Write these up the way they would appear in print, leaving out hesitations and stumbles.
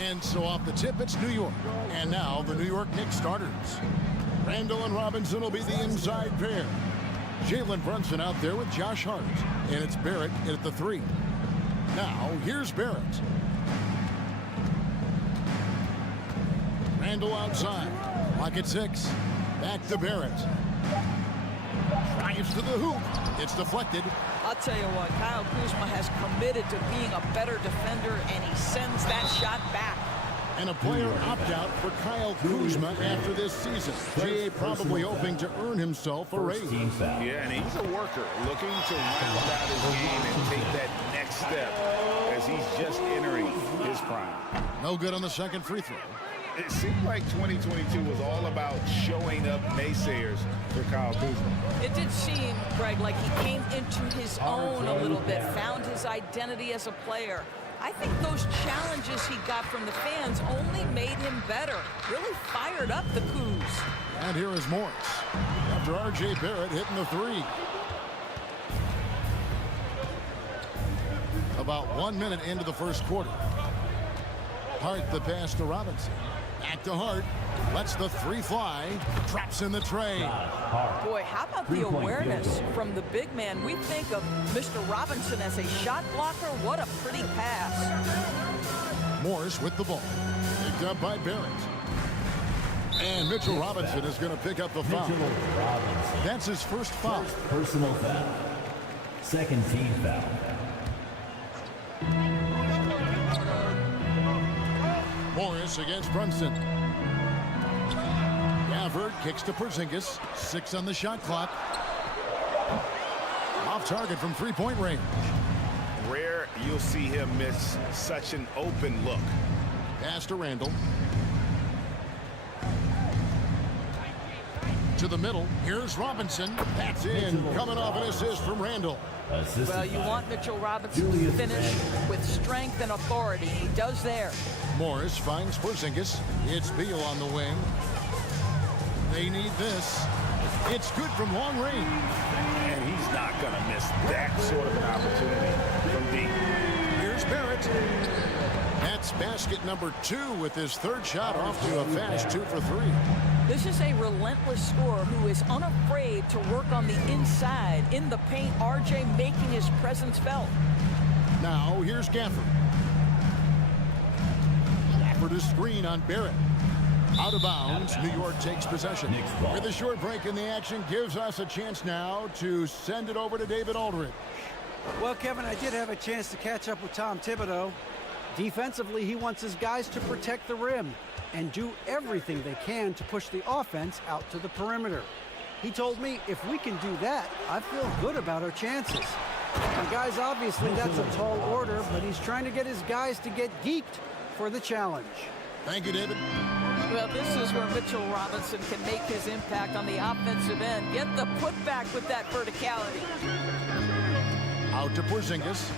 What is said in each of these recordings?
And so off the tip, it's New York. And now the New York Knicks starters. Randall and Robinson will be the inside pair. Jalen Brunson out there with Josh Hart. And it's Barrett at the 3. Now, here's Barrett. Randall outside. Lock at 6. Back to Barrett. Drives to the hoop. It's deflected. I'll tell you what, Kyle Kuzma has committed to being a better defender, and he sends that shot back. And a player opt-out for Kyle Kuzma after this season. GA probably hoping to earn himself a raise. Yeah, and he's a worker looking to round out his game and take that next step as he's just entering his prime. No good on the second free throw. It seemed like 2022 was all about showing up naysayers for Kyle Kuzma. It did seem, Greg, like he came into his own a little bit, found his identity as a player. I think those challenges he got from the fans only made him better. Really fired up the Kuz. And here is Morris. After R.J. Barrett hitting the 3. About 1 minute into the first quarter. Hart the pass to Robinson. Back to Hart. Lets the 3 fly. Traps in the tray. Boy, how about the awareness from the big man? We think of Mr. Robinson as a shot blocker. What a pretty pass. Morris with the ball. Picked up by Barrett. And Mitchell Robinson is going to pick up the foul. That's his first foul. Personal foul. Second team foul. Morris against Brunson. Gafford kicks to Porzingis. 6 on the shot clock. Off target from three-point range. Rare you'll see him miss such an open look. Pass to Randall. To the middle. Here's Robinson. That's in. Coming off an assist from Randall. Well, you want Mitchell Robinson to finish with strength and authority. He does there. Morris finds Porzingis. It's Beal on the wing. They need this. It's good from long range. And he's not going to miss that sort of an opportunity from deep. Here's Barrett. That's basket number 2 with his third shot off to a fast 2 for 3. This is a relentless scorer who is unafraid to work on the inside. In the paint, RJ making his presence felt. Now, here's Gafford. Gafford is screen on Barrett. Out of bounds, New York takes possession. With a short break in the action, gives us a chance now to send it over to David Aldridge. Well, Kevin, I did have a chance to catch up with Tom Thibodeau. Defensively, he wants his guys to protect the rim and do everything they can to push the offense out to the perimeter. He told me if we can do that, I feel good about our chances. Now, guys, obviously that's a tall order, but he's trying to get his guys to get geeked for the challenge. Thank you, David. Well, this is where Mitchell Robinson can make his impact on the offensive end. Get the putback with that verticality. Out to Porzingis.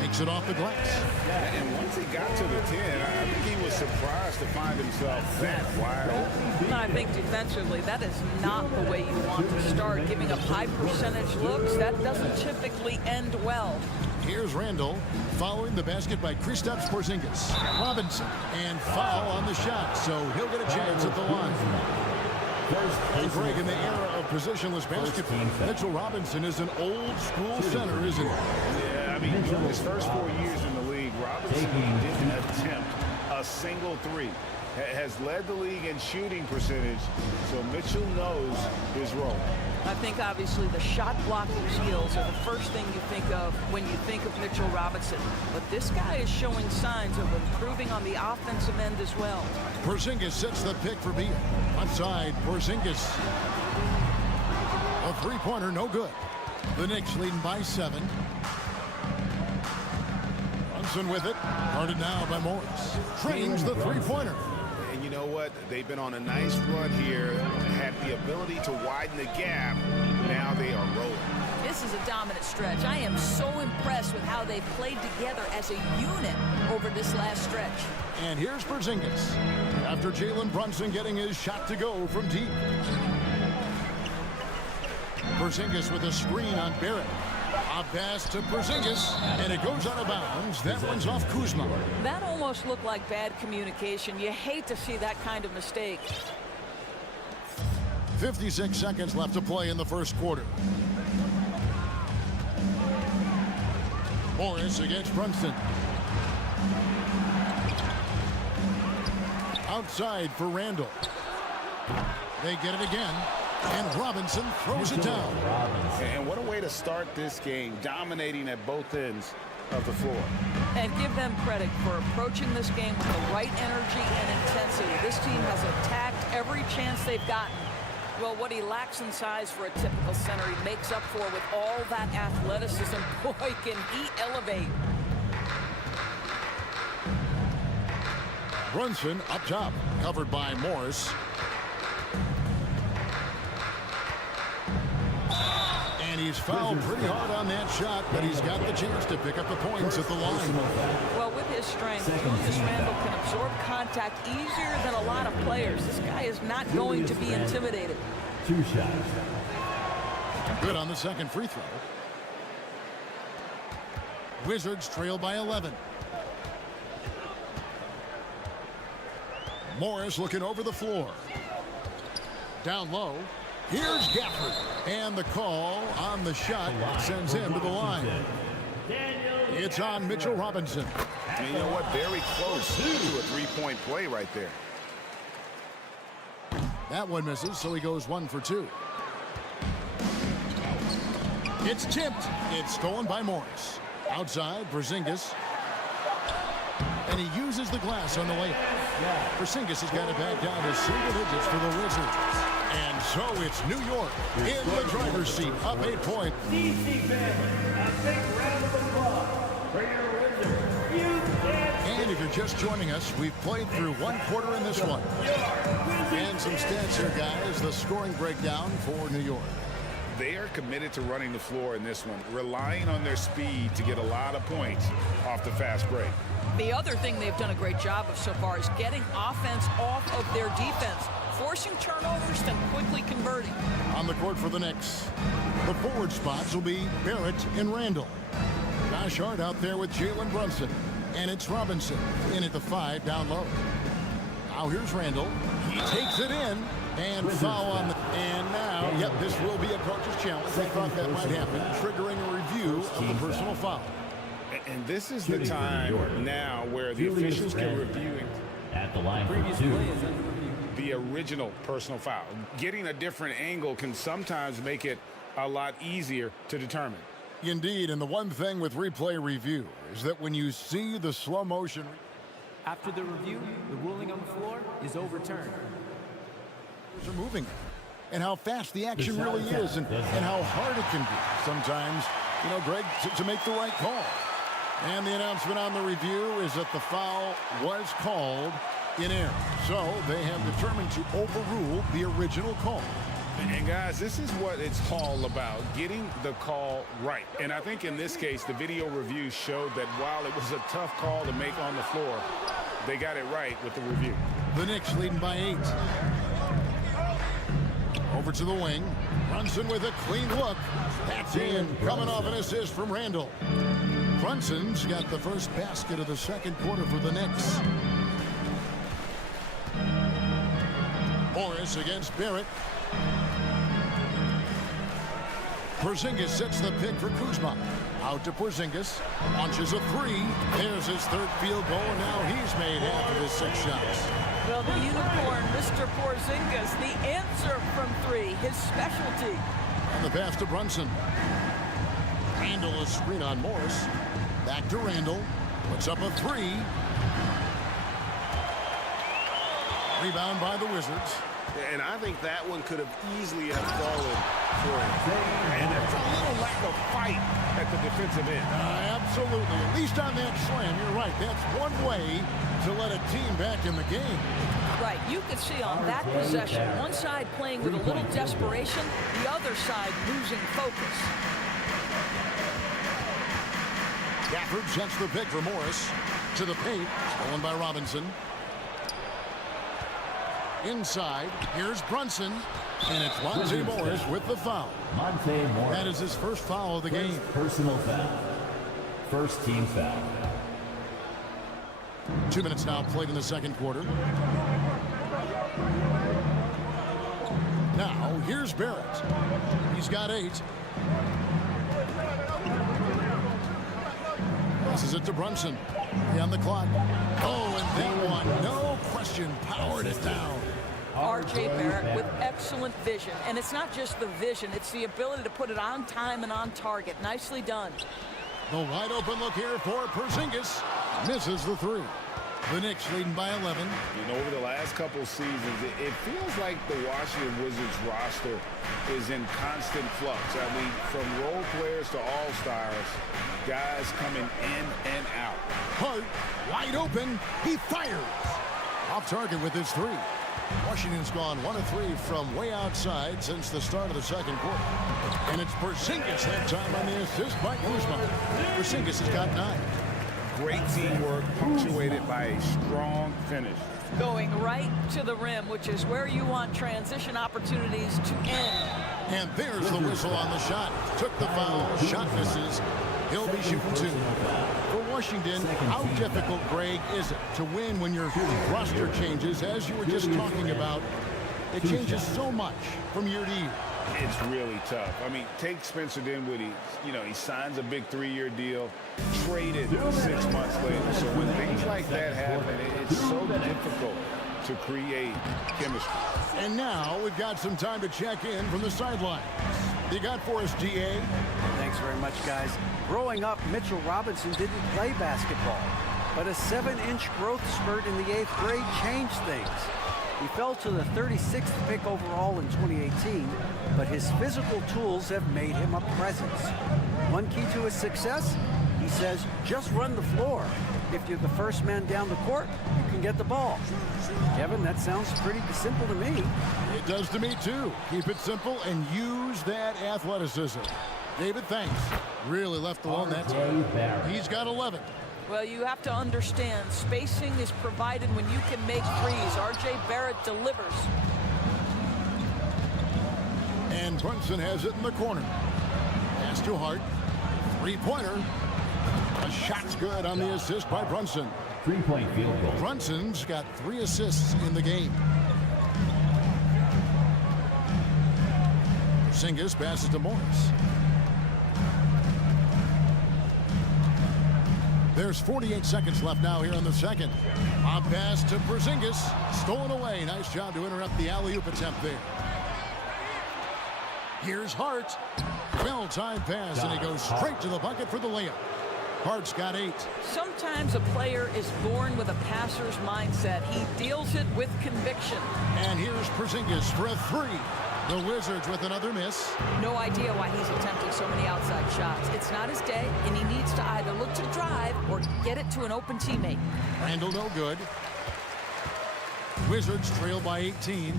Takes it off the glass. And once he got to the 10, I think he was surprised to find himself that wide open. I think defensively, that is not the way you want to start. Giving up high percentage looks, that doesn't typically end well. Here's Randall following the basket by Kristaps Porzingis. Robinson and foul on the shot, so he'll get a chance at the line. Greg, in the era of positionless basketball, Mitchell Robinson is an old-school center, isn't he? Yeah, I mean, in his first 4 years in the league, Robinson didn't attempt a single 3. Has led the league in shooting percentage, so Mitchell knows his role. I think obviously the shot blocking skills are the first thing you think of when you think of Mitchell Robinson. But this guy is showing signs of improving on the offensive end as well. Porzingis sets the pick for Beal. Outside, Porzingis. A three-pointer, no good. The Knicks leading by 7. Brunson with it. Guarded now by Morris. Trains the three-pointer. And you know what? They've been on a nice run here. Had the ability to widen the gap. Now they are rolling. This is a dominant stretch. I am so impressed with how they played together as a unit over this last stretch. And here's Porzingis. After Jalen Brunson getting his shot to go from deep. Porzingis with a screen on Barrett. A pass to Porzingis, and it goes out of bounds. That one's off Kuzma. That almost looked like bad communication. You hate to see that kind of mistake. 56 seconds left to play in the first quarter. Morris against Brunson. Outside for Randall. They get it again, and Robinson throws it down. And what a way to start this game, dominating at both ends of the floor. And give them credit for approaching this game with the right energy and intensity. This team has attacked every chance they've gotten. Well, what he lacks in size for a typical center, he makes up for with all that athleticism. Boy, can he elevate. Brunson up top, covered by Morris. And he's fouled pretty hard on that shot, but he's got the chance to pick up the points at the line. Well, with his strength, Julius Randle can absorb contact easier than a lot of players. This guy is not going to be intimidated. 2 shots. Good on the second free throw. Wizards trail by 11. Morris looking over the floor. Down low. Here's Gafford. And the call on the shot sends him to the line. It's on Mitchell Robinson. And you know what? Very close to a three-point play right there. That one misses, so he goes 1 for 2. It's tipped. It's stolen by Morris. Outside, Porzingis. And he uses the glass on the layup. Porzingis has got it back down to single digits for the Wizards. And so it's New York in the driver's seat, up 8 points. And if you're just joining us, we've played through 1 quarter in this one. And some stats here, guys. The scoring breakdown for New York. They are committed to running the floor in this one, relying on their speed to get a lot of points off the fast break. The other thing they've done a great job of so far is getting offense off of their defense, forcing turnovers, then quickly converting. On the court for the Knicks, the forward spots will be Barrett and Randall. Josh Hart out there with Jalen Brunson. And it's Robinson in at the 5 down low. Now here's Randall. He takes it in. And foul on the... And now, yep, this will be a coach's challenge. They thought that might happen, triggering a review of the personal foul. And this is the time now where the officials can review at the line for 2. The original personal foul. Getting a different angle can sometimes make it a lot easier to determine. Indeed, and the one thing with replay review is that when you see the slow motion... After the review, the ruling on the floor is overturned. ...are moving, and how fast the action really is, and how hard it can be sometimes, you know, Greg, to make the right call. And the announcement on the review is that the foul was called in error. So they have determined to overrule the original call. And guys, this is what it's all about, getting the call right. And I think in this case, the video review showed that while it was a tough call to make on the floor, they got it right with the review. The Knicks leading by 8. Over to the wing. Brunson with a clean look. That's in. Coming off an assist from Randall. Brunson's got the first basket of the second quarter for the Knicks. Morris against Barrett. Porzingis sets the pick for Kuzma. Out to Porzingis. Launches a 3. There's his third field goal, and now he's made half of his 6 shots. Well, the unicorn, Mr. Porzingis, the answer from 3, his specialty. And the pass to Brunson. Randall a screen on Morris. Back to Randall. Puts up a 3. Rebound by the Wizards. And I think that one could have easily have fallen for him. And there's a little lack of fight at the defensive end. Absolutely. At least on that slam, you're right. That's one way to let a team back in the game. Right. You could see on that possession, one side playing with a little desperation, the other side losing focus. Gafford sets the pick for Morris. To the paint. Stolen by Robinson. Inside, here's Brunson. And it's Monte Morris with the foul. Monte Morris. That is his first foul of the game. Personal foul. First team foul. 2 minutes now played in the second quarter. Now, here's Barrett. He's got 8. Passes it to Brunson. On the clock. Oh, and that one, no question, powered it down. R.J. Barrett with excellent vision. And it's not just the vision, it's the ability to put it on time and on target. Nicely done. The wide open look here for Porzingis. Misses the 3. The Knicks leading by 11. And over the last couple seasons, it feels like the Washington Wizards roster is in constant flux. I mean, from role players to all-stars, guys coming in and out. Hart, wide open. He fires. Off target with his 3. Washington's gone 1 of 3 from way outside since the start of the second quarter. And it's Porzingis that time on the assist by Kuzma. Porzingis has got 9. Great teamwork punctuated by a strong finish. Going right to the rim, which is where you want transition opportunities to end. And there's the whistle on the shot. Took the foul. Shot misses. He'll be shooting 2. For Washington, how difficult, Greg, is it to win when your roster changes, as you were just talking about? It changes so much from year to year. It's really tough. I mean, take Spencer Dinwiddie. You know, he signs a big 3-year deal, traded 6 months later. So when things like that happen, it's so difficult to create chemistry. And now we've got some time to check in from the sidelines. You got for us, GA? Thanks very much, guys. Growing up, Mitchell Robinson didn't play basketball, but a 7-inch growth spurt in the 8th grade changed things. He fell to the 36th pick overall in 2018, but his physical tools have made him a presence. One key to his success, he says, just run the floor. If you're the first man down the court, you can get the ball. Kevin, that sounds pretty simple to me. It does to me, too. Keep it simple and use that athleticism. David, thanks. Really left alone that time. He's got 11. Well, you have to understand, spacing is provided when you can make threes. R.J. Barrett delivers. And Brunson has it in the corner. Pass to Hart. 3-pointer. A shot's good on the assist by Brunson. 3-point field goal. Brunson's got 3 assists in the game. Porzingis passes to Morris. There's 48 seconds left now here in the second. On pass to Porzingis. Stolen away. Nice job to interrupt the alley-oop attempt there. Here's Hart. Well-timed pass, and he goes straight to the bucket for the layup. Hart's got 8. Sometimes a player is born with a passer's mindset. He deals it with conviction. And here's Porzingis for a 3. The Wizards with another miss. No idea why he's attempting so many outside shots. It's not his day, and he needs to either look to drive or get it to an open teammate. Randall no good. Wizards trail by 18.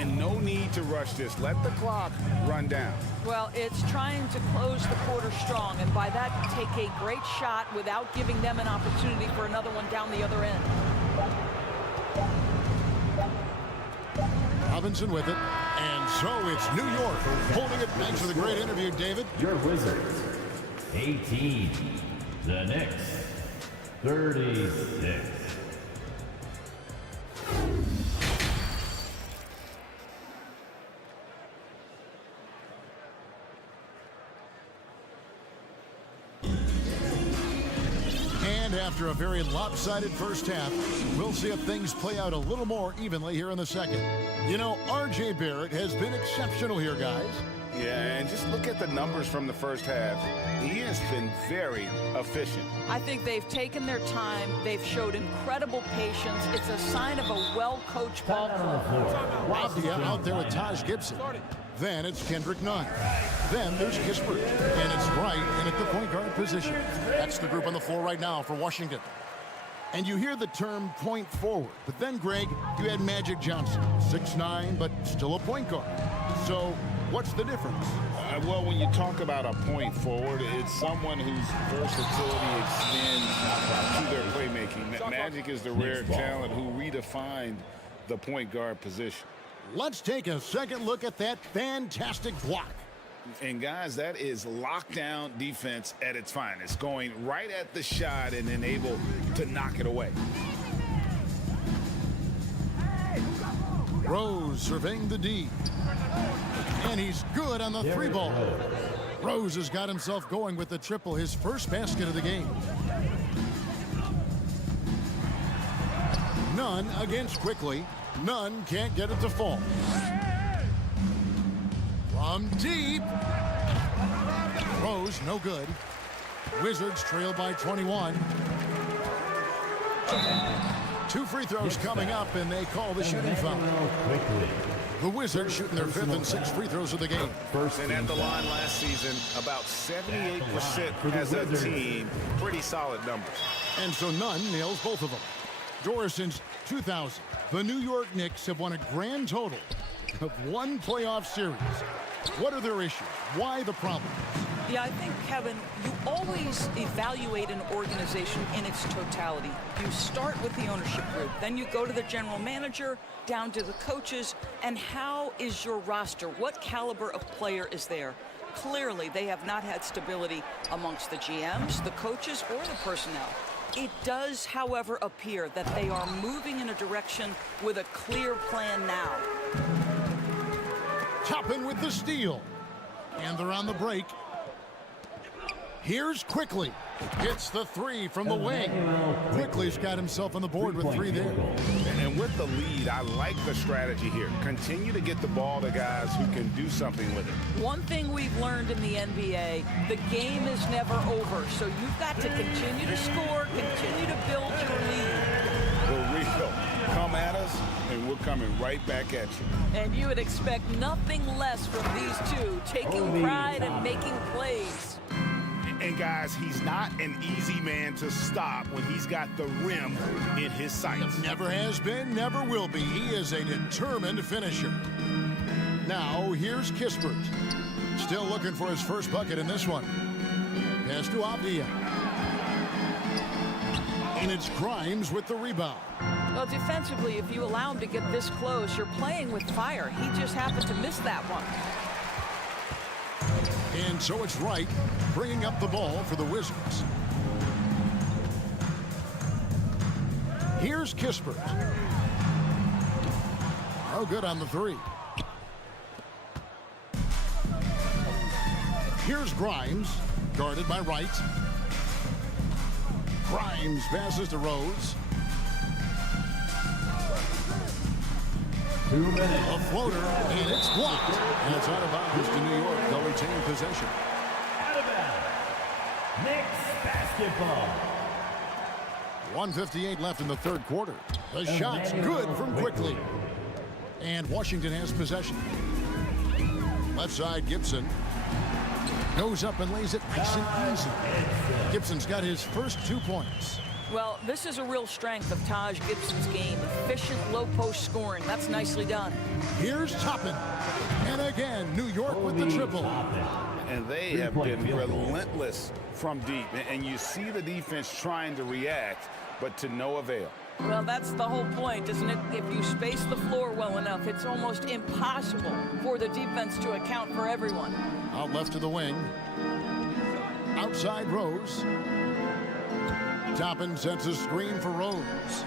And no need to rush this. Let the clock run down. Well, it's trying to close the quarter strong, and by that, take a great shot without giving them an opportunity for another one down the other end. Robinson with it. And so it's New York holding it. Thanks for the great interview, David. Your Wizards, 18. The Knicks, 36. And after a very lopsided first half, we'll see if things play out a little more evenly here in the second. You know, R.J. Barrett has been exceptional here, guys. Yeah, and just look at the numbers from the first half. He has been very efficient. I think they've taken their time. They've showed incredible patience. It's a sign of a well-coached ball club. Rabia out there with Taj Gibson. Then it's Kendrick Nunn. Then there's Kispert. And it's Wright in at the point guard position. That's the group on the floor right now for Washington. And you hear the term point forward. But then, Greg, you had Magic Johnson. 6'9", but still a point guard. So what's the difference? Well, when you talk about a point forward, it's someone whose versatility extends to their playmaking. Magic is the rare talent who redefined the point guard position. Let's take a second look at that fantastic block. And guys, that is lockdown defense at its finest, going right at the shot and then able to knock it away. Rose surveying the D. And he's good on the three ball. Rose has got himself going with the triple, his first basket of the game. Nunn against Quickly. Nunn can't get it to fall. From deep. Rose, no good. Wizards trail by 21. 2 free throws coming up, and they call the shooting foul. The Wizards shooting their 5th and 6th free throws of the game. And at the line last season, about 78% as a team. Pretty solid numbers. And so Nunn nails both of them. Doris, since 2000, the New York Knicks have won a grand total of 1 playoff series. What are their issues? Why the problems? Yeah, I think, Kevin, you always evaluate an organization in its totality. You start with the ownership group, then you go to the general manager, down to the coaches, and how is your roster? What caliber of player is there? Clearly, they have not had stability amongst the GMs, the coaches, or the personnel. It does, however, appear that they are moving in a direction with a clear plan now. Toppin with the steal. And they're on the break. Here's Quickly. Hits the 3 from the wing. Quickly's got himself on the board with 3 there. And with the lead, I like the strategy here. Continue to get the ball to guys who can do something with it. One thing we've learned in the NBA, the game is never over. So you've got to continue to score, continue to build your lead. For real. Come at us, and we're coming right back at you. And you would expect nothing less from these two, taking pride and making plays. And guys, he's not an easy man to stop when he's got the rim in his sights. Never has been, never will be. He is a determined finisher. Now, here's Kispert. Still looking for his first bucket in this one. Pass to Avdia. And it's Grimes with the rebound. Well, defensively, if you allow him to get this close, you're playing with fire. He just happened to miss that one. And so it's Wright bringing up the ball for the Wizards. Here's Kispert. Oh, good on the 3. Here's Grimes, guarded by Wright. Grimes passes to Rose. 2 minutes. A floater, and it's blocked. And it's out of bounds to New York. They'll retain possession. Out of bounds. Knicks basketball. 1:58 left in the 3rd quarter. The shot's good from Quickly. And Washington has possession. Left side, Gibson. Goes up and lays it nice and easy. Gibson's got his first 2 points. Well, this is a real strength of Taj Gibson's game. Efficient low-post scoring. That's nicely done. Here's Toppin. And again, New York with the triple. And they have been relentless from deep. And you see the defense trying to react, but to no avail. Well, that's the whole point, isn't it? If you space the floor well enough, it's almost impossible for the defense to account for everyone. Out left to the wing. Outside Rose. Toppin sets a screen for Rose.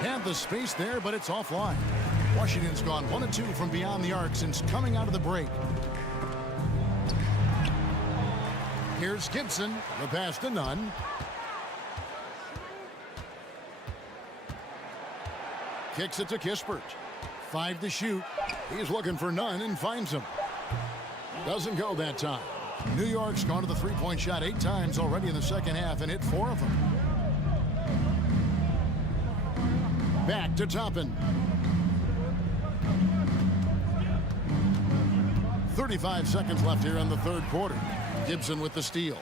Had the space there, but it's offline. Washington's gone 1 of 2 from beyond the arc since coming out of the break. Here's Gibson. The pass to Nunn. Kicks it to Kispert. 5 to shoot. He's looking for Nunn and finds him. Doesn't go that time. New York's gone to the 3-point shot 8 times already in the second half and hit 4 of them. Back to Toppin. 35 seconds left here in the 3rd quarter. Gibson with the steal.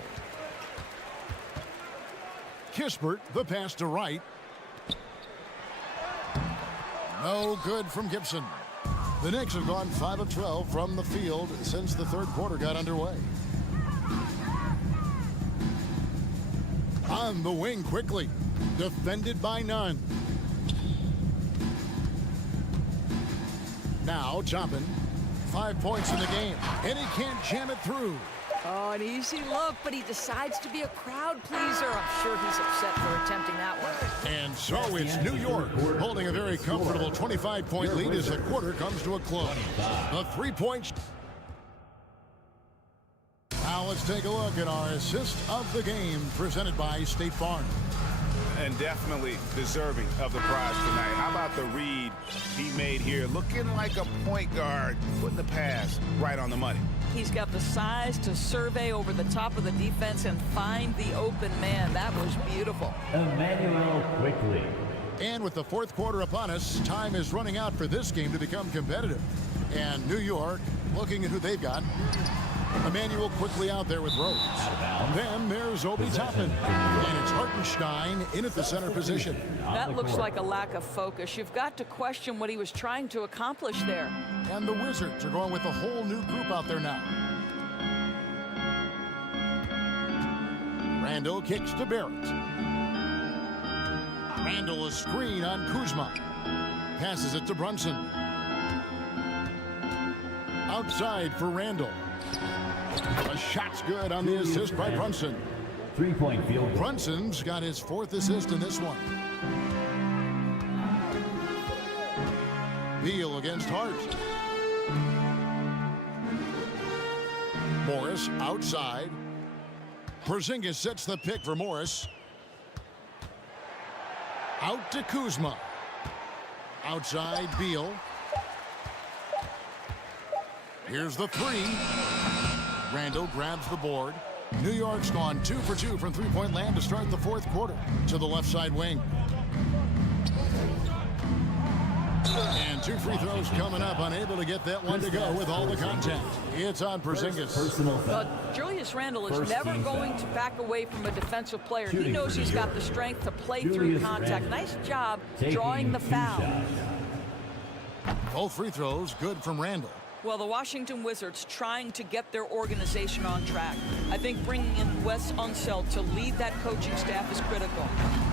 Kispert, the pass to Wright. No good from Gibson. The Knicks have gone 5 of 12 from the field since the 3rd quarter got underway. On the wing Quickly. Defended by Nunn. Now Toppin, 5 points in the game, and he can't jam it through. Oh, an easy look, but he decides to be a crowd pleaser. I'm sure he's upset for attempting that one. And so it's New York holding a very comfortable 25-point lead as the quarter comes to a close. A 3-point. Now let's take a look at our assist of the game presented by State Farm. And definitely deserving of the prize tonight. How about the read he made here? Looking like a point guard, putting the pass right on the money. He's got the size to survey over the top of the defense and find the open man. That was beautiful. Emmanuel quickly. And with the fourth quarter upon us, time is running out for this game to become competitive. And New York looking at who they've got. Emmanuel quickly out there with Rose. Then there's Obi Toppin. And it's Hartenstein in at the center position. That looks like a lack of focus. You've got to question what he was trying to accomplish there. And the Wizards are going with a whole new group out there now. Randall kicks to Barrett. Randall a screen on Kuzma. Passes it to Brunson. Outside for Randall. A shot's good on the assist by Brunson. 3-point field goal. Brunson's got his 4th assist in this one. Beal against Hart. Morris outside. Porzingis sets the pick for Morris. Out to Kuzma. Outside Beal. Here's the 3. Randall grabs the board. New York's gone 2 for 2 from three-point land to start the fourth quarter. To the left side wing. And 2 free throws coming up. Unable to get that one to go with all the contact. It's on Porzingis. But Julius Randle is never going to back away from a defensive player. He knows he's got the strength to play through contact. Nice job drawing the foul. Both free throws good from Randall. Well, the Washington Wizards trying to get their organization on track. I think bringing in Wes Unseld to lead that coaching staff is critical.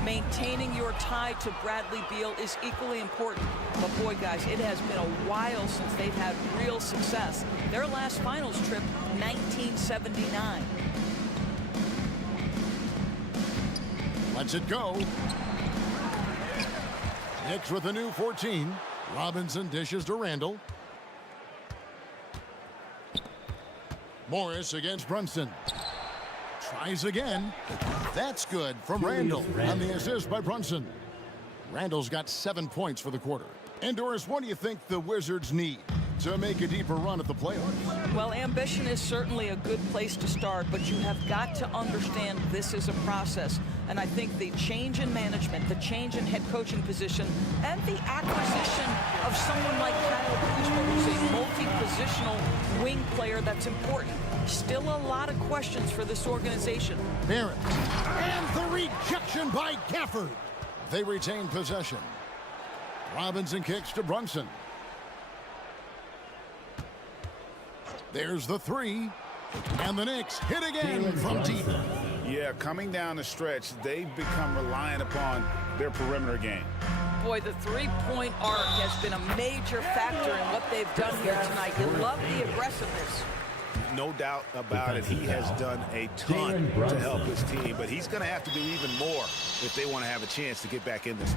Maintaining your tie to Bradley Beal is equally important. But boy, guys, it has been a while since they've had real success. Their last finals trip, 1979. Lets it go. Knicks with a new 14. Robinson dishes to Randall. Morris against Brunson. Tries again. That's good from Randall on the assist by Brunson. Randall's got 7 points for the quarter. And Doris, what do you think the Wizards need to make a deeper run at the playoffs? Well, ambition is certainly a good place to start, but you have got to understand this is a process. And I think the change in management, the change in head coaching position, and the acquisition of someone like Kyle Kuzma, who's a multi-positional wing player that's important. Still a lot of questions for this organization. Barrett. And the rejection by Gafford. They retain possession. Robinson kicks to Brunson. There's the 3. And the Knicks hit again from deep. Yeah, coming down the stretch, they've become reliant upon their perimeter game. Boy, the three-point arc has been a major factor in what they've done here tonight. You love the aggressiveness. No doubt about it. He has done a ton to help his team, but he's going to have to do even more if they want to have a chance to get back in this.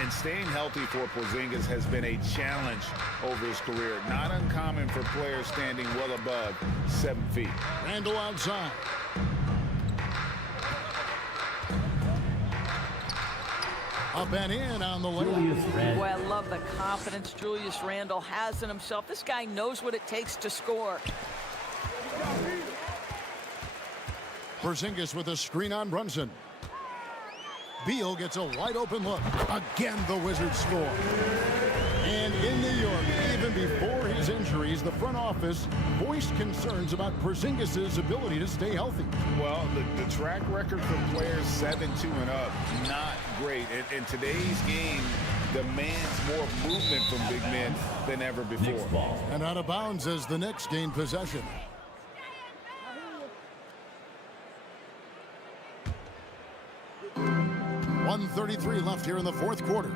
And staying healthy for Porzingis has been a challenge over his career. Not uncommon for players standing well above 7 feet. Randall outside. Up and in on the layup. Boy, I love the confidence Julius Randle has in himself. This guy knows what it takes to score. Porzingis with a screen on Brunson. Beal gets a wide open look. Again, the Wizards score. And in New York, even before his injuries, the front office voiced concerns about Porzingis' ability to stay healthy. Well, the track record for players 7-2 and up, not great. In today's game, demands more movement from big men than ever before. And out of bounds as the Knicks gain possession. .133 left here in the fourth quarter.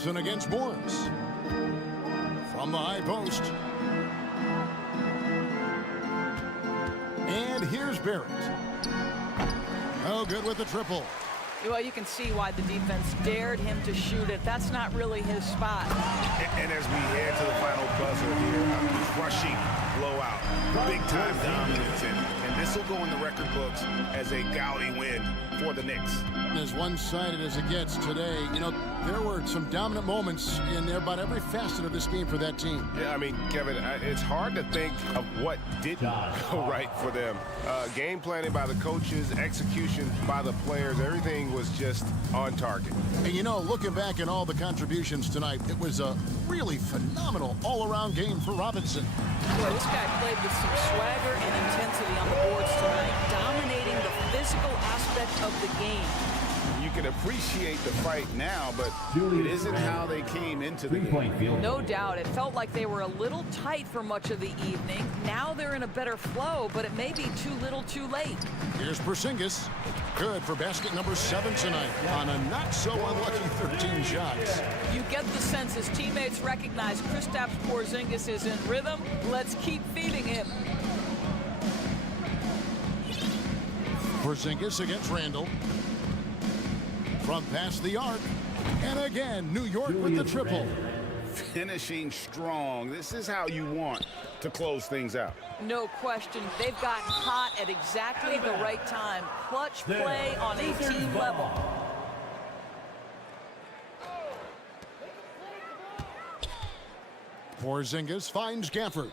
Robinson against Morris. From the high post. And here's Barrett. Oh, good with the triple. Well, you can see why the defense dared him to shoot it. That's not really his spot. And as we head to the final buzzer here, a crushing blowout, big-time dominance, and this will go in the record books as a gaudy win for the Knicks. As one-sided as it gets today, you know, there were some dominant moments in about every facet of this game for that team. Yeah, I mean, Kevin, it's hard to think of what didn't go right for them. Game planning by the coaches, execution by the players, everything was just on target. And you know, looking back at all the contributions tonight, it was a really phenomenal all-around game for Robinson. Boy, this guy played with some swagger and intensity on the boards tonight, dominating the physical aspect of the game. You can appreciate the fight now, but it isn't how they came into the game. No doubt. It felt like they were a little tight for much of the evening. Now they're in a better flow, but it may be too little too late. Here's Porzingis. Good for basket number 7 tonight on a not-so-unlucky 13 shots. You get the sense his teammates recognize Kristaps Porzingis is in rhythm. Let's keep feeding him. Porzingis against Randall. From past the arc. And again, New York with the triple. Finishing strong. This is how you want to close things out. No question. They've got hot at exactly the right time. Clutch play on a team level. Porzingis finds Gafford.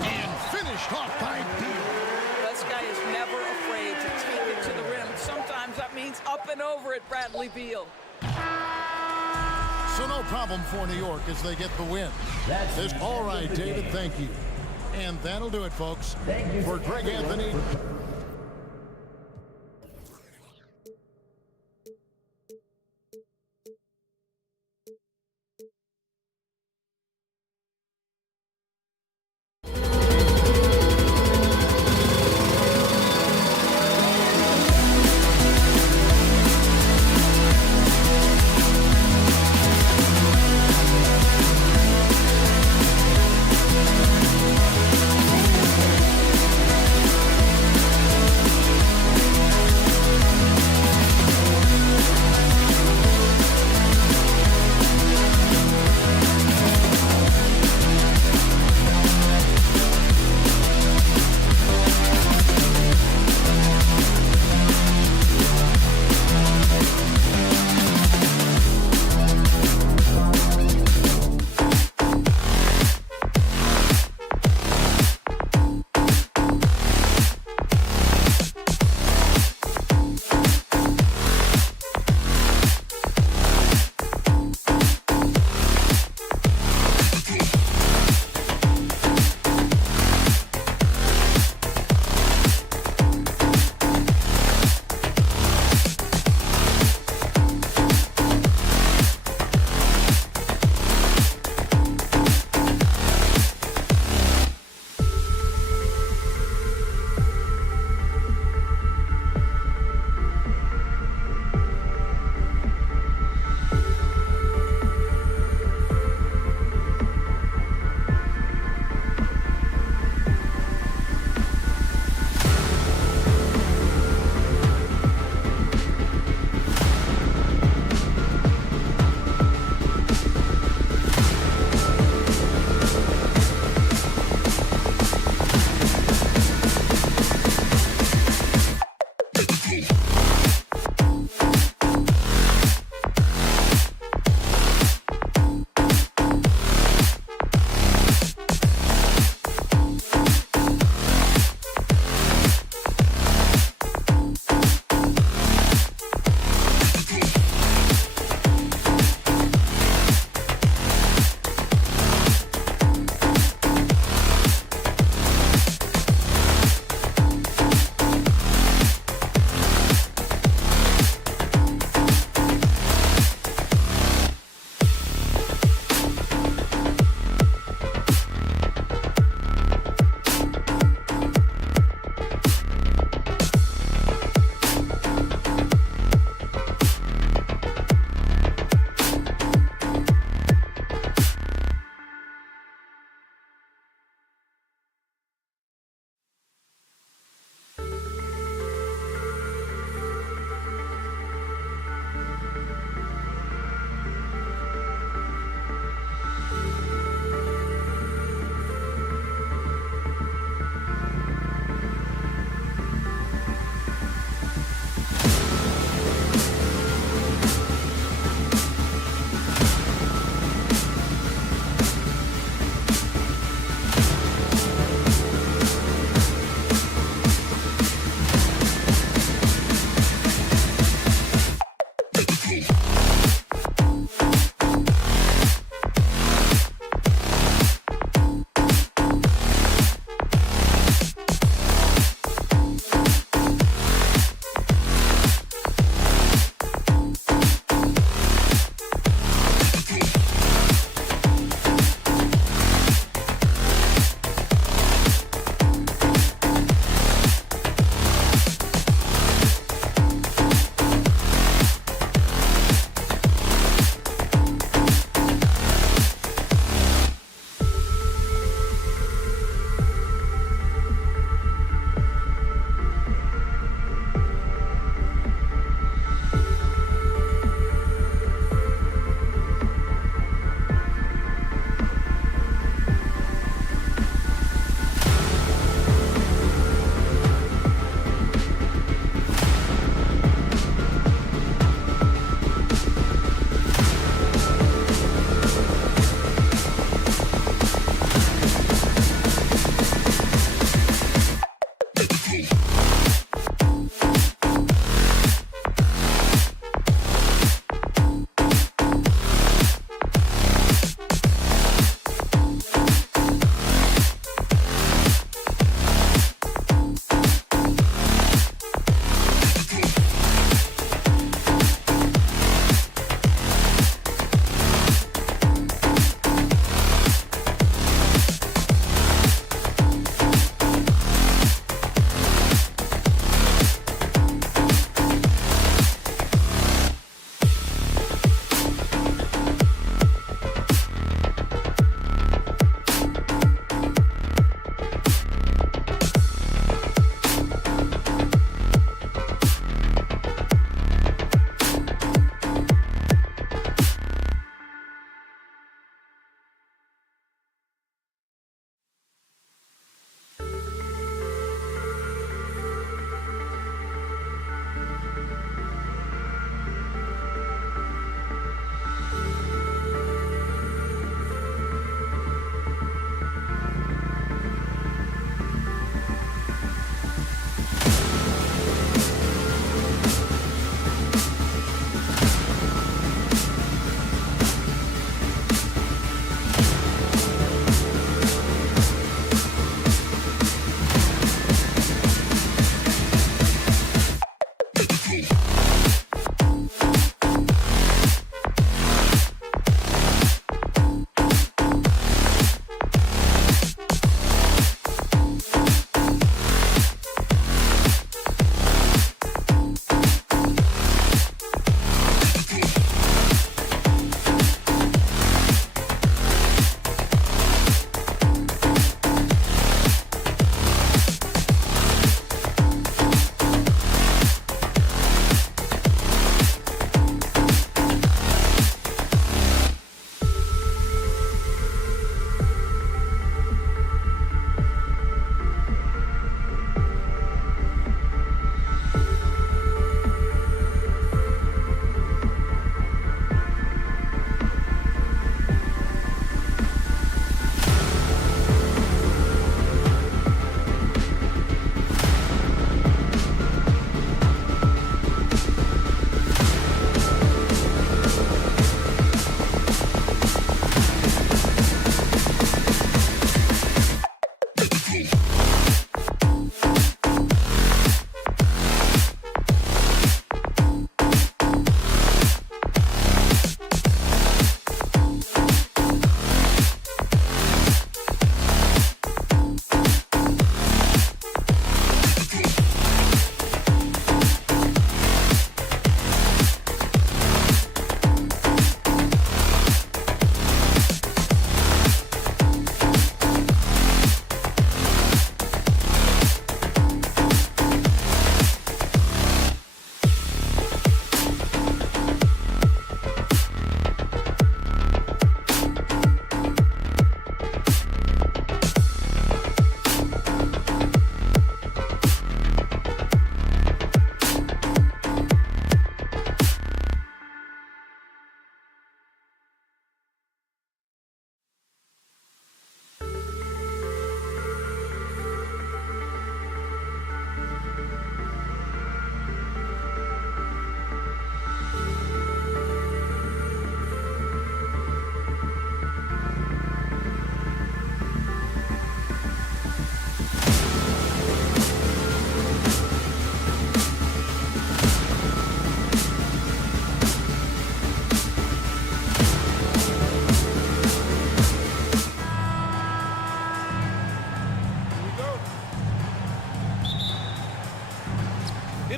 And finished off by Beal. This guy is never afraid to take it to the rim. Sometimes that means up and over at Bradley Beal. So no problem for New York as they get the win. All right, David, thank you. And that'll do it, folks. For Greg Anthony.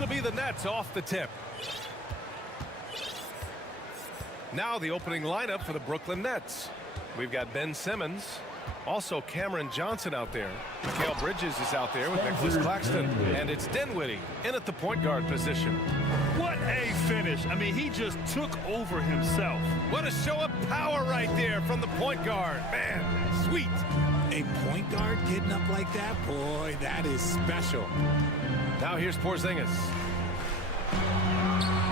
be the Nets off the tip. Now the opening lineup for the Brooklyn Nets. We've got Ben Simmons. Also Cameron Johnson out there. Mikal Bridges is out there with Nicholas Claxton. And it's Dinwiddie in at the point guard position. What a finish. I mean, he just took over himself. What a show of power right there from the point guard. Man, sweet. A point guard getting up like that? Boy, that is special. Now here's Porzingis.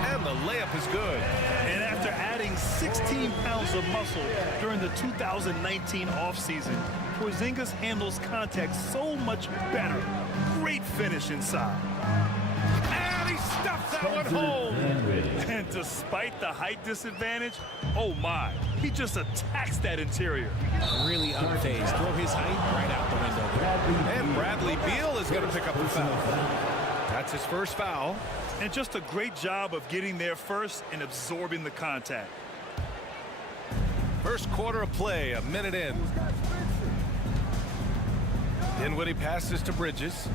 And the layup is good. And after adding 16 pounds of muscle during the 2019 offseason, Porzingis handles contact so much better. Great finish inside. And he stuffs that one home. And despite the height disadvantage, oh my, he just attacks that interior. Really unfazed. Throw his height right out the window. And Bradley Beal is going to pick up the foul. That's his first foul. And just a great job of getting there first and absorbing the contact. First quarter of play, a minute in. Dinwiddie passes to Bridges.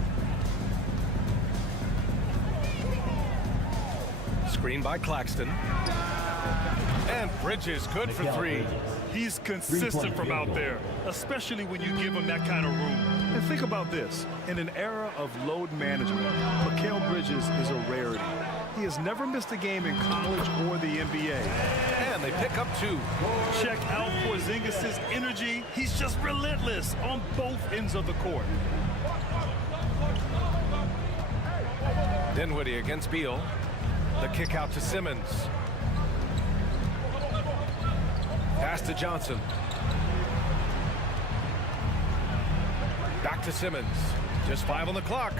Screen by Claxton. And Bridges good for three. He's consistent from out there, especially when you give him that kind of room. And think about this. In an era of load management, Mikal Bridges is a rarity. He has never missed a game in college or the NBA. And they pick up two. Check out Porzingis' energy. He's just relentless on both ends of the court. Dinwiddie against Beal. The kick out to Simmons. Pass to Johnson. Back to Simmons. Just 5 on the clock.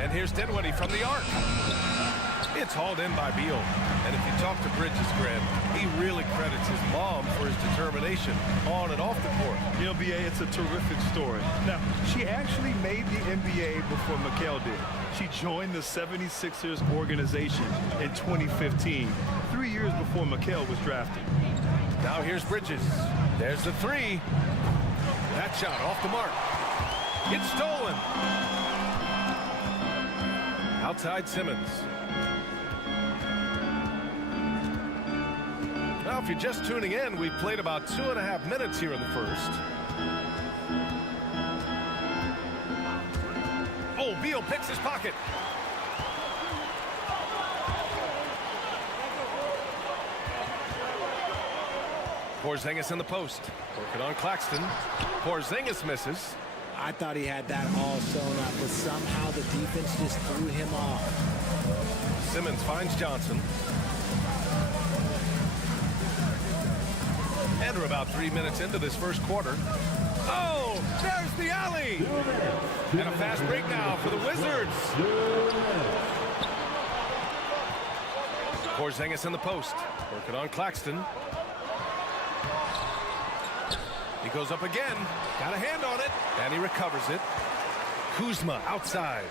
And here's Dinwiddie from the arc. It's hauled in by Beal. And if you talk to Bridges, Grant, he really credits his mom for his determination on and off the court. The NBA, it's a terrific story. Now, she actually made the NBA before Mikal did. She joined the 76ers organization in 2015, 3 years before Mikal was drafted. Now here's Bridges. There's the three. That shot off the mark. It's stolen. Outside Simmons. Now, if you're just tuning in, we've played about 2.5 minutes here in the first. Oh, Beal picks his pocket. Porzingis in the post. Working on Claxton. Porzingis misses. I thought he had that all sewn up, but somehow the defense just threw him off. Simmons finds Johnson. And we're about 3 minutes into this first quarter. Oh, there's the alley. And a fast break now for the Wizards. Porzingis in the post. Working on Claxton. He goes up again. Got a hand on it. And he recovers it. Kuzma outside.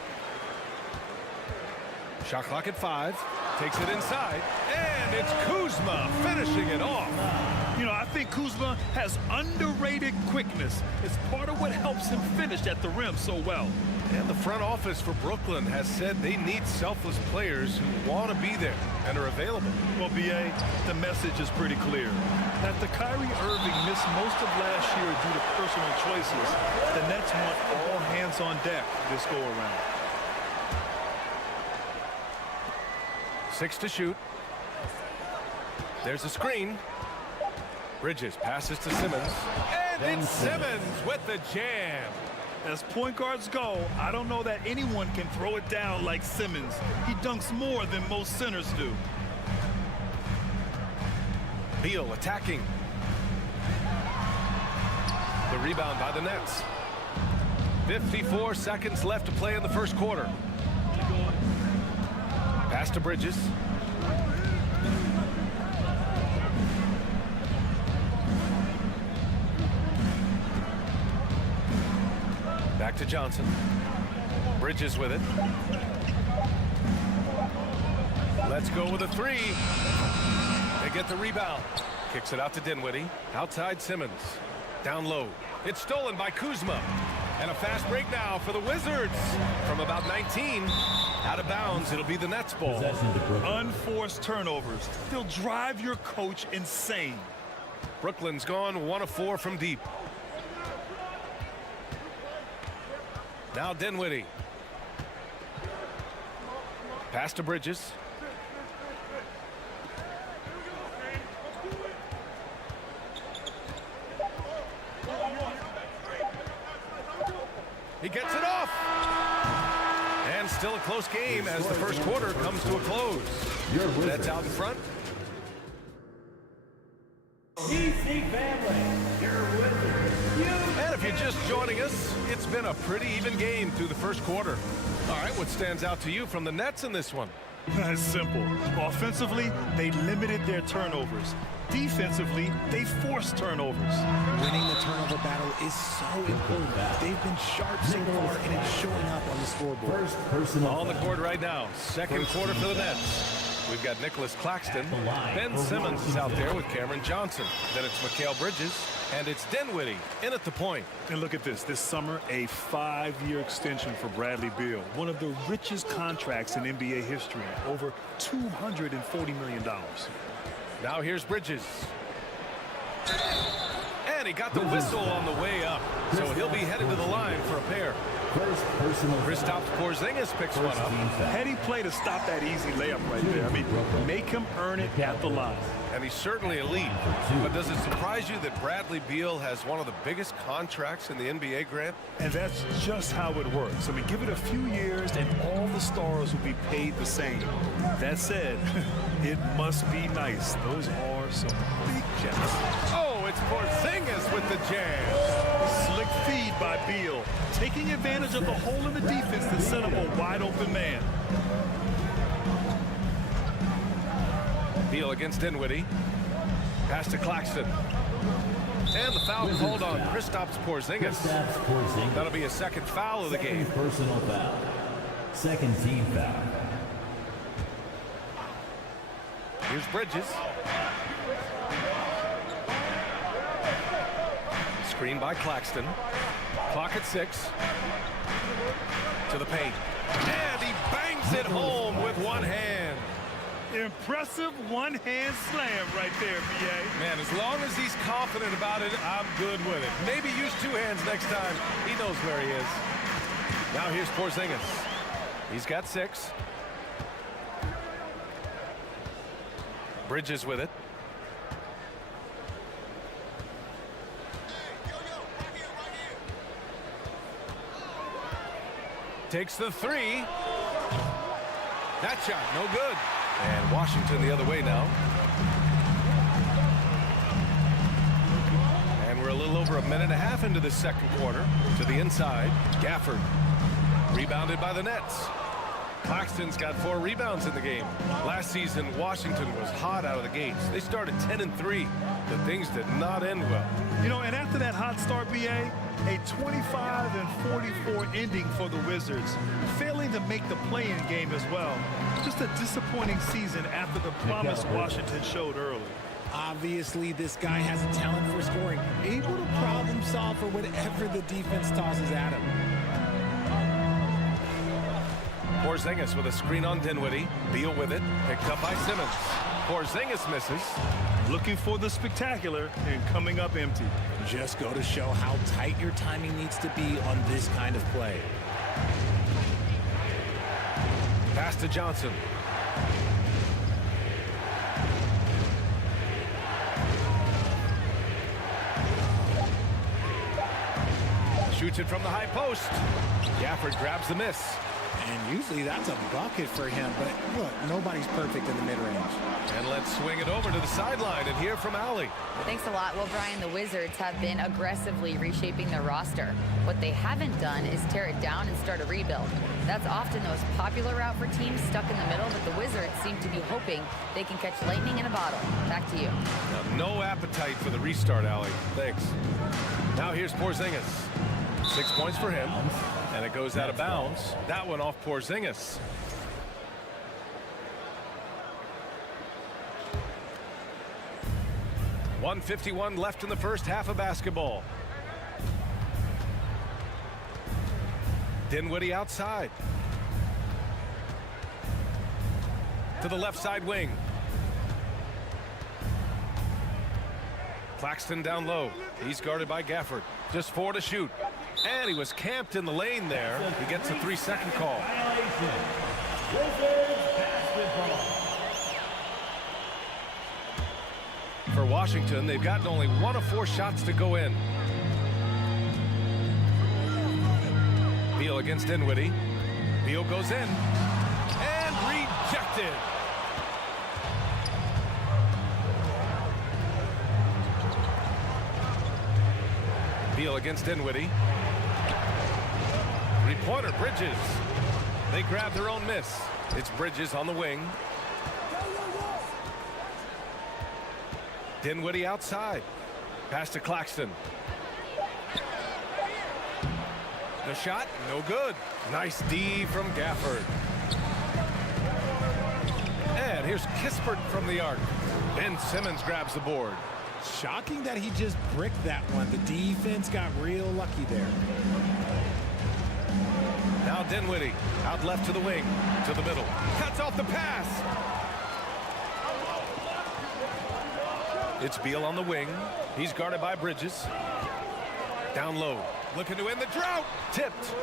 Shot clock at 5. Takes it inside. And it's Kuzma finishing it off. You know, I think Kuzma has underrated quickness. It's part of what helps him finish at the rim so well. And the front office for Brooklyn has said they need selfless players who want to be there and are available. Well, B.A., the message is pretty clear. After Kyrie Irving missed most of last year due to personal choices, the Nets want all hands on deck this go-around. 6 to shoot. There's a screen. Bridges passes to Simmons. And it's Simmons with the jam. As point guards go, I don't know that anyone can throw it down like Simmons. He dunks more than most centers do. Beal attacking. The rebound by the Nets. 54 seconds left to play in the first quarter. Pass to Bridges. Back to Johnson. Bridges with it. Let's go with a three. They get the rebound. Kicks it out to Dinwiddie. Outside Simmons. Down low. It's stolen by Kuzma. And a fast break now for the Wizards. From about 19, out of bounds, it'll be the Nets ball. Unforced turnovers. They'll drive your coach insane. Brooklyn's gone 1 of 4 from deep. Now Dinwiddie. Pass to Bridges. He gets it off. And still a close game as the first quarter comes to a close. Nets out in front. And if you're just joining us, it's been a pretty even game through the first quarter. All right, what stands out to you from the Nets in this one? That's simple. Offensively, they limited their turnovers. Defensively, they forced turnovers. Winning the turnover battle is so important. They've been sharp so far, and it's showing up on the scoreboard. On the court right now. Second quarter for the Nets. We've got Nicholas Claxton. Ben Simmons is out there with Cameron Johnson. Then it's Mikal Bridges. And it's Dinwiddie in at the point. And look at this. This summer, a 5-year extension for Bradley Beal. One of the richest contracts in NBA history. Over $240 million. Now here's Bridges. And he got the whistle on the way up. So he'll be headed to the line for a pair. Kristaps Porzingis picks one up. Heady play to stop that easy layup right there. I mean, make him earn it at the line. And he's certainly elite. But does it surprise you that Bradley Beal has one of the biggest contracts in the NBA, Grant? And that's just how it works. I mean, give it a few years and all the stars will be paid the same. That said, it must be nice. Those are some big checks. Oh, it's Porzingis with the jam. Slick feed by Beal, taking advantage of the hole in the defense that set up a wide open man. Beal against Dinwiddie. Pass to Claxton. And the foul called on Kristaps Porzingis. That'll be a second foul of the game. Personal foul. Second team foul. Here's Bridges. Screen by Claxton. Clock at 6. To the paint. And he bangs it home with one hand. Impressive one-hand slam right there, B.A. Man, as long as he's confident about it, I'm good with it. Maybe use 2 hands next time. He knows where he is. Now here's Porzingis. He's got 6. Bridges with it. Takes the 3. That shot, no good. And Washington the other way now. And we're a little over a minute and a half into the second quarter. To the inside, Gafford. Rebounded by the Nets. Claxton's got 4 rebounds in the game. Last season, Washington was hot out of the gates. They started 10-3, but things did not end well. You know, and after that hot start, B.A., a 25-44 ending for the Wizards, failing to make the play-in game as well. Just a disappointing season after the promise Washington showed early. Obviously, this guy has a talent for scoring, able to problem solve for whatever the defense tosses at him. Porzingis with a screen on Dinwiddie. Beal with it, picked up by Simmons. Porzingis misses. Looking for the spectacular and coming up empty. Just go to show how tight your timing needs to be on this kind of play. Pass to Johnson. Shoots it from the high post. Gafford grabs the miss. And usually that's a bucket for him, but look, nobody's perfect in the mid-range. And let's swing it over to the sideline and hear from Allie. Thanks a lot. Well, Brian, the Wizards have been aggressively reshaping their roster. What they haven't done is tear it down and start a rebuild. That's often the most popular route for teams stuck in the middle, but the Wizards seem to be hoping they can catch lightning in a bottle. Back to you. No appetite for the restart, Allie. Thanks. Now here's Porzingis. 6 points for him. And it goes out of bounds. That one off Porzingis. .151 left in the first half of basketball. Dinwiddie outside. To the left side wing. Claxton down low. He's guarded by Gafford. Just 4 to shoot. And he was camped in the lane there. He gets a 3-second call. For Washington, they've gotten only 1 of 4 shots to go in. Beal against Dinwiddie. Beal goes in. And rejected. Beal against Dinwiddie. Three-pointer, Bridges. They grab their own miss. It's Bridges on the wing. Dinwiddie outside. Pass to Claxton. The shot, no good. Nice D from Gafford. And here's Kispert from the arc. Ben Simmons grabs the board. Shocking that he just bricked that one. The defense got real lucky there. Now Dinwiddie out left to the wing, to the middle. Cuts off the pass. It's Beal on the wing. He's guarded by Bridges. Down low. Looking to end the drought. Tipped.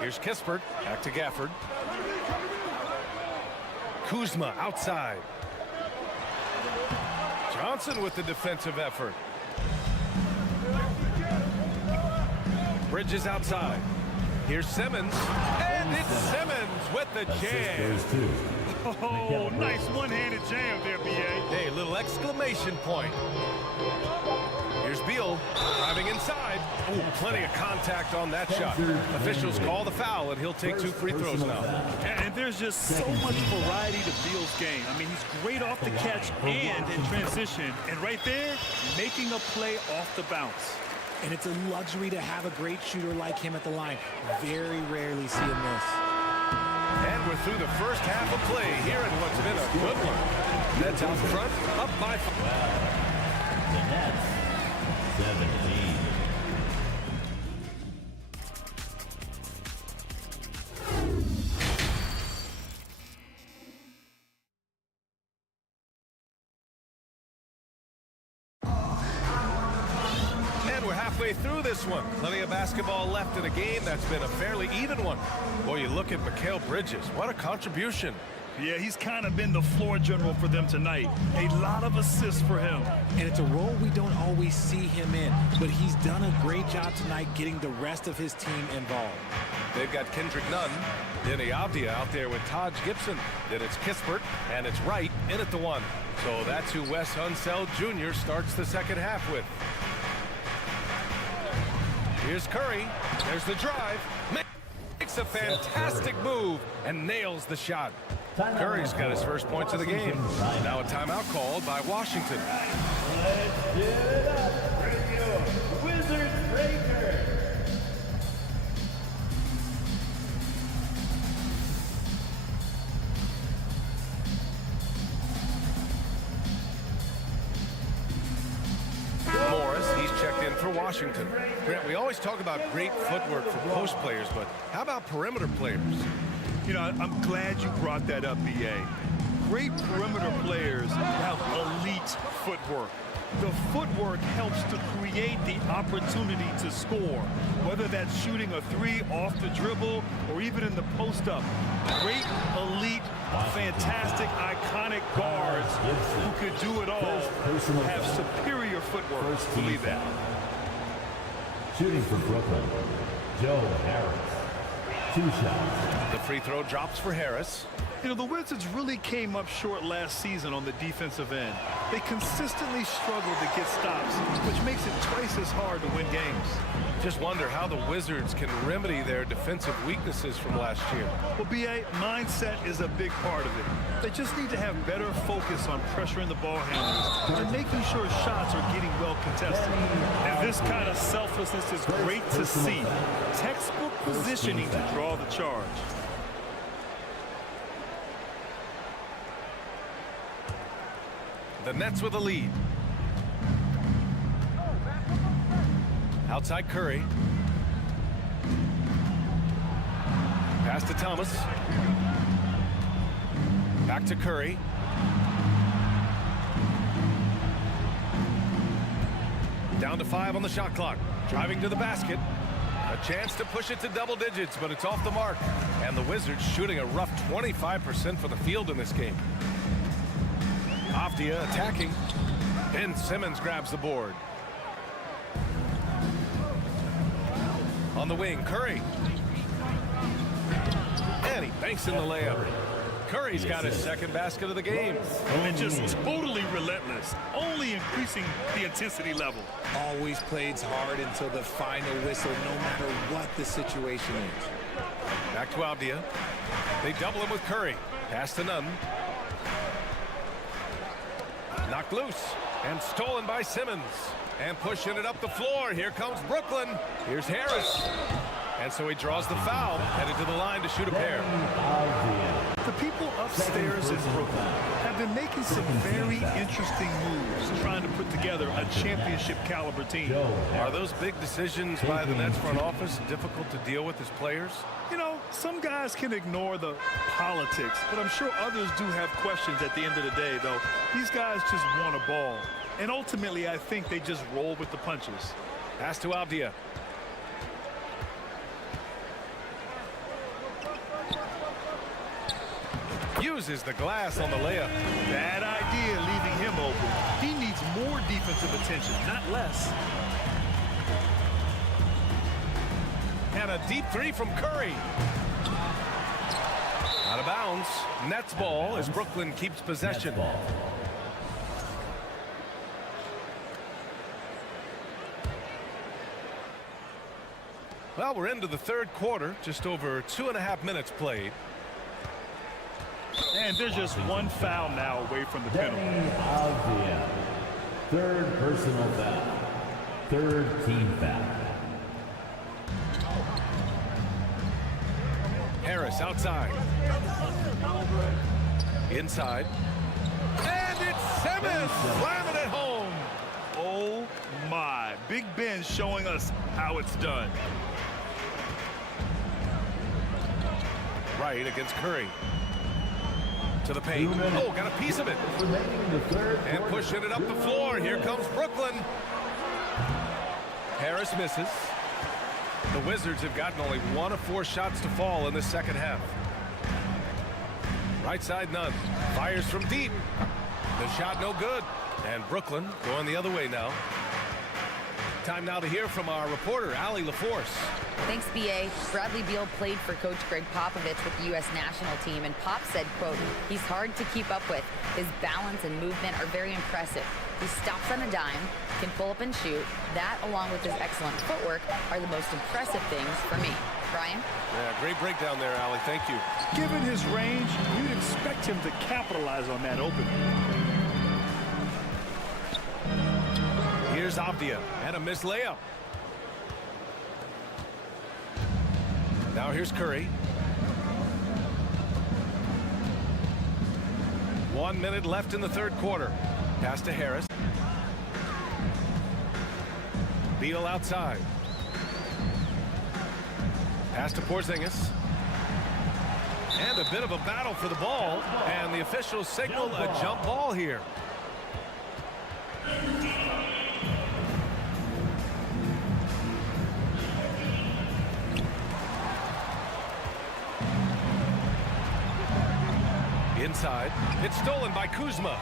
Here's Kispert. Back to Gafford. Kuzma outside. Johnson with the defensive effort. Bridges outside. Here's Simmons. And it's Simmons with the jam. Oh, nice one-handed jam there, B.A. Hey, little exclamation point. Here's Beal driving inside. Ooh, plenty of contact on that shot. Officials call the foul, and he'll take 2 free throws now. And there's just so much variety to Beal's game. I mean, he's great off the catch and in transition. And right there, making a play off the bounce. And it's a luxury to have a great shooter like him at the line. Very rarely see him miss. And we're through the first half of play here in what's been a good one. Nets out front, up by 5. The Nets, 17. Halfway through this one. Plenty of basketball left in a game that's been a fairly even one. Boy, you look at Mikal Bridges. What a contribution. Yeah, he's kind of been the floor general for them tonight. A lot of assists for him. And it's a role we don't always see him in, but he's done a great job tonight getting the rest of his team involved. They've got Kendrick Nunn, Denny Avdia out there with Taj Gibson. Then it's Kispert, and it's Wright in at the 1. So that's who Wes Unseld Jr. starts the second half with. Here's Curry. There's the drive. Makes a fantastic move and nails the shot. Curry's got his first points of the game. Now a timeout called by Washington. Let's give it up for your Wizards Breaker. For Washington. Grant, we always talk about great footwork for post players, but how about perimeter players? You know, I'm glad you brought that up, B.A. Great perimeter players have elite footwork. The footwork helps to create the opportunity to score, whether that's shooting a 3 off the dribble or even in the post-up. Great, elite, fantastic, iconic guards who could do it all have superior footwork. Believe that. Shooting for Brooklyn, Joe Harris. 2 shots. The free throw drops for Harris. You know, the Wizards really came up short last season on the defensive end. They consistently struggled to get stops, which makes it twice as hard to win games. Just wonder how the Wizards can remedy their defensive weaknesses from last year. Well, B.A., mindset is a big part of it. They just need to have better focus on pressuring the ball handlers and making sure shots are getting well contested. And this kind of selflessness is great to see. Textbook positioning to draw the charge. The Nets with a lead. Outside Curry. Pass to Thomas. Back to Curry. Down to 5 on the shot clock. Driving to the basket. A chance to push it to double digits, but it's off the mark. And the Wizards shooting a rough 25% for the field in this game. Avdia attacking. Ben Simmons grabs the board. On the wing, Curry. And he banks in the layup. Curry's got his second basket of the game. And just totally relentless, only increasing the intensity level. Always plays hard until the final whistle, no matter what the situation is. Back to Avdia. They double him with Curry. Pass to Nunn. Knocked loose and stolen by Simmons. And pushing it up the floor. Here comes Brooklyn. Here's Harris. And so he draws the foul, headed to the line to shoot a pair. The people upstairs in Brooklyn have been making some very interesting moves, trying to put together a championship caliber team. Are those big decisions by the Nets front office difficult to deal with as players? You know, some guys can ignore the politics, but I'm sure others do have questions at the end of the day, though. These guys just want a ball. And ultimately, I think they just roll with the punches. Pass to Avdia. Uses the glass on the layup. Bad idea leaving him open. He needs more defensive attention, not less. And a deep three from Curry. Out of bounds. Nets ball as Brooklyn keeps possession. Well, we're into the third quarter. Just over 2.5 minutes played. And there's just one foul now away from the penalty. Third personal foul. Third team foul. Harris outside. Inside. And it's Simmons slamming it home. Oh my. Big Ben showing us how it's done. Right against Curry. To the paint. Oh, got a piece of it. And pushing it up the floor. Here comes Brooklyn. Harris misses. The Wizards have gotten only 1 of 4 shots to fall in the second half. Right side, Nunn. Fires from deep. The shot no good. And Brooklyn going the other way now. Time now to hear from our reporter, Allie LaForce. Thanks, B.A. Bradley Beal played for Coach Greg Popovich with the U.S. national team, and Pop said, quote, he's hard to keep up with. His balance and movement are very impressive. He stops on a dime, can pull up and shoot. That, along with his excellent footwork, are the most impressive things for me. Brian? Yeah, great breakdown there, Allie. Thank you. Given his range, you'd expect him to capitalize on that opening. Here's Avdia and a missed layup. Now here's Curry. 1 minute left in the third quarter. Pass to Harris. Beal outside. Pass to Porzingis. And a bit of a battle for the ball. And the officials signal a jump ball here. Inside. It's stolen by Kuzma.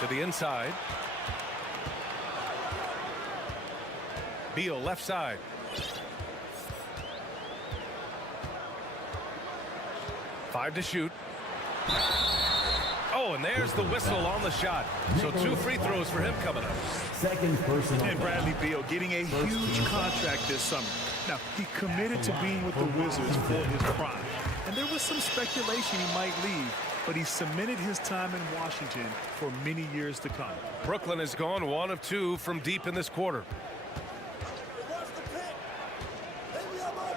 To the inside. Beal left side. Five to shoot. Oh, and there's the whistle on the shot. So 2 free throws for him coming up. Second personal And Bradley Beal getting a huge contract this summer. Now, he committed to being with the Wizards for his prime. And there was some speculation he might leave, but he cemented his time in Washington for many years to come. Brooklyn has gone 1 of 2 from deep in this quarter.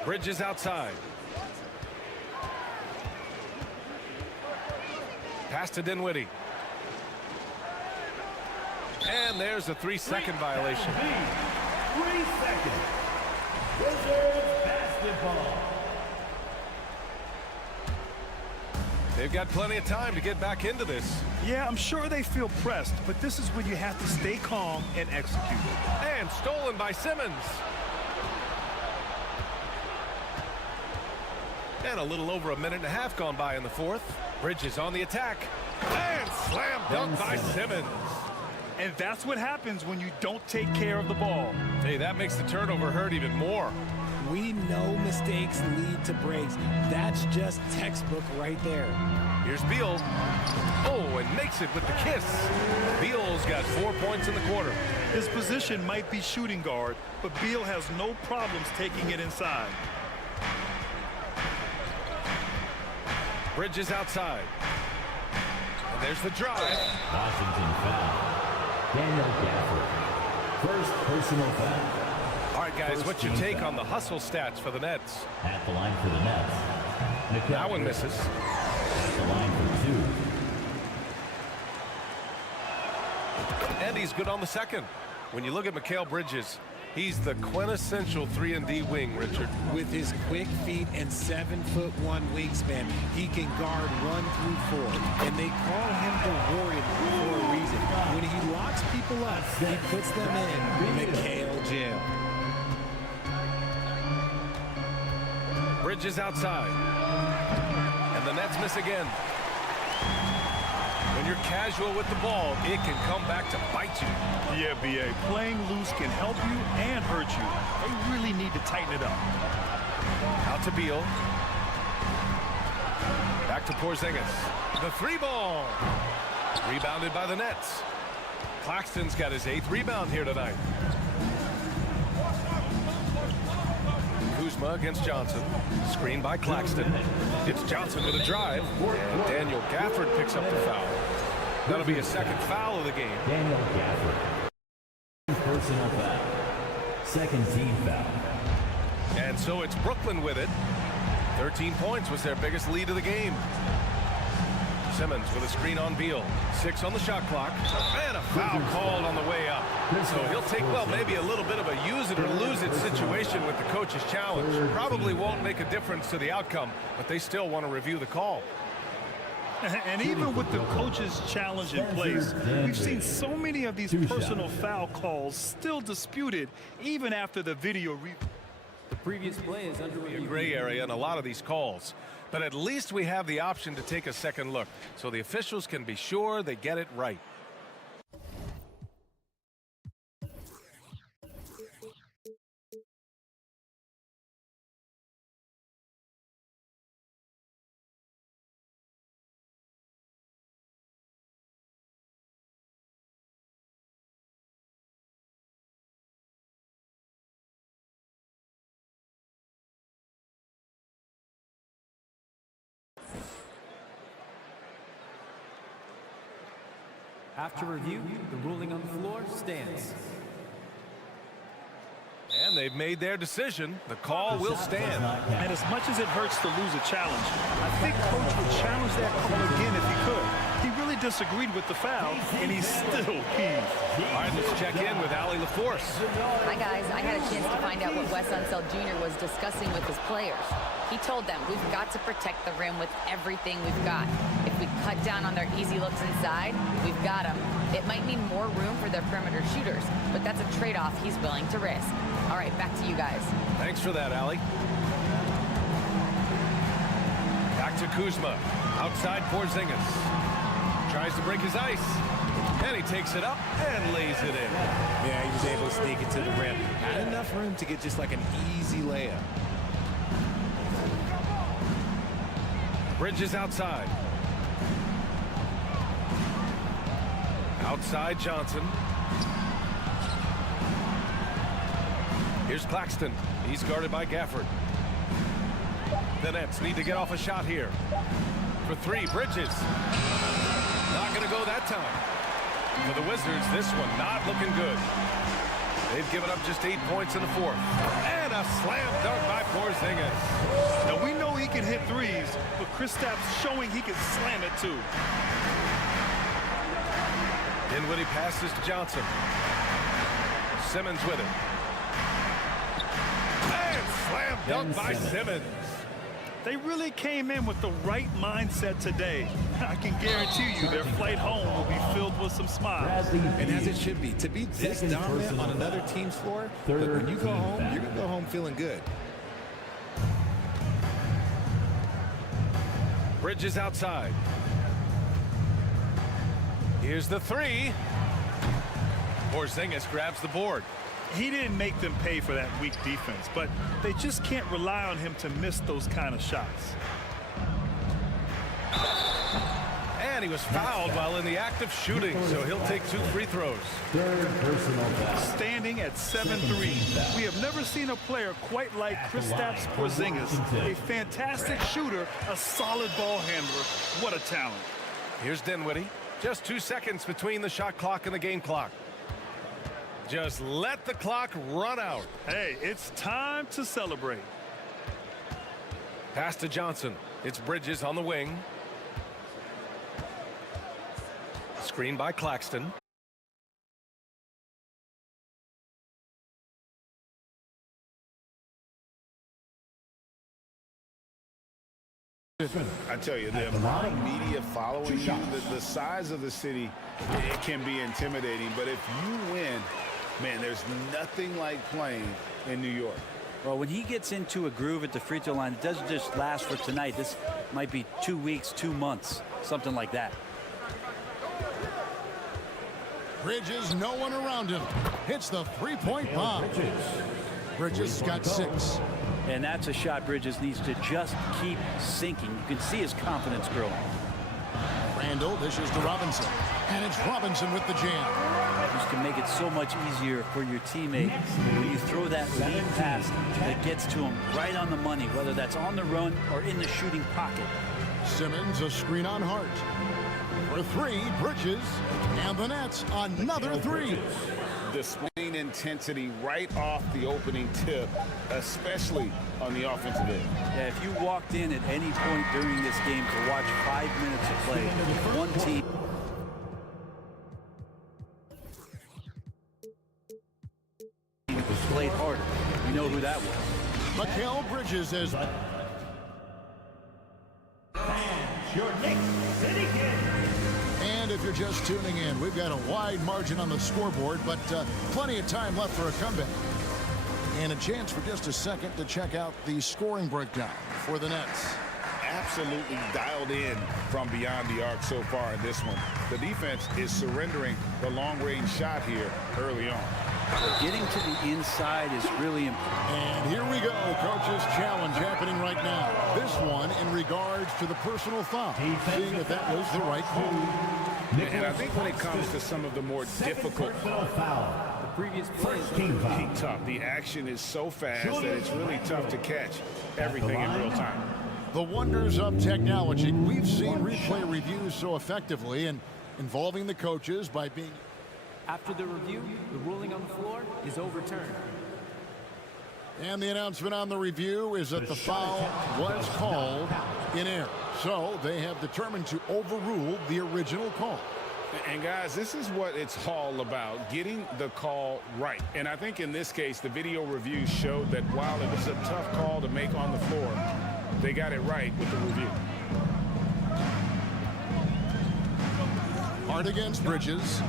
Bridges outside. Pass to Dinwiddie. And there's a 3-second violation. 3 seconds. Wizards basketball. They've got plenty of time to get back into this. Yeah, I'm sure they feel pressed, but this is when you have to stay calm and execute. And stolen by Simmons. And a little over a minute and a half gone by in the fourth. Bridges on the attack. And slam dunk by Simmons. And that's what happens when you don't take care of the ball. Hey, that makes the turnover hurt even more. We know mistakes lead to breaks. That's just textbook right there. Here's Beal. Oh, and makes it with the kiss. Beal's got 4 points in the quarter. His position might be shooting guard, but Beal has no problems taking it inside. Bridges outside. And there's the drive. Washington foul. Daniel Gafford. First personal foul. All right, guys, what's your take on the hustle stats for the Nets? At the line for the Nets. That one misses. At the line for 2. And he's good on the second. When you look at Mikal Bridges, he's the quintessential 3-and-D wing, Richard. With his quick feet and 7'1" wingspan, he can guard 1 through 4. And they call him the Warden for a reason. When he locks people up, he puts them in Mikal jail. Bridges outside. And the Nets miss again. When you're casual with the ball, it can come back to bite you. Yeah, B.A., playing loose can help you and hurt you. They really need to tighten it up. Out to Beal. Back to Porzingis. The 3-ball. Rebounded by the Nets. Claxton's got his 8th rebound here tonight. Kuzma against Johnson. Screen by Claxton. It's Johnson with a drive. And Daniel Gafford picks up the foul. That'll be a second foul of the game. Daniel Gafford. Personal foul. Second team foul. And so it's Brooklyn with it. 13 points was their biggest lead of the game. Simmons with a screen on Beal. 6 on the shot clock. And a foul called on the way up. So he'll take, well, maybe a little bit of a use it or lose it situation with the coach's challenge. Probably won't make a difference to the outcome, but they still want to review the call. And even with the coach's challenge in place, we've seen so many of these personal foul calls still disputed even after the video review. The previous play is under A review. gray area in a lot of these calls. But at least we have the option to take a second look, so the officials can be sure they get it right. After review, the ruling on the floor stands. And they've made their decision. The call will stand. And as much as it hurts to lose a challenge, I think Coach would challenge that call again if he could. He really disagreed with the foul, and he's still peeved. All right, let's check in with Allie LaForce. Hi, guys. I had a chance to find out what Wes Unseld Jr. was discussing with his players. He told them, we've got to protect the rim with everything we've got. If we cut down on their easy looks inside, we've got them. It might mean more room for their perimeter shooters, but that's a trade-off he's willing to risk. All right, back to you guys. Thanks for that, Allie. Back to Kuzma. Outside Porzingis. Tries to break his ice. And he takes it up and lays it in. Yeah, he was able to sneak it to the rim. Not enough room to get just like an easy layup. Bridges outside. Outside Johnson. Here's Claxton. He's guarded by Gafford. The Nets need to get off a shot here. For 3, Bridges. Not going to go that time. For the Wizards, this one not looking good. They've given up just 8 points in the fourth. And a slam dunk by Porzingis. Now, we know he can hit threes, but Kristaps showing he can slam it too. Dinwiddie passes to Johnson. Simmons with it. And slam dunk by Simmons. They really came in with the right mindset today. I can guarantee you their flight home will be filled with some smiles. And as it should be. To be this dominant on another team's floor, look, when you go home, you're going to go home feeling good. Bridges outside. Here's the three. Porzingis grabs the board. He didn't make them pay for that weak defense, but they just can't rely on him to miss those kind of shots. And he was fouled while in the act of shooting, so he'll take 2 free throws. Standing at 7-3, we have never seen a player quite like Kristaps Porzingis. A fantastic shooter, a solid ball handler. What a talent. Here's Dinwiddie. Just 2 seconds between the shot clock and the game clock. Just let the clock run out. Hey, it's time to celebrate. Pass to Johnson. It's Bridges on the wing. Screen by Claxton. I tell you, the amount of media following you, the size of the city, it can be intimidating. But if you win, man, there's nothing like playing in New York. Well, when he gets into a groove at the free throw line, it doesn't just last for tonight. This might be 2 weeks, 2 months, something like that. Bridges, no one around him. Hits the three-point bomb. Bridges got 6. And that's a shot Bridges needs to just keep sinking. You can see his confidence growing. Randall dishes to Robinson. And it's Robinson with the jam. This can make it so much easier for your teammate when you throw that lead pass that gets to him right on the money, whether that's on the run or in the shooting pocket. Simmons, a screen on Hart. For 3, Bridges. And the Nets, another 3. Displaying intensity right off the opening tip, especially on the offensive end. Yeah, if you walked in at any point during this game to watch 5 minutes of play, one team played harder. You know who that was. Mikal Bridges is... Your Knicks City Kid. And if you're just tuning in, we've got a wide margin on the scoreboard, but plenty of time left for a comeback. And a chance for just a second to check out the scoring breakdown for the Nets. Absolutely dialed in from beyond the arc so far in this one. The defense is surrendering the long-range shot here early on. Getting to the inside is really important. And here we go, coach's challenge happening right now. This one in regards to the personal foul, seeing if that was the right call. And I think when it comes to some of the more difficult The previous play is pretty tough. The action is so fast that it's really tough to catch everything in real time. The wonders of technology. We've seen replay reviews so effectively and involving the coaches by being... After the review, the ruling on the floor is overturned. And the announcement on the review is that the foul was called in error. So they have determined to overrule the original call. And guys, this is what it's all about, getting the call right. And I think in this case, the video review showed that while it was a tough call to make on the floor, they got it right with the review. Hart against Bridges.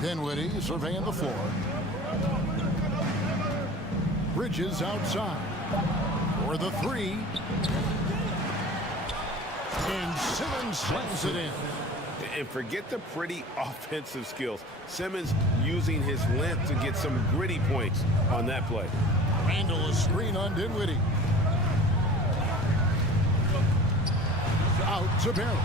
Dinwiddie surveying the floor. Bridges outside for the 3. And Simmons slams it in. And forget the pretty offensive skills. Simmons using his length to get some gritty points on that play. Randall a screen on Dinwiddie. Out to Barrett.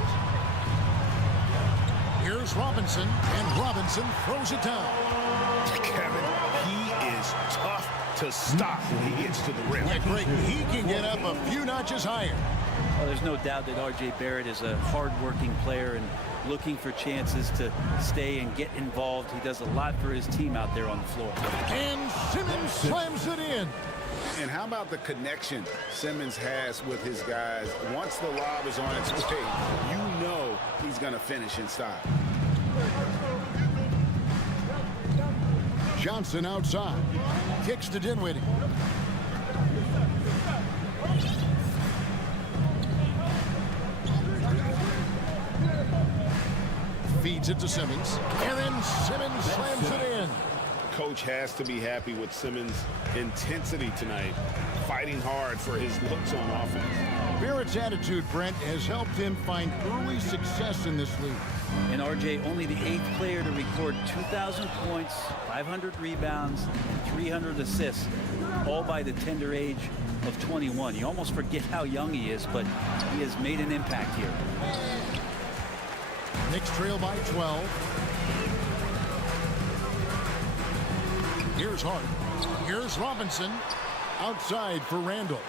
Here's Robinson, and Robinson throws it down. Kevin, he is tough to stop when he gets to the rim. Yeah, Greg, he can get up a few notches higher. Well, there's no doubt that R.J. Barrett is a hard-working player and looking for chances to stay and get involved. He does a lot for his team out there on the floor. And Simmons slams it in. And how about the connection Simmons has with his guys? Once the lob is on its way, you know he's going to finish in style. Johnson outside. Kicks to Dinwiddie. Feeds it to Simmons. And then Simmons slams it in. Coach has to be happy with Simmons' intensity tonight, fighting hard for his looks on offense. Barrett's attitude, Brent, has helped him find early success in this league. And RJ, only the 8th player to record 2,000 points, 500 rebounds, and 300 assists, all by the tender age of 21. You almost forget how young he is, but he has made an impact here. Knicks trail by 12. Here's Hart. Here's Robinson. Outside for Randall.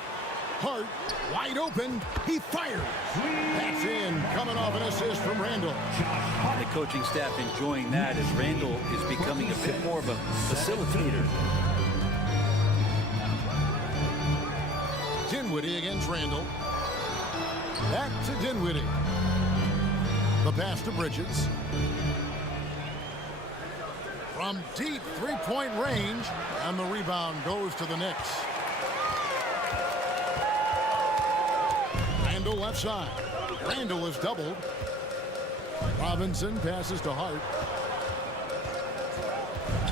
Hart wide open. He fires. That's in. Coming off an assist from Randall. The coaching staff enjoying that as Randall is becoming a bit more of a facilitator. Dinwiddie against Randall. Back to Dinwiddie. The pass to Bridges. From deep three-point range, and the rebound goes to the Knicks. Randall left side. Randall is doubled. Robinson passes to Hart.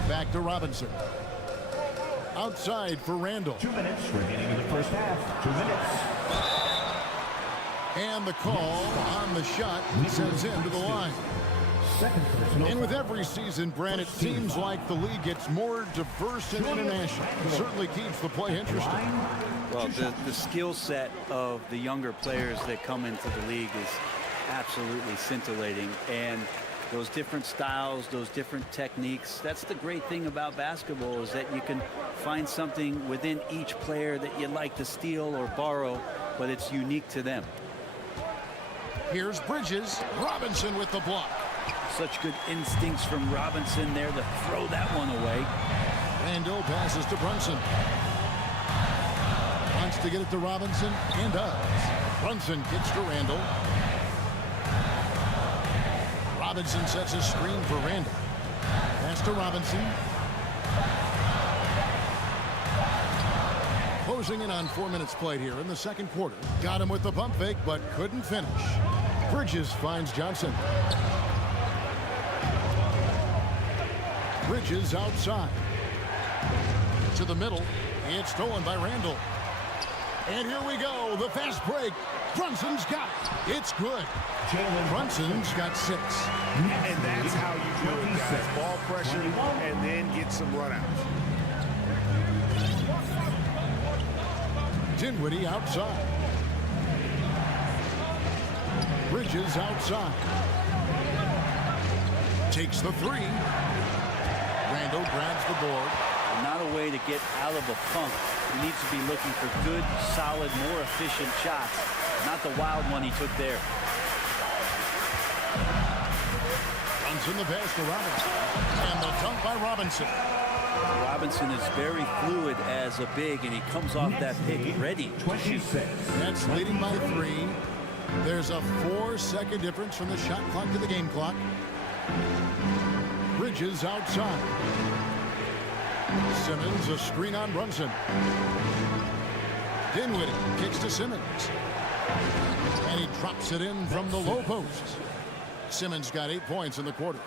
Back to Robinson. Outside for Randall. 2 minutes remaining in the first half. 2 minutes. And the call on the shot sends him to the line. And with every season, Brent, it seems like the league gets more diverse and international. It certainly keeps the play interesting. Well, the skill set of the younger players that come into the league is absolutely scintillating. And those different styles, those different techniques, that's the great thing about basketball, is that you can find something within each player that you like to steal or borrow, but it's unique to them. Here's Bridges. Robinson with the block. Such good instincts from Robinson there to throw that one away. Randall passes to Brunson. Wants to get it to Robinson and does. Brunson kicks to Randall. Robinson sets a screen for Randall. Pass to Robinson. Closing in on 4 minutes played here in the second quarter. Got him with the pump fake, but couldn't finish. Bridges finds Johnson. Bridges outside. To the middle. It's stolen by Randall. And here we go. The fast break. Brunson's got it. It's good. Brunson's got 6. And that's how you do it, guys. Ball pressure and then get some runouts. Dinwiddie outside. Bridges outside. Takes the 3. Randall grabs the board. Not a way to get out of a funk. He needs to be looking for good, solid, more efficient shots. Not the wild one he took there. Runs in the pass to Robinson. And the dunk by Robinson. Robinson is very fluid as a big, and he comes off that pick ready to shoot. That's leading by 3. There's a 4-second difference from the shot clock to the game clock. Bridges outside. Simmons, a screen on Brunson. Dinwiddie kicks to Simmons. And he drops it in from the low post. Simmons got 8 points in the quarter.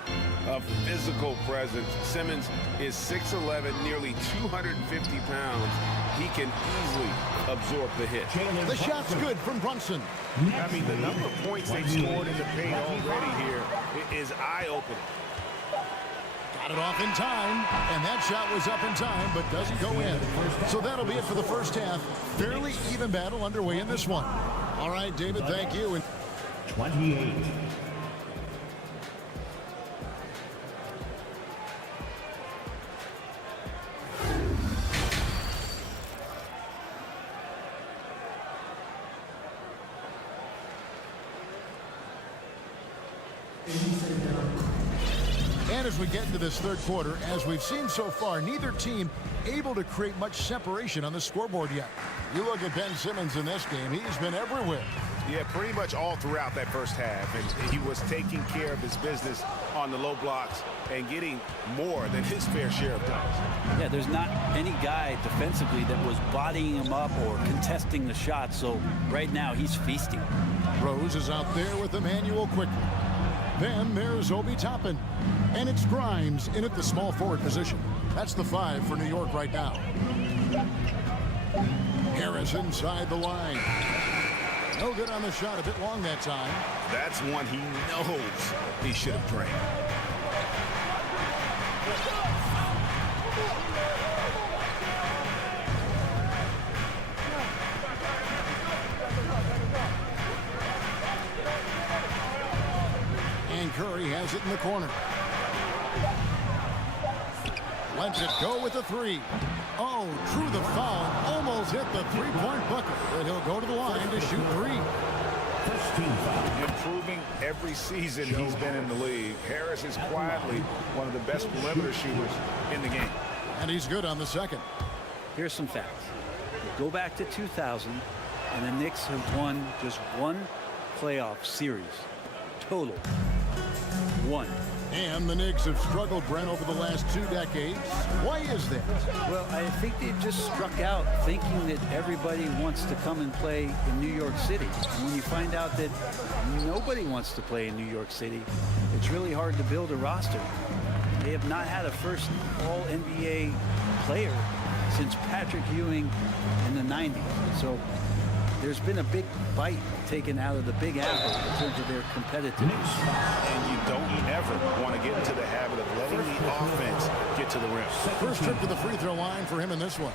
A physical presence. Simmons is 6'11", nearly 250 pounds. He can easily absorb the hit. The shot's good from Brunson. I mean, the number of points they've scored in the paint already here is eye-opening. Got it off in time, and that shot was up in time, but doesn't go in. So that'll be it for the first half. Fairly even battle underway in this one. All right, David, thank you. 28. And as we get into this third quarter, as we've seen so far, neither team able to create much separation on the scoreboard yet. You look at Ben Simmons in this game, he's been everywhere. Yeah, pretty much all throughout that first half. And he was taking care of his business on the low blocks and getting more than his fair share of times. Yeah, there's not any guy defensively that was bodying him up or contesting the shot. So right now he's feasting. Rose is out there with Emmanuel quickly. Then there's Obi Toppin. And it's Grimes in at the small forward position. That's the 5 for New York right now. Harris inside the line. No good on the shot, a bit long that time. That's one he knows he should have drained. And Curry has it in the corner. Lets it go with the 3. Oh, drew the foul. Almost hit the three-point bucket. But he'll go to the line to shoot 3. Improving every season he's been in the league. Harris is quietly one of the best perimeter shooters in the game. And he's good on the second. Here's some facts. Go back to 2000, and the Knicks have won just 1 playoff series. Total. 1. And the Knicks have struggled, Brent, over the last 2 decades. Why is that? Well, I think they've just struck out thinking that everybody wants to come and play in New York City. And when you find out that nobody wants to play in New York City, it's really hard to build a roster. They have not had a first All-NBA player since Patrick Ewing in the 90s. So there's been a big bite taken out of the Big Apple in terms of their competitiveness. And you don't ever want to get into the habit of letting the offense get to the rim. First trip to the free throw line for him in this one.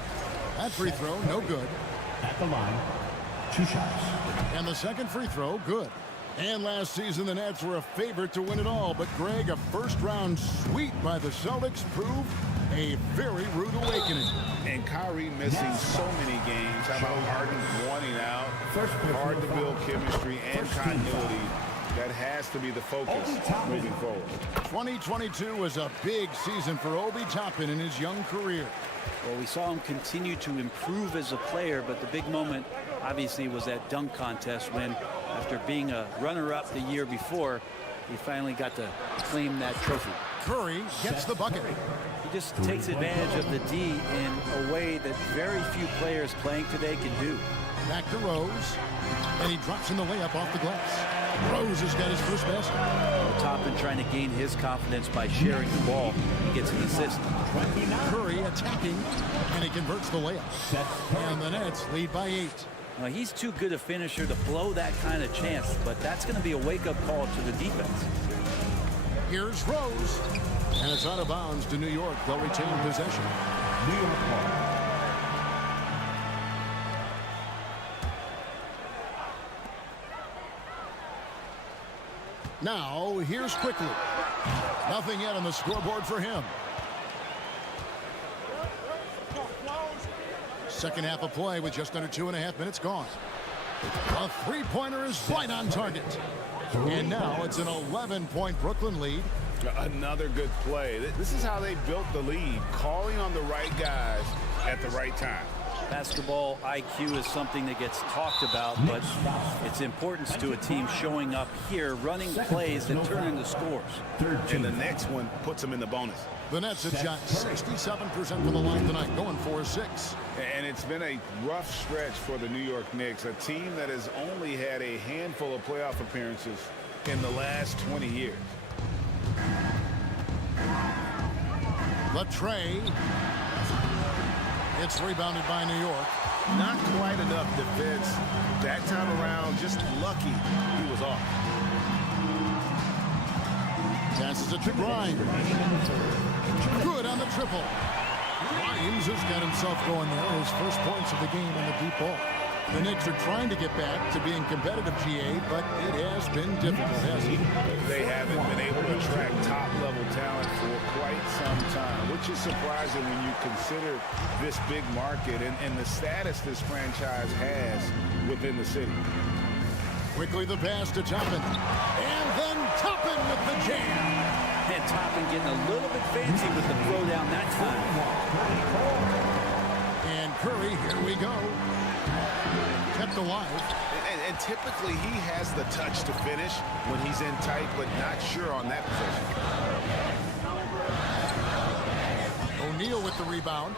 That free throw, no good. At the line, 2 shots. And the second free throw, good. And last season, the Nets were a favorite to win it all. But, Greg, a first-round sweep by the Celtics proved a very rude awakening. And Kyrie missing so many games. How about Harden wanting out? Hard to build chemistry and continuity. That has to be the focus moving forward. 2022 was a big season for Obi Toppin in his young career. Well, we saw him continue to improve as a player, but the big moment, obviously, was that dunk contest when, after being a runner-up the year before, he finally got to claim that trophy. Curry gets the bucket. He just takes advantage of the D in a way that very few players playing today can do. Back to Rose, and he drops in the layup off the glass. Rose has got his first basket. Toppin trying to gain his confidence by sharing the ball. He gets an assist. Curry attacking, and he converts the layup. And the Nets lead by 8. Now, he's too good a finisher to blow that kind of chance, but that's going to be a wake-up call to the defense. Here's Rose, and it's out of bounds to New York. They'll retain possession. New York ball. Now, here's Quickly. Nothing yet on the scoreboard for him. Second half of play with just under 2.5 minutes gone. A three-pointer is right on target. And now it's an 11-point Brooklyn lead. Another good play. This is how they built the lead, calling on the right guys at the right time. Basketball IQ is something that gets talked about, but its importance to a team showing up here, running plays that turn into scores. And the next one puts them in the bonus. The Nets have shot 67% from the line tonight, going 4-6. And it's been a rough stretch for the New York Knicks, a team that has only had a handful of playoff appearances in the last 20 years. Latrey. It's rebounded by New York. Not quite enough defense that time around. Just lucky he was off. Passes it to Grimes. Good on the triple. Grimes has got himself going there. His first points of the game on the deep ball. The Knicks are trying to get back to being competitive, GA, but it has been difficult, hasn't it? They haven't been able to attract top-level talent for quite some time, which is surprising when you consider this big market and the status this franchise has within the city. Quickly the pass to Toppin. And then Toppin with the jam. And Toppin getting a little bit fancy with the throw down that time. And Curry. Here we go. Kept alive. And typically he has the touch to finish when he's in tight, but not sure on that possession. O'Neal with the rebound.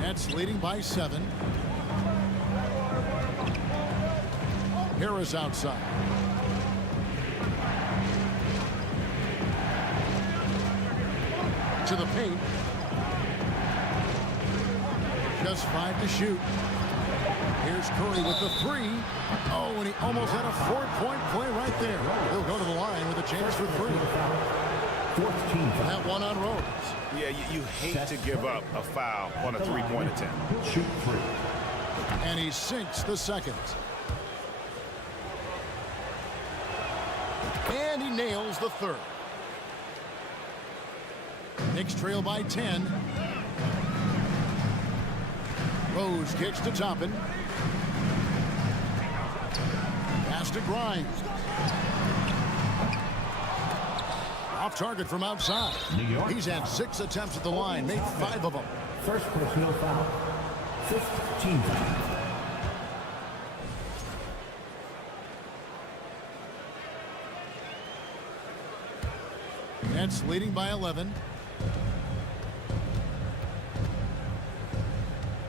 Nets leading by 7. Harris outside. To the paint. Just 5 to shoot. Here's Curry with the 3. Oh, and he almost had a 4-point play right there. He'll go to the line with a chance for 3. That one on Rose. Yeah, you hate to give up a foul on a 3-point attempt. Shoot 3. And he sinks the second. And he nails the third. Knicks trail by 10. Rose kicks to Toppin. Pass to Grimes. Off target from outside. He's had 6 attempts at the line, made 5 of them. First personal foul. 5th team foul. Nets leading by 11.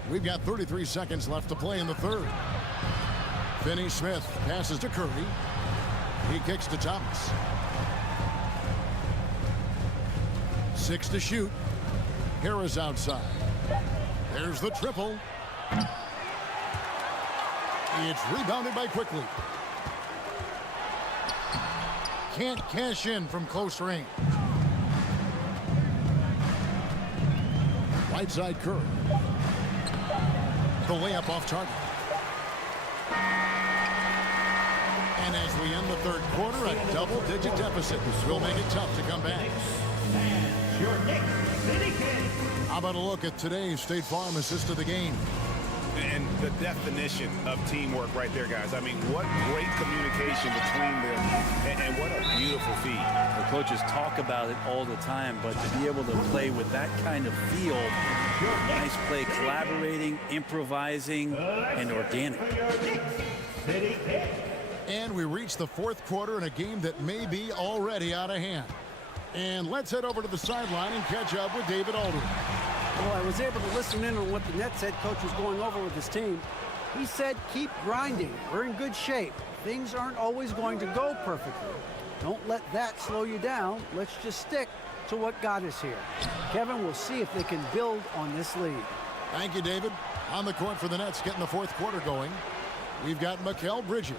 We've got 33 seconds left to play in the third. Finney-Smith passes to Curry. He kicks to Thomas. 6 to shoot. Harris outside. There's the triple. It's rebounded by Quickly. Can't cash in from close range. Right side Curry. The layup off target. And as we end the third quarter, a double-digit deficit will make it tough to come back. How about a look at today's State Farm assist of the game? And the definition of teamwork right there, guys. I mean, what great communication between them, and what a beautiful feed. The coaches talk about it all the time, but to be able to play with that kind of feel, nice play, collaborating, improvising, and organic. And we reach the fourth quarter in a game that may be already out of hand. And let's head over to the sideline and catch up with David Aldridge. Well, I was able to listen in on what the Nets head coach was going over with his team. He said, keep grinding. We're in good shape. Things aren't always going to go perfectly. Don't let that slow you down. Let's just stick to what got us here. Kevin, we'll see if they can build on this lead. Thank you, David. On the court for the Nets, getting the fourth quarter going. We've got Mikal Bridges.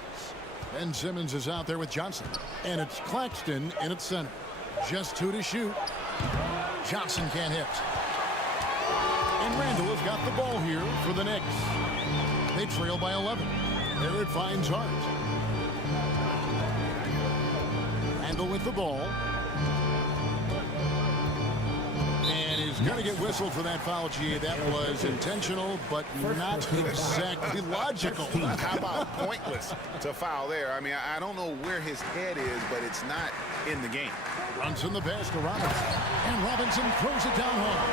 Ben Simmons is out there with Johnson. And it's Claxton in at center. Just 2 to shoot. Johnson can't hit. And Randall has got the ball here for the Knicks. They trail by 11. There it finds Hart. Randall with the ball. And he's going to get whistled for that foul, G. That was intentional, but not exactly logical. How about pointless to foul there? I mean, I don't know where his head is, but it's not in the game. Runs in the pass to Robinson. And Robinson throws it down hard.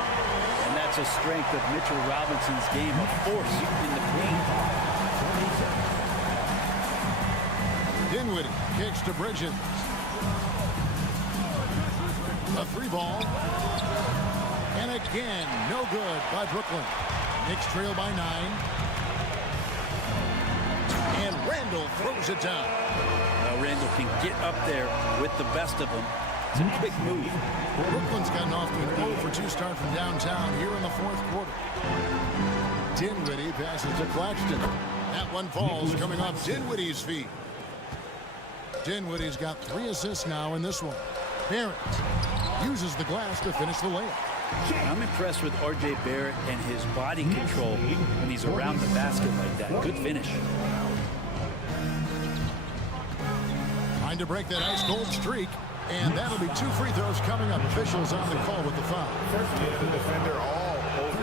And that's a strength of Mitchell Robinson's game, of force in the paint. Dinwiddie kicks to Bridges. A 3-ball. And again, no good by Brooklyn. Knicks trail by 9. And Randall throws it down. Randall can get up there with the best of them. It's a quick move. Brooklyn's gotten off to an 0 for 2 start from downtown here in the fourth quarter. Dinwiddie passes to Claxton. That one falls coming off Dinwiddie's feet. Dinwiddie's got 3 assists now in this one. Barrett uses the glass to finish the layup. I'm impressed with R.J. Barrett and his body control when he's around the basket like that. Good finish. Trying to break that ice-cold streak. And that'll be 2 free throws coming up. Officials on the call with the foul. The defender all over.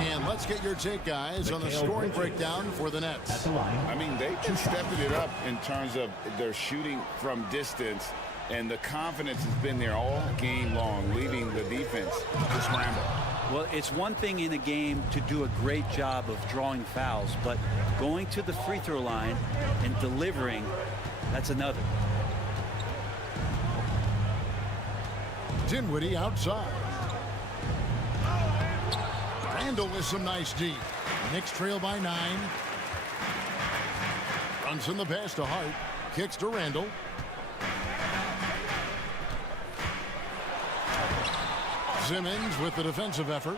And let's get your take, guys, on the scoring breakdown for the Nets. I mean, they've been stepping it up in terms of their shooting from distance, and the confidence has been there all game long, leaving the defense to scramble. Well, it's one thing in a game to do a great job of drawing fouls, but going to the free throw line and delivering, that's another. Dinwiddie outside. Randall with some nice D. Knicks trail by 9. Runs in the pass to Hart. Kicks to Randall. Simmons with the defensive effort.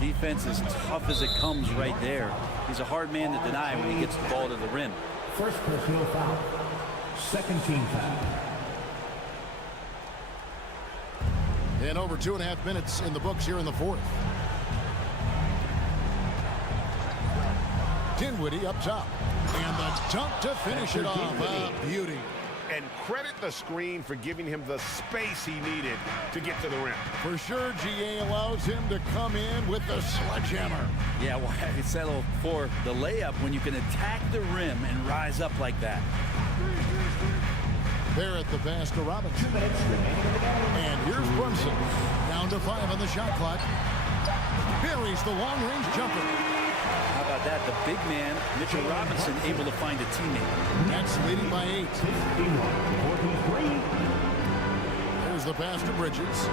Defense is tough as it comes right there. He's a hard man to deny when he gets the ball to the rim. First personal foul. Second team foul. And over 2.5 minutes in the books here in the fourth. Dinwiddie up top. And the dunk to finish it off. A beauty. And credit the screen for giving him the space he needed to get to the rim. For sure, GA allows him to come in with the sledgehammer. Yeah, why settle for the layup when you can attack the rim and rise up like that? Barrett the pass to Robinson. And here's Brunson. Down to 5 on the shot clock. Buries the long-range jumper. How about that? The big man, Mitchell Robinson, able to find a teammate. Nets leading by 8. 43. There's the pass to Bridges.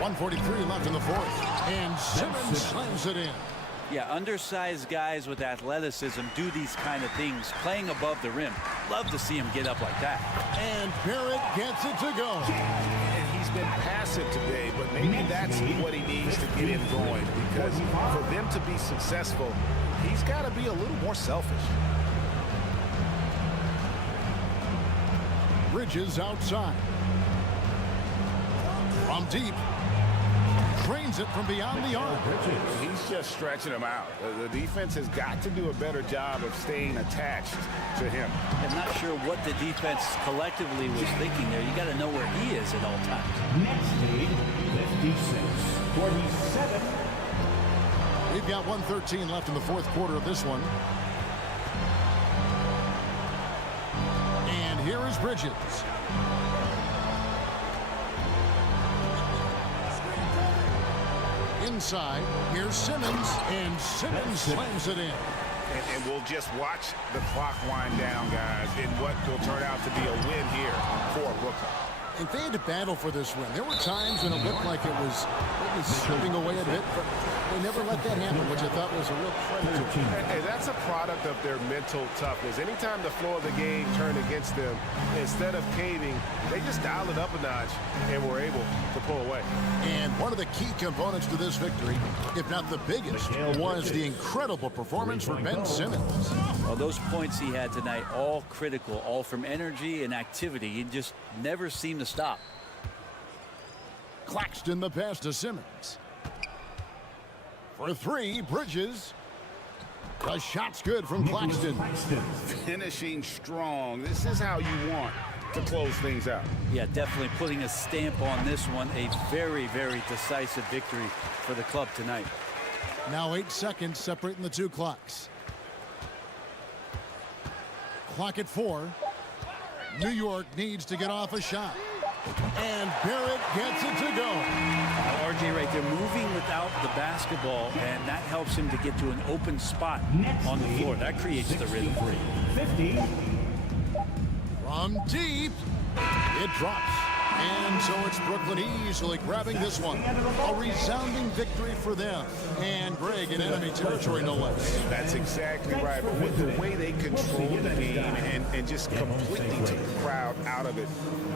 1:43 left in the fourth. And Simmons slams it in. Yeah, undersized guys with athleticism do these kind of things, playing above the rim. Love to see him get up like that. And Barrett gets it to go. And he's been passive today, but maybe that's what he needs to get him going, because for them to be successful, he's got to be a little more selfish. Bridges outside. From deep. Drains it from beyond the arc. He's just stretching him out. The defense has got to do a better job of staying attached to him. I'm not sure what the defense collectively was thinking there. You got to know where he is at all times. Next lead, 56-47. We've got 1:13 left in the fourth quarter of this one. And here is Bridges. Inside, here's Simmons, and Simmons slams it in. And we'll just watch the clock wind down, guys, in what will turn out to be a win here for Brooklyn. If they had to battle for this win, there were times when it looked like it was slipping away a bit, but they never let that happen, which I thought was a real credit to them. And that's a product of their mental toughness. Anytime the flow of the game turned against them, instead of caving, they just dialed it up a notch and were able to pull away. And one of the key components to this victory, if not the biggest, was the incredible performance for Ben Simmons. Well, those points he had tonight, all critical, all from energy and activity. He just never seemed to stop. Claxton the pass to Simmons. For 3, Bridges. The shot's good from Claxton. Finishing strong. This is how you want to close things out. Yeah, definitely putting a stamp on this one. A very, very decisive victory for the club tonight. Now 8 seconds separating the two clocks. Clock at 4. New York needs to get off a shot. And Barrett gets it to go. RJ right there moving without the basketball, and that helps him to get to an open spot on the floor. That creates the rhythm. 50. From deep, it drops. And so it's Brooklyn easily grabbing this one. A resounding victory for them. And Greg in enemy territory, no less. That's exactly right. But with the way they control the game and just completely took the crowd out of it,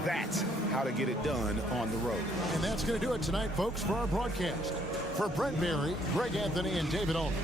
that's how to get it done on the road. And that's going to do it tonight, folks, for our broadcast. For Brent Berry, Greg Anthony, and David Allman.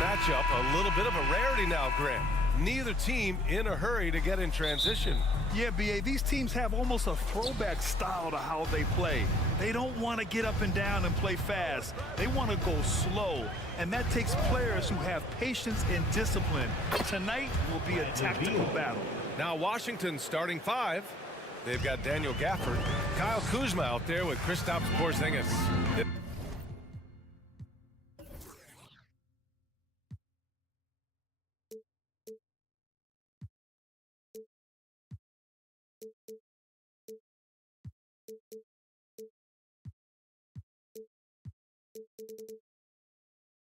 matchup a little bit of a rarity now, Grant. Neither team in a hurry to get in transition. Yeah, BA, these teams have almost a throwback style to how they play. They don't want to get up and down and play fast. They want to go slow, and that takes players who have patience and discipline. Tonight will be a tactical battle. Now Washington starting 5. They've got Daniel Gafford, Kyle Kuzma out there with Kristaps Porzingis.